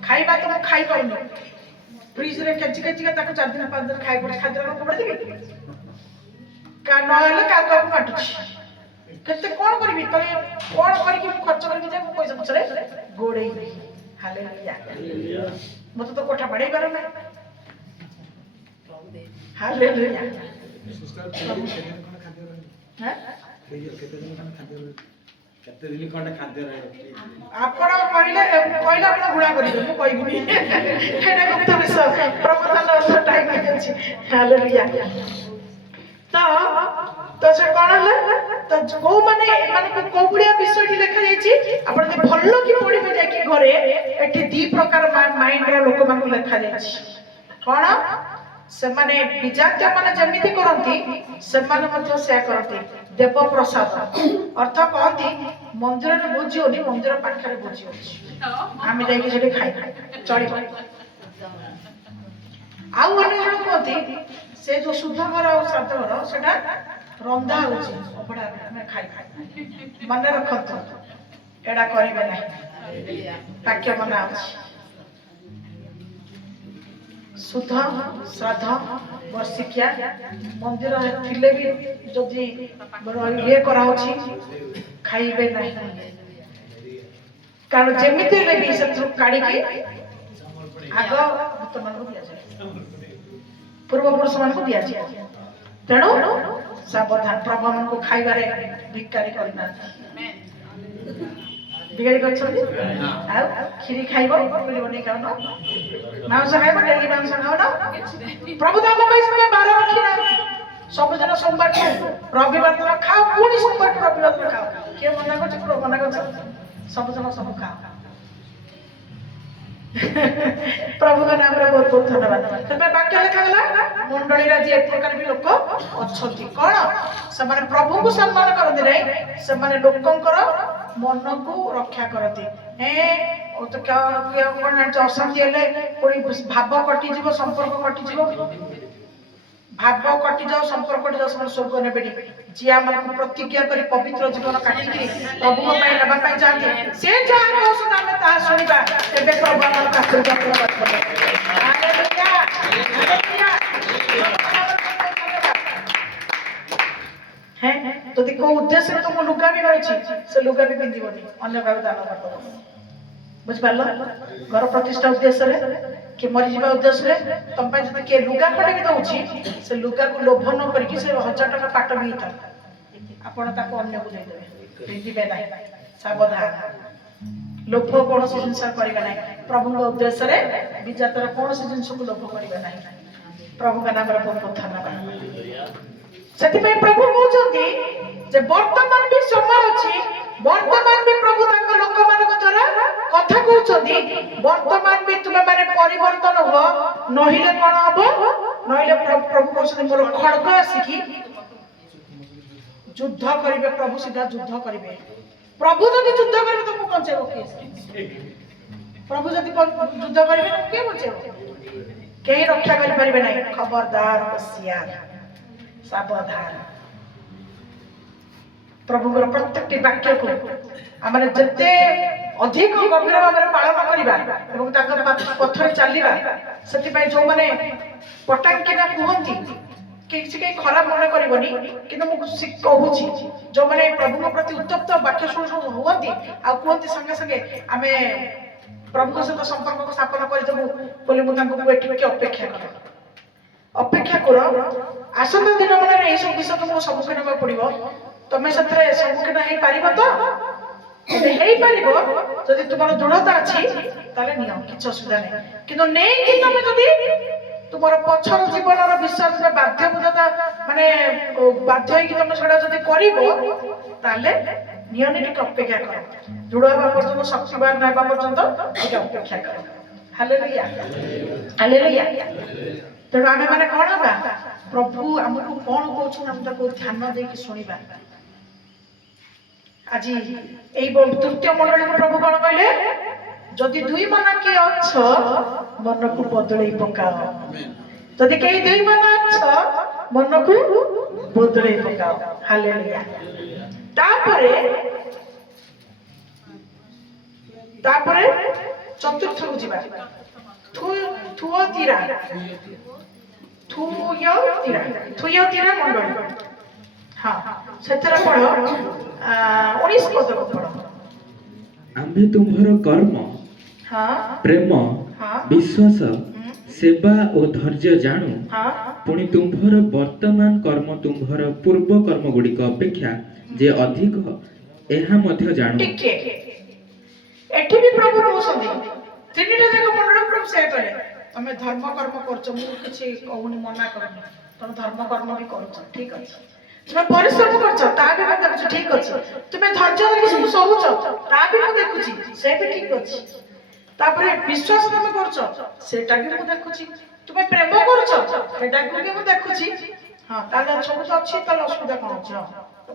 ଖାଇବା ତ ମୁଁ ଖାଇପାରୁନି, ଫ୍ରିଜରେ କେଜି କେଜିକା ତାକୁ 4 ଦିନ 5 ଦିନ ଖାଇ ପଡୁଛି। ଖାଦ୍ୟ ଫୋପାଡ଼ିଦେବି ନହେଲେ କାହାକୁ କାଟୁଛି। କେତେ କଣ କରିବି? ତମେ କଣ କରିକି ମୁଁ ଖର୍ଚ୍ଚ କରିବି ଯେ ମୁଁ ପଇସା ପଛରେ ଗୋଡେଇବି? ହାଲେଲୁୟା। ମତେ ତ କୋଠା ବାଡେଇ ପାରୁନି। ହାଲେଲୁୟା। ଆପଣ କହିଲେ ଆପଣ ଗୁଣା କରିବେ, ମୁଁ କହିବିନି। ଏଇଟା ଗୁପ୍ତ ବିଷୟ। ପ୍ରବଚନ ଟାଇମ୍ ହେଇଯାଉଛି। ହାଲେଲୁୟା। ତ ସେ କଣ ହେଲା? ତ କୋଉମାନେ ଏମାନଙ୍କୁ କୋଉ ଭଳିଆ ବିଷୟଟି ଲେଖାଯାଇଛି? ଆପଣ ଯଦି ଭଲ କି ପଢିବେ ଯାଇକି ଘରେ, ଏଠି 2 ପ୍ରକାର ମାଇଣ୍ଡର ଲୋକମାନଙ୍କୁ ଲେଖାଯାଇଛି। କଣ? ସେମାନେ ବିଜାତୀୟ ମାନେ ଯେମିତି କରନ୍ତି ସେମାନେ ମଧ୍ୟ ସେୟା କରନ୍ତି। ଦେବ ପ୍ରସାଦ ଅର୍ଥ କହନ୍ତି ମନ୍ଦିରରେ ଭୋଜି ହଉନି, ମନ୍ଦିର ପାଖରେ ଭୋଜି ହଉଛି, ଆମେ ଯାଇକି ସେଠି ଖାଇବା ଚଳିବ। ଆଉ ଅନ୍ୟ ଜଣ କୁହନ୍ତି ସେ ଯୋଉ ଶୁଦ୍ଧ ଘର ଆଉ ଶ୍ରାଦ୍ଧ ଘର ସେଟା ରନ୍ଧା ହଉଛି, ଅବଢାରେ ଆମେ ଖାଇବା। ମନେ ରଖନ୍ତୁ ଏଇଟା କରିବେ ନାହିଁ। ବାକ୍ୟ ମନେ ଅଛି। ଶୁଦ୍ଧ ଶ୍ରାଦ୍ଧ ବର୍ଷିକିଆ ମନ୍ଦିର ଥିଲେ ବି ଯଦି ଇଏ କରାହଉଛି ଖାଇବେ ନାହିଁ। କାରଣ ଯେମିତି ହେଲେ ବି ସେଥିରୁ କାଢିକି ଆଗ ଭକ୍ତମାନଙ୍କୁ ଦିଆଯାଏ, ପୂର୍ବପୁରୁଷ ମାନଙ୍କୁ ଦିଆଯାଏ। ତେଣୁ ସାବଧାନ, ପ୍ରଭୁମାନଙ୍କୁ ଖାଇବାରେ ଭିକାରୀ କରିନାହାନ୍ତି। ଭିକାରୀ କରିଛନ୍ତି? ଆଉ କ୍ଷୀରି ଖାଇବ ବନେଇ ଖାଉନ, ମାଂସ ଖାଇବ ଡେଲି ମାଂସ ଖାଉନ। ପ୍ରଭୁ ତ ଆମ ପାଇଁ ସେମାନେ ବାର ରଖିନାହାନ୍ତି। ସବୁଦିନ ସୋମବାର ରବିବାର ଦିନ ଖାଅ, ପୁଣି ସୋମବାର ରବିବାର ଦିନ ଖାଅ। କିଏ ମନା କରୁଛି? ପ୍ରଭୁ ମନା କରୁଛ ସବୁଦିନ ସବୁ ଖାଅ। ପ୍ରଭୁଙ୍କ ନାମରେ ବହୁତ ବହୁତ ଧନ୍ୟବାଦ। ସେଥିପାଇଁ ବାକ୍ୟ ଲେଖାଗଲା ମଣ୍ଡଳୀରେ ଆଜି ଏ ପ୍ରକାର ବି ଲୋକ ଅଛନ୍ତି। କଣ? ସେମାନେ ପ୍ରଭୁଙ୍କୁ ସମ୍ମାନ କରନ୍ତି ନାହିଁ, ସେମାନେ ଲୋକଙ୍କର ମନକୁ ରକ୍ଷା କରନ୍ତି। ଅଶାନ୍ତି ହେଲେ ପୁଣି ଭାବ କଟିଯିବ, ସମ୍ପର୍କ କଟିଯିବ। ଭାବ କଟିଯାଉ, ସମ୍ପର୍କ କଟିଯାଉ, ସେମାନେ ସ୍ୱର୍ଗ ନେବେନି। ଯିଏ ଆମକୁ ପ୍ରତିଜ୍ଞା କରି ପବିତ୍ର ଜୀବନ କାଟିକି ପ୍ରଭୁଙ୍କ ପାଇଁ ନେବା ପାଇଁ ଚାହାନ୍ତି, ସେ ଯାହା କହୁଛନ୍ତି ଆମେ ତାହା ଶୁଣିବା। ଏବେ ପ୍ରଭୁ ଆମକୁ ଆଶୀର୍ବାଦ କରିବେ। ହାଲେଲୁୟା। ଯଦି କୋଉ ଉଦ୍ଦେଶ୍ୟରେ ତମ ଲୁଗା ବି ରହିଛି, ସେ ଲୁଗା ବି ପିନ୍ଧିବନି, ଅନ୍ୟ କାହାକୁ ଦାନ କରିଦବ। ବୁଝିପାରିଲ? ଘର ପ୍ରତିଷ୍ଠା ଉଦ୍ଦେଶ୍ୟରେ କି ମରିଯିବା ଉଦ୍ଦେଶ୍ୟରେ ତମ ପାଇଁ ଯଦି କିଏ ଲୁଗା ଖଣ୍ଡେ ବି ଦଉଛି, ସେ ଲୁଗାକୁ ଲୋଭ ନ କରିକି ସେ 1000 ଟଙ୍କା ପାଟ ବି ହେଇଥାଉ, ଆପଣ ତାକୁ ଅନ୍ୟକୁ ଦେଇଦେବେ, ପିନ୍ଧିବେ ନାହିଁ। ସାବଧାନ, ଲୋଭ କୌଣସି ଜିନିଷ କରିବେ ନାହିଁ। ପ୍ରଭୁଙ୍କ ଉଦ୍ଦେଶ୍ୟରେ ବିଜାତର କୌଣସି ଜିନିଷକୁ ଲୋଭ କରିବେ ନାହିଁ। ପ୍ରଭୁଙ୍କ ନାମରେ ବହୁତ ବହୁତ ଧନ୍ୟବାଦ। ସେଥିପାଇଁ ପ୍ରଭୁ କହୁଛନ୍ତି ଯେ ବର୍ତ୍ତମାନ ବି ସମୟ ଅଛି, ବର୍ତ୍ତମାନ ବି ପ୍ରଭୁ ତାଙ୍କ ଲୋକମାନଙ୍କ ଦ୍ୱାରା କଥା କହୁଛନ୍ତି, ବର୍ତ୍ତମାନ ବି ତୁମେ ମାନେ ପରିବର୍ତ୍ତନ ହୁଅ, ନହେଲେ କଣ ହବ ନହେଲେ ପ୍ରଭୁ କହୁଛନ୍ତି ମୋର ଖଡଗ ଆସିକି ଯୁଦ୍ଧ କରିବେ, ପ୍ରଭୁ ସିଧା ଯୁଦ୍ଧ କରିବେ। ପ୍ରଭୁ ଯଦି ଯୁଦ୍ଧ କରିବେ ତମକୁ ବଞ୍ଚେଇବ କିଏ? ପ୍ରଭୁ ଯଦି ଯୁଦ୍ଧ କରିବେ କିଏ ବଞ୍ଚେଇବ? କେହି ରକ୍ଷା କରିପାରିବେ ନାହିଁ। ଖବରଦାର, ହୋସିଆର, ସାବଧାନ। ପ୍ରଭୁଙ୍କର ପ୍ରତ୍ୟେକଟି ବାକ୍ୟକୁ ଆମେ ଯେତେ ଅଧିକ ଗଭୀର ଭାବରେ ପାଳନ କରିବା ଏବଂ ତାଙ୍କ ପଥରେ ଚାଲିବା, ସେଥିପାଇଁ ଯୋଉମାନେ ପଟାଙ୍କିନା କୁହନ୍ତି, କିଛି କେହି ଖରାପ ମନେ କରିବନି, କିନ୍ତୁ ମୁଁ କହୁଛି ଯୋଉମାନେ ପ୍ରଭୁଙ୍କ ପ୍ରତି ଉତ୍ତପ୍ତ ବାକ୍ୟ ଶୁଣୁ ହୁଅନ୍ତି ଆଉ କୁହନ୍ତି ସାଙ୍ଗେ ସାଙ୍ଗେ ଆମେ ପ୍ରଭୁଙ୍କ ସହିତ ସମ୍ପର୍କକୁ ସ୍ଥାପନ କରିଦେବୁ ବୋଲି, ମୁଁ ତାଙ୍କୁ କୁହେ ଟିକେ ଅପେକ୍ଷା କର, ଅପେକ୍ଷା କର। ଆସନ୍ତା ଦିନ ମାନଙ୍କରେ ଏହିସବୁ ବିଷୟ ତୁମକୁ ସମ୍ମୁଖୀନ ହେବାକୁ ପଡିବ। ତମେ ସେଥିରେ ସମ୍ମୁଖୀନ ହେଇପାରିବ ତ? ଯଦି ହେଇପାରିବ, ଯଦି ତୁମର ଦୃଢ଼ତା ଅଛି ତାହେଲେ ନିଅ, କିଛି ଅସୁବିଧା ନାହିଁ। କିନ୍ତୁ ନେଇକି ତମେ ଯଦି ତୁମର ପଛର ଜୀବନର ବିଶ୍ୱାସ ବାଧ୍ୟବଧତା ମାନେ ବାଧ୍ୟ ହେଇକି ତମେ ସେଟା ଯଦି କରିବ, ତାହେଲେ ନିଅନି, ଟିକେ ଅପେକ୍ଷା କର। ଦୃଢ଼ ହେବା ପର୍ଯ୍ୟନ୍ତ, ଶକ୍ତିବାନ ହେବା ପର୍ଯ୍ୟନ୍ତ ଟିକେ ଅପେକ୍ଷା କର। Hallelujah, hallelujah. ତେଣୁ ଆମେ ମାନେ କଣ ହବା? ପ୍ରଭୁ ଆମକୁ କଣ କହୁଛନ୍ତି ଆମେ ତାକୁ ଧ୍ୟାନ ଦେଇକି ଶୁଣିବା। ଆଜି ଏଇ ତୃତୀୟ ମଣ୍ଡଳୀକୁ ପ୍ରଭୁ କଣ କହିଲେ? ଯଦି ଦୁଇ ମନ କିଏ ଅଛ, ମନକୁ ବଦଳେଇ ପକାଅ। ଯଦି କେହି ଦୁଇ ମନ ଅଛ, ମନକୁ ବଦଳେଇ ପକାଅ। ହାଲେଲୁୟା। ତାପରେ ଚତୁର୍ଥକୁ ଯିବା। ଥୁୟତିରା ମଣ୍ଡଳୀ। ହଁ, ସେଥିରେ ପଢ 19 ପଦକୁ ପଢ। ଆମ୍ଭେ ତୁମ୍ଭର କର୍ମ, ହଁ, ପ୍ରେମ, ହଁ, ବିଶ୍ୱାସ, ସେବା ଓ ଧୈର୍ଯ୍ୟ ଜାଣୁ। ହଁ। ପୁଣି ତୁମ୍ଭର ବର୍ତ୍ତମାନ କର୍ମ ତୁମ୍ଭର ପୂର୍ବ କର୍ମ ଗୁଡ଼ିକ ଅପେକ୍ଷା ଯେ ଅଧିକ, ଏହା ମଧ୍ୟ ଜାଣୁ। ଟିକେ ଏଠି ବି ପ୍ରଭୁ କହୁଛନ୍ତି, ତିନିଟା ଯାକ ମଣ୍ଡଳ ପ୍ରଭୁ ସେ କଲେ ତମେ ଧର୍ମ କର୍ମ କରୁଛ, ମୁଁ କିଛି କହୁନି, ମନା କରୁନି, ତମେ ଧର୍ମ କର୍ମ ବି କରୁଛ, ଠିକ ଅଛି। ତୁମେ ପରିଶ୍ରମ କରୁଛ, ତା ବି ମୁଁ ଦେଖୁଛି, ଠିକ ଅଛି। ତୁମେ ଧୈର୍ଯ୍ୟ ଧରିକି ସବୁ ସହୁଛ, ତା ବି ମୁଁ ଦେଖୁଛି, ସେ ବି ଠିକ ଅଛି। ତାପରେ ବିଶ୍ୱାସ ତମେ କରୁଛ, ସେଟା ବି ମୁଁ ଦେଖୁଛି। ତୁମେ ପ୍ରେମ କରୁଛ, ସେଟାକୁ ବି ମୁଁ ଦେଖୁଛି। ହଁ, ତାହେଲେ ସବୁ ତ ଅଛି, ତାହେଲେ ଅସୁବିଧା କଣ ଅଛି?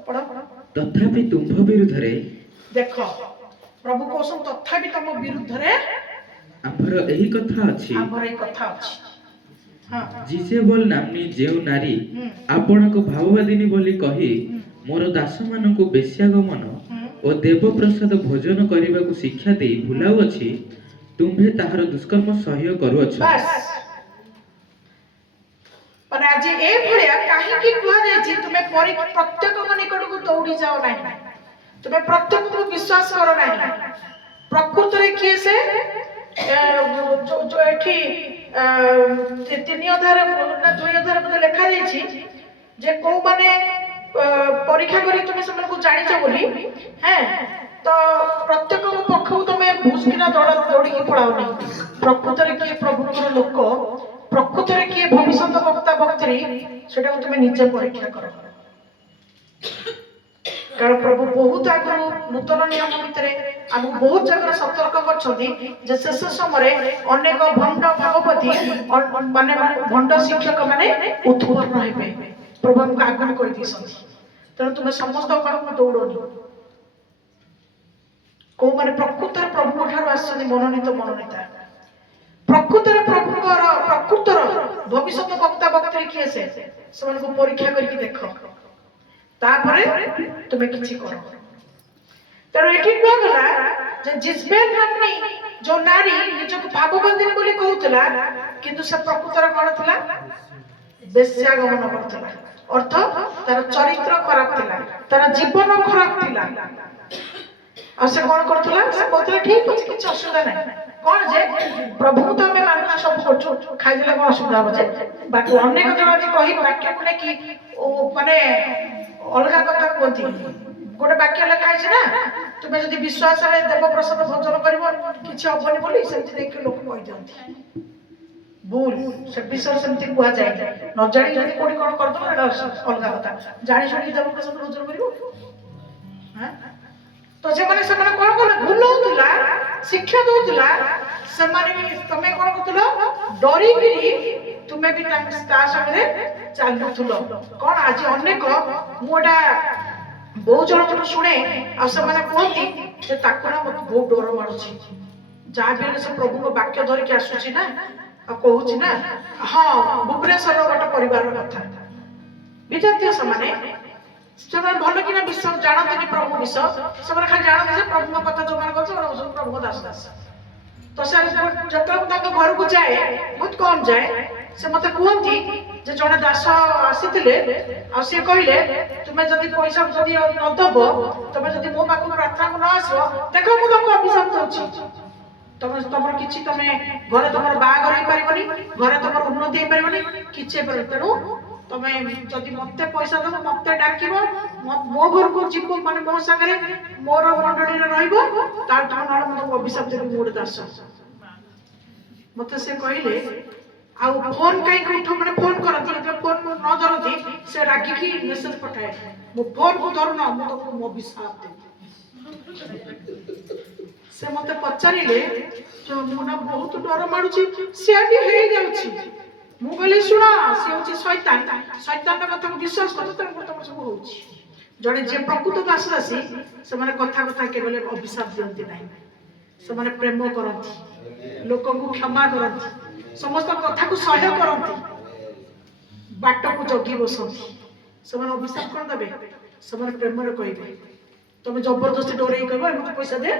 ପଢ। ତଥାପି ତୁମ୍ଭ ବିରୁଦ୍ଧରେ, ଦେଖ ପ୍ରଭୁ କହୁଛନ୍ତି ତଥାପି ତମ ବିରୁଦ୍ଧରେ ଆମ୍ଭର ଏହି କଥା ଅଛି, ଆମର ଏଇ କଥା ଅଛି। ହଁ, ଜିଜେବଲ ନାମ୍ନୀ ଯେଉଁ ନାରୀ ଆପଣଙ୍କ ଭାବବାଦିନୀ ବୋଲି କହି ମୋର ଦାସମାନଙ୍କୁ ବେଶ୍ୟାଗମନ ଓ ଦେବପ୍ରସାଦ ଭୋଜନ କରିବାକୁ ଶିକ୍ଷା ଦେଇ ଭୁଲାଉଅଛି, ତୁମ୍ଭେ ତାହାର ଦୁଷ୍କର୍ମ ସହ୍ୟ କରୁଅଛ। ବାସ୍। ମାନେ ଆଜି ଏ ଭଳିଆ କାହିଁକି କୁହାଯାଇଛି ତୁମେ ପ୍ରତ୍ୟେକଙ୍କ ନିକଟକୁ ଦୌଡ଼ି ଯାଅ ନାହିଁ, ତୁମେ ପ୍ରତ୍ୟେକଙ୍କୁ ବିଶ୍ୱାସ କର ନାହିଁ। ପ୍ରକୃତରେ କିଏ ସେ? ଏଠି 3 ଅଧ୍ୟାୟ ନା 2 ଅଧ୍ୟାୟ ବୋଧେ ଲେଖା ଯାଇଛି ଯେ କୋଉମାନେ ପରୀକ୍ଷା କରି ତୁମେ ସେମାନଙ୍କୁ ଜାଣିଛ ବୋଲି। ତ ପ୍ରତ୍ୟେକଙ୍କ ପକ୍ଷକୁ ତମେ ଭୁସ୍କିନା ଦୌଡ଼ିକି ପଳାଉନି। ପ୍ରକୃତରେ କିଏ ପ୍ରଭୁଙ୍କର ଲୋକ, ପ୍ରକୃତରେ କିଏ ଭବିଷ୍ୟତ ବକ୍ତା ବକ୍ତ୍ରୀ, ସେଟାକୁ ତୁମେ ନିଜେ ପରୀକ୍ଷା କର। କାରଣ ପ୍ରଭୁ ବହୁତ ଆଗରୁ ନୂତନ ନିୟମ ଭିତରେ ଆମକୁ ବହୁତ ଜାଗାରେ ସତର୍କ କରିଛନ୍ତି ଯେ ଶେଷ ସମୟରେ ଅନେକ ଭଣ୍ଡ ଭାବବାଦୀ ମାନେ ଭଣ୍ଡ ଶିକ୍ଷକ ମାନେ ଉତ୍ପନ୍ନ ହେବେ। ପ୍ରଭୁ ଆମକୁ ଆଗରୁ କହିଦେଇଛନ୍ତି। ତେଣୁ ତୁମେ ସମସ୍ତଙ୍କ ପାଖକୁ ଦୌଡ଼ନି। କୋଉମାନେ ପ୍ରକୃତରେ ପ୍ରଭୁଙ୍କ ଠାରୁ ଆସିଛନ୍ତି, ମନୋନୀତା, ପ୍ରକୃତରେ ପ୍ରଭୁଙ୍କର ପ୍ରକୃତର ଭବିଷ୍ୟତ ବକ୍ତା ବକ୍ତ୍ରୀ କିଏ ସେମାନଙ୍କୁ ପରୀକ୍ଷା କରିକି ଦେଖ, ତାପରେ ତୁମେ କିଛି କର। ତେଣୁ ଏଠି କୁହାଗଲା ଯେ ଜିଜବେଲ ନାମ୍ନୀ ଯୋଉ ନାରୀ ନିଜକୁ ଭାବବାନ୍ଧିନୀ ବୋଲି କହୁଥିଲା, କିନ୍ତୁ ସେ ପ୍ରକୃତରେ କଣ ଥିଲା? ବେଶ୍ୟାଗମନ କରୁଥିଲା। ଅର୍ଥ ତାର ଚରିତ୍ର ଖରାପ ଥିଲା, ତାର ଜୀବନ ଖରାପ ଥିଲା। ଆଉ ସେ କଣ କରୁଥିଲା? ସେ କହୁଥିଲା ଠିକ ଅଛି, କିଛି ଅସୁବିଧା ନାହିଁ। କଣ ଯେ ପ୍ରଭୁଙ୍କୁ ତ ଆମେ ମାନୁଛୁ, ସବୁ କରୁଛୁ, ଖାଇଦେଲେ କଣ ଅସୁବିଧା ହବ? ଯେ ବାକି ଅନେକ ଜଣ ଆଜି କହି ବାକ୍ୟକୁ ନେଇକି ମାନେ ଅଲଗା କଥା କୁହନ୍ତି। ଗୋଟେ ବାକ୍ୟ ଲେଖା ହେଇଛି ନା, ତୁମେ ଯଦି ବିଶ୍ୱାସରେ ଦେବପ୍ରସାଦ ଭୋଜନ କରିବ କିଛି ହବନି ବୋଲି, ସେମିତି ଦେଇକି ଲୋକ କହିଦିଅନ୍ତି। ଭୁଲ, ସେ ବିଷୟରେ ସେମିତି କୁହାଯାଏ। ନ ଜାଣି ଯଦି କୋଉଠି କଣ କରିଦବ, ଏଟା ଅଲଗା କଥା। ଜାଣି ଶୁଣିକି ଦେବପ୍ରସାଦ ଭୋଜନ କରିବ। ତ ସେମାନେ କଣ କଲେ? ଭୁଲ ହଉଥିଲା, ଶିକ୍ଷା ଦଉଥିଲା, ସେମାନେ ବି ତମେ କଣ କରୁଥିଲ? ଡରିକିରି ତୁମେ ତୁମେ ବି ତା ସାଙ୍ଗରେ ଚାଲୁଥିଲ କଣ ଆଜି ଅନେକ ମୁଁ ଏଟା ବହୁତ ଜଣଙ୍କଠୁ ଶୁଣେ ଆଉ ସେମାନେ କୁହନ୍ତି ଯେ ତାକୁ ନା ମତେ ବହୁତ ଡର ମାଡୁଛି ଯାହା ବି ହେଲେ ସେ ପ୍ରଭୁଙ୍କ ବାକ୍ୟ ଧରିକି ଆସୁଛି ନା ଆଉ କହୁଛି ନା ହଁ ଭୁବନେଶ୍ୱରର ଗୋଟେ ପରିବାରର କଥା ବିଜାତୀୟ ସେମାନେ ଭଲ କିନା ବିଷୟ ଜାଣନ୍ତିନି ପ୍ରଭୁ ବିଷୟ ସେମାନେ ଖାଲି ଜାଣନ୍ତି ଯେ ପ୍ରଭୁଙ୍କ କଥା ଯୋଉମାନେ କହୁଛି ସେମାନେ ପ୍ରଭୁଙ୍କ ଦାସ ଦାସ ତ ସେ ଯେତେବେଳେ ମୁଁ ତାଙ୍କ ଘରକୁ ଯାଏ ବହୁତ କମ ଯାଏ ସେ ମତେ କୁହନ୍ତି ଯେ ଜଣେ ଦାସ ଆସିଥିଲେ ଆଉ ସିଏ କହିଲେ ତୁମେ ଯଦି ପଇସା ଯଦି ନ ଦବ ତମେ ଯଦି ମୋ ପାଖକୁ ପ୍ରାର୍ଥନାକୁ ନ ଆସିବ ଦେଖ ମୁଁ ତମକୁ ଅଭିଶାପ ଦଉଛି ତମର କିଛି ତମେ ଘରେ ତମର ବାହାଘର ହେଇପାରିବନି ଘରେ ତମର ଉନ୍ନତି ହେଇପାରିବନି କିଛି ହେଇପାରିବନି ତେଣୁ ତମେ ଯଦି ମତେ ପଇସା ଦବ ମତେ ଡାକିବ ମୋ ଘରକୁ ଯିବ ମାନେ ମୋ ସାଙ୍ଗରେ ମୋର ମଣ୍ଡଳୀରେ ରହିବ ତାର ତମ ନହେଲେ ମୁଁ ତମକୁ ଅଭିଶାପ ଦେବି ମୁଁ ଗୋଟେ ଦାସ ମତେ ସେ କହିଲେ ଆଉ ଫୋନ କାହିଁକି ଉଠ ମାନେ ଫୋନ କରନ୍ତି ଯେତେବେଳେ ଫୋନ ନ ଧରନ୍ତି ସେ ରାଗିକି ମେସେଜ ପଠାଏ ମୋ ଫୋନ କୁ ଧରୁନ ମୁଁ ତମକୁ ମୋ ଅଭିଶାପ ଦେବି ସେ ମତେ ପଚାରିଲେ ମୁଁ ନା ବହୁତ ଡର ମାଡୁଛି ସେ ବି ହେଇଯାଉଛି ମୁଁ କହିଲି ଶୁଣ ସେ ହଉଛି ଶୈତାନର କଥାକୁ ବିଶ୍ୱାସ କର ତେଣୁ ତମର ସବୁ ହଉଛି ଜଣେ ଯିଏ ପ୍ରକୃତ ଦାସ ଦାସୀ ସେମାନେ କଥା କେବଳ ଅଭିଶାପ ଦିଅନ୍ତି ନାହିଁ ସେମାନେ ପ୍ରେମ କରନ୍ତି ଲୋକଙ୍କୁ କ୍ଷମା କରନ୍ତି ସମସ୍ତ କଥାକୁ ସହ୍ୟ କରନ୍ତି ବାଟକୁ ଜଗି ବସନ୍ତି ସେମାନେ ଅଭିଶାପ କଣ ଦେବେ ସେମାନେ ପ୍ରେମରେ କହିବେ ତମେ ଜବରଦସ୍ତି ଡରେଇ କହିବ ଏମିତି ପଇସା ଦେ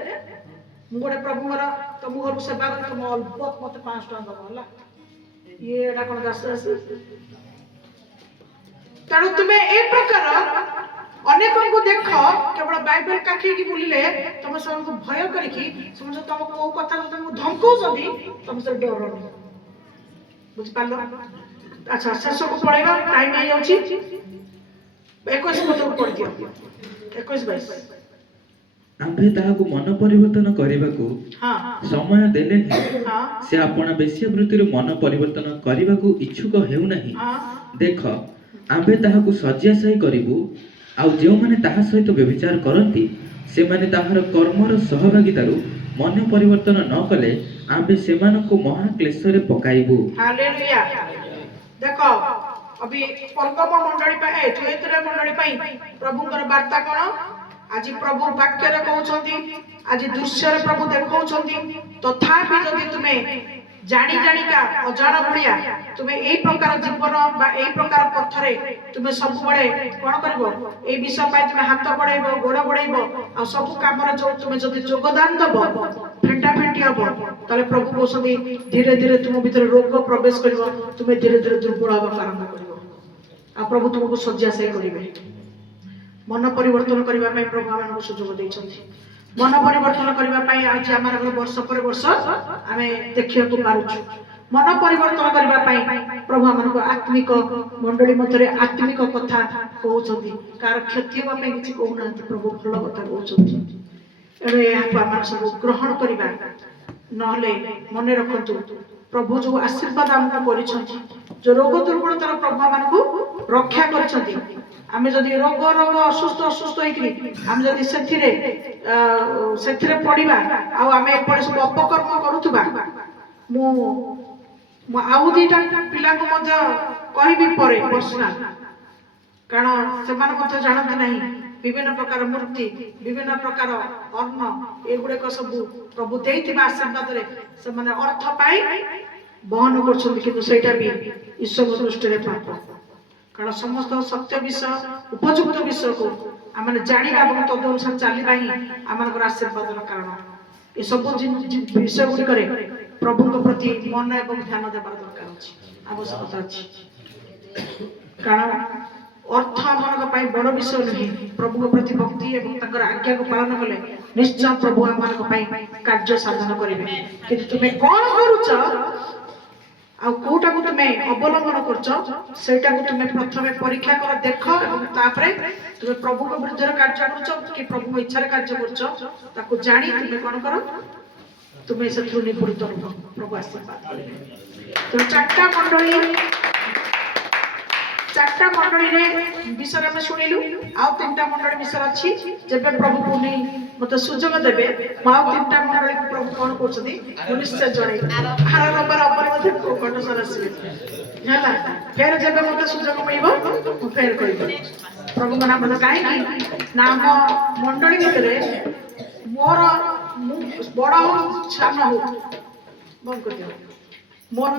ମୁଁ ଗୋଟେ ପ୍ରଭୁଙ୍କର ତମ ଘରକୁ ସେବା କରି ତମ ଅଳ୍ପ ମତେ 500 ଟଙ୍କା ଦବ ହେଲା ଇଏ ଏଟା କଣ ଦାସ ଦାସୀ ତେଣୁ ତୁମେ ଏ ପ୍ରକାର ଅନେକଙ୍କୁ ଦେଖ କେବଳ ବାଇବେଲ କାଖେଇକି ବୁଲିଲେ ତମେ ସେମାନଙ୍କୁ ଭୟ କରିକି ସେମାନେ ତମକୁ କୋଉ କଥା ତମକୁ ଧମକଉଛନ୍ତି ତମେ ସେ ଡରନି ବୁଝିପାରିଲ ଆଚ୍ଛା ଶେଷକୁ ପଳେଇବା ଟାଇମ ହେଇଯାଉଛି 21 ପଦକୁ ପଢିଦିଅ 21-22 ଆମ୍ଭେ ତାହାକୁ ମନ ପରିବର୍ତ୍ତନ କରିବାକୁ ସମୟ ଦେଲେ ସେ ଆପଣା ବେଶ୍ୟାବୃତ୍ତିରୁ ମନ ପରିବର୍ତ୍ତନ କରିବାକୁ ଇଚ୍ଛୁକ ହେଉନାହିଁ ଦେଖ ଆମ୍ଭେ ତାହାକୁ ଶଯ୍ୟାଶାୟୀ କରିବୁ ଆଉ ଯେଉଁମାନେ ତାହା ସହିତ ବ୍ୟଭିଚାର କରନ୍ତି ସେମାନେ ତାହାର କର୍ମର ସହଭାଗିତାରୁ ମନ ପରିବର୍ତ୍ତନ ନ କଲେ ଆମ୍ଭେ ସେମାନଙ୍କୁ ମହାକ୍ଲେଶରେ ପକାଇବୁ ହାଲେଲୁୟା ଦେଖ ଅବି ପରକମ ମଣ୍ଡଳୀ ପାଇଁ ଥୁଏତୁରେ ମଣ୍ଡଳୀ ପାଇଁ ପ୍ରଭୁଙ୍କର ବାର୍ତ୍ତା କଣ ଆଜି ପ୍ରଭୁ ବାକ୍ୟରେ କହୁଛନ୍ତି ଆଜି ଦୃଶ୍ୟରେ ପ୍ରଭୁ ଦେଖାଉଛନ୍ତି ତଥାପି ଯଦି ତୁମେ ଜାଣି ଜାଣିକା ଅଜାଣ ଭଳିଆ ତୁମେ ଏଇ ପ୍ରକାର ଜୀବନ ବା ଏଇ ପ୍ରକାର ପଥରେ ତୁମେ ସବୁବେଳେ କଣ କରିବ ଏଇ ବିଷୟ ପାଇଁ ତୁମେ ହାତ ବଢେଇବ ଗୋଡ ବଢେଇବ ଆଉ ସବୁ କାମରେ ଯୋଉ ତୁମେ ଯଦି ଯୋଗଦାନ ଦବ ଫେଣ୍ଟା ଫେଣ୍ଟି ହବ ତାହେଲେ ପ୍ରଭୁ କହୁଛନ୍ତି ଧୀରେ ଧୀରେ ତୁମ ଭିତରେ ରୋଗ ପ୍ରବେଶ କରିବ ତୁମେ ଧୀରେ ଧୀରେ ଦୁର୍ବଳ ହେବାକୁ ଆରମ୍ଭ କରିବ ଆଉ ପ୍ରଭୁ ତୁମକୁ ଶଯ୍ୟାଶାୟୀ କରିବେ ମନ ପରିବର୍ତ୍ତନ କରିବା ପାଇଁ ପ୍ରଭୁ ଆମକୁ ସୁଯୋଗ ଦେଇଛନ୍ତି ମନ ପରିବର୍ତ୍ତନ କରିବା ପାଇଁ ଆଜି ଆମର ବର୍ଷ ପରେ ବର୍ଷ ଆମେ ଦେଖିବାକୁ ପାରୁଛୁ ମନ ପରିବର୍ତ୍ତନ କରିବା ପାଇଁ ପ୍ରଭୁ ଆମକୁ ଆତ୍ମିକ ମଣ୍ଡଳୀ ମଧ୍ୟରେ ଆତ୍ମିକ କଥା କହୁଛନ୍ତି କାହାର କ୍ଷତି ହେବା ପାଇଁ କିଛି କହୁନାହାନ୍ତି ପ୍ରଭୁ ଭଲ କଥା କହୁଛନ୍ତି ଏଣୁ ଏହାକୁ ଆମେ ସବୁ ଗ୍ରହଣ କରିବା ନହେଲେ ମନେ ରଖନ୍ତୁ ପ୍ରଭୁ ଯୋଉ ଆଶୀର୍ବାଦ ଆମକୁ କରିଛନ୍ତି ଯୋଉ ରୋଗ ଦୁର୍ବଳତାର ପ୍ରଭୁ ଆମକୁ ରକ୍ଷା କରିଛନ୍ତି ଆମେ ଯଦି ରୋଗ ଅସୁସ୍ଥ ହେଇକି ଆମେ ଯଦି ସେଥିରେ ପଡିବା ଆଉ ଆମେ ଏପଟେ ସବୁ ଅପକର୍ମ କରୁଥିବା ମୁଁ ଆଉ ଦିଟା ପିଲାଙ୍କୁ ମଧ୍ୟ କହିବି ପରେ ପର୍ସନାଲ କାରଣ ସେମାନେ ମଧ୍ୟ ଜାଣନ୍ତି ନାହିଁ ବିଭିନ୍ନ ପ୍ରକାର ମୂର୍ତ୍ତି ବିଭିନ୍ନ ପ୍ରକାର ଅନ୍ନ ଏଗୁଡିକ ସବୁ ପ୍ରଭୁ ଦେଇଥିବା ଆଶୀର୍ବାଦରେ ସେମାନେ ଅର୍ଥ ପାଇ ବହନ କରୁଛନ୍ତି କିନ୍ତୁ ସେଇଟା ବି ଈଶ୍ୱର ଦୃଷ୍ଟିରେ ପାପ କାରଣ ସମସ୍ତ ସତ୍ୟ ବିଷୟ ଉପଯୁକ୍ତ ବିଷୟକୁ ଆମେ ଜାଣିବା ଏବଂ ତଦ ଅନୁସାରେ ଚାଲିବା ହିଁ ଆମଙ୍କର ଆଶୀର୍ବାଦର କାରଣ ଏସବୁ ବିଷୟ ଗୁଡ଼ିକରେ ପ୍ରଭୁଙ୍କ ପ୍ରତି ମନ ଏବଂ ଧ୍ୟାନ ଦେବାର ଦରକାର ଅଛି ଆବଶ୍ୟକତା ଅଛି କାରଣ ଅର୍ଥ ଆମମାନଙ୍କ ପାଇଁ ବଡ଼ ବିଷୟ ନୁହେଁ ପ୍ରଭୁଙ୍କ ପ୍ରତି ଭକ୍ତି ଏବଂ ତାଙ୍କର ଆଜ୍ଞାକୁ ପାଳନ କଲେ ନିଶ୍ଚୟ ପ୍ରଭୁ ଆମମାନଙ୍କ ପାଇଁ କାର୍ଯ୍ୟ ସାଧନ କରିବେ କିନ୍ତୁ ତୁମେ କଣ କରୁଛ ଆଉ କୋଉଟାକୁ ତୁମେ ଅବଲମ୍ବନ କରୁଛ ସେଇଟାକୁ ତୁମେ ପ୍ରଥମେ ପରୀକ୍ଷା କର ଦେଖ ଏବଂ ତାପରେ ତୁମେ ପ୍ରଭୁଙ୍କ ବିରୁଦ୍ଧରେ କାର୍ଯ୍ୟ କରୁଛ କି ପ୍ରଭୁଙ୍କ ଇଚ୍ଛାରେ କାର୍ଯ୍ୟ କରୁଛ ତାକୁ ଜାଣି ତୁମେ କଣ କର ତୁମେ ସେଥିରୁ ନିବୃତ୍ତ ରୁହ ପ୍ରଭୁ ଆଶୀର୍ବାଦ କରିବେ ତେଣୁ ଚାରିଟା ମଣ୍ଡଳୀରେ ବିଷୟରେ ଆମେ ଶୁଣିଲୁ ଆଉ 3ଟା ମଣ୍ଡଳୀ ବିଷୟ ଅଛି ଯେବେ ପ୍ରଭୁ ପୁଣି ମତେ ସୁଯୋଗ ଦେବେ ମୁଁ ଆଉ 3ଟା ମଣ୍ଡଳୀ ପ୍ରଭୁ କଣ କରୁଛନ୍ତି ମୁଁ ନିଶ୍ଚୟ ଜଣେଇବି ଆର ରବିବାର ଅପରେ ମଧ୍ୟ କଣ୍ଠସ୍ୱର ଆସିବେ ହେଲା ଫେର ଯେବେ ମତେ ସୁଯୋଗ ମିଳିବ ମୁଁ ଫେର କହିବି ପ୍ରଭୁଙ୍କ ନାମ କାହିଁକି ନା ଆମ ମଣ୍ଡଳୀ ଭିତରେ ମୋର ମୁଁ ବଡ ହଉ ସାନ ହଉ ବନ୍ଦ କରିଦିଅ ମୋର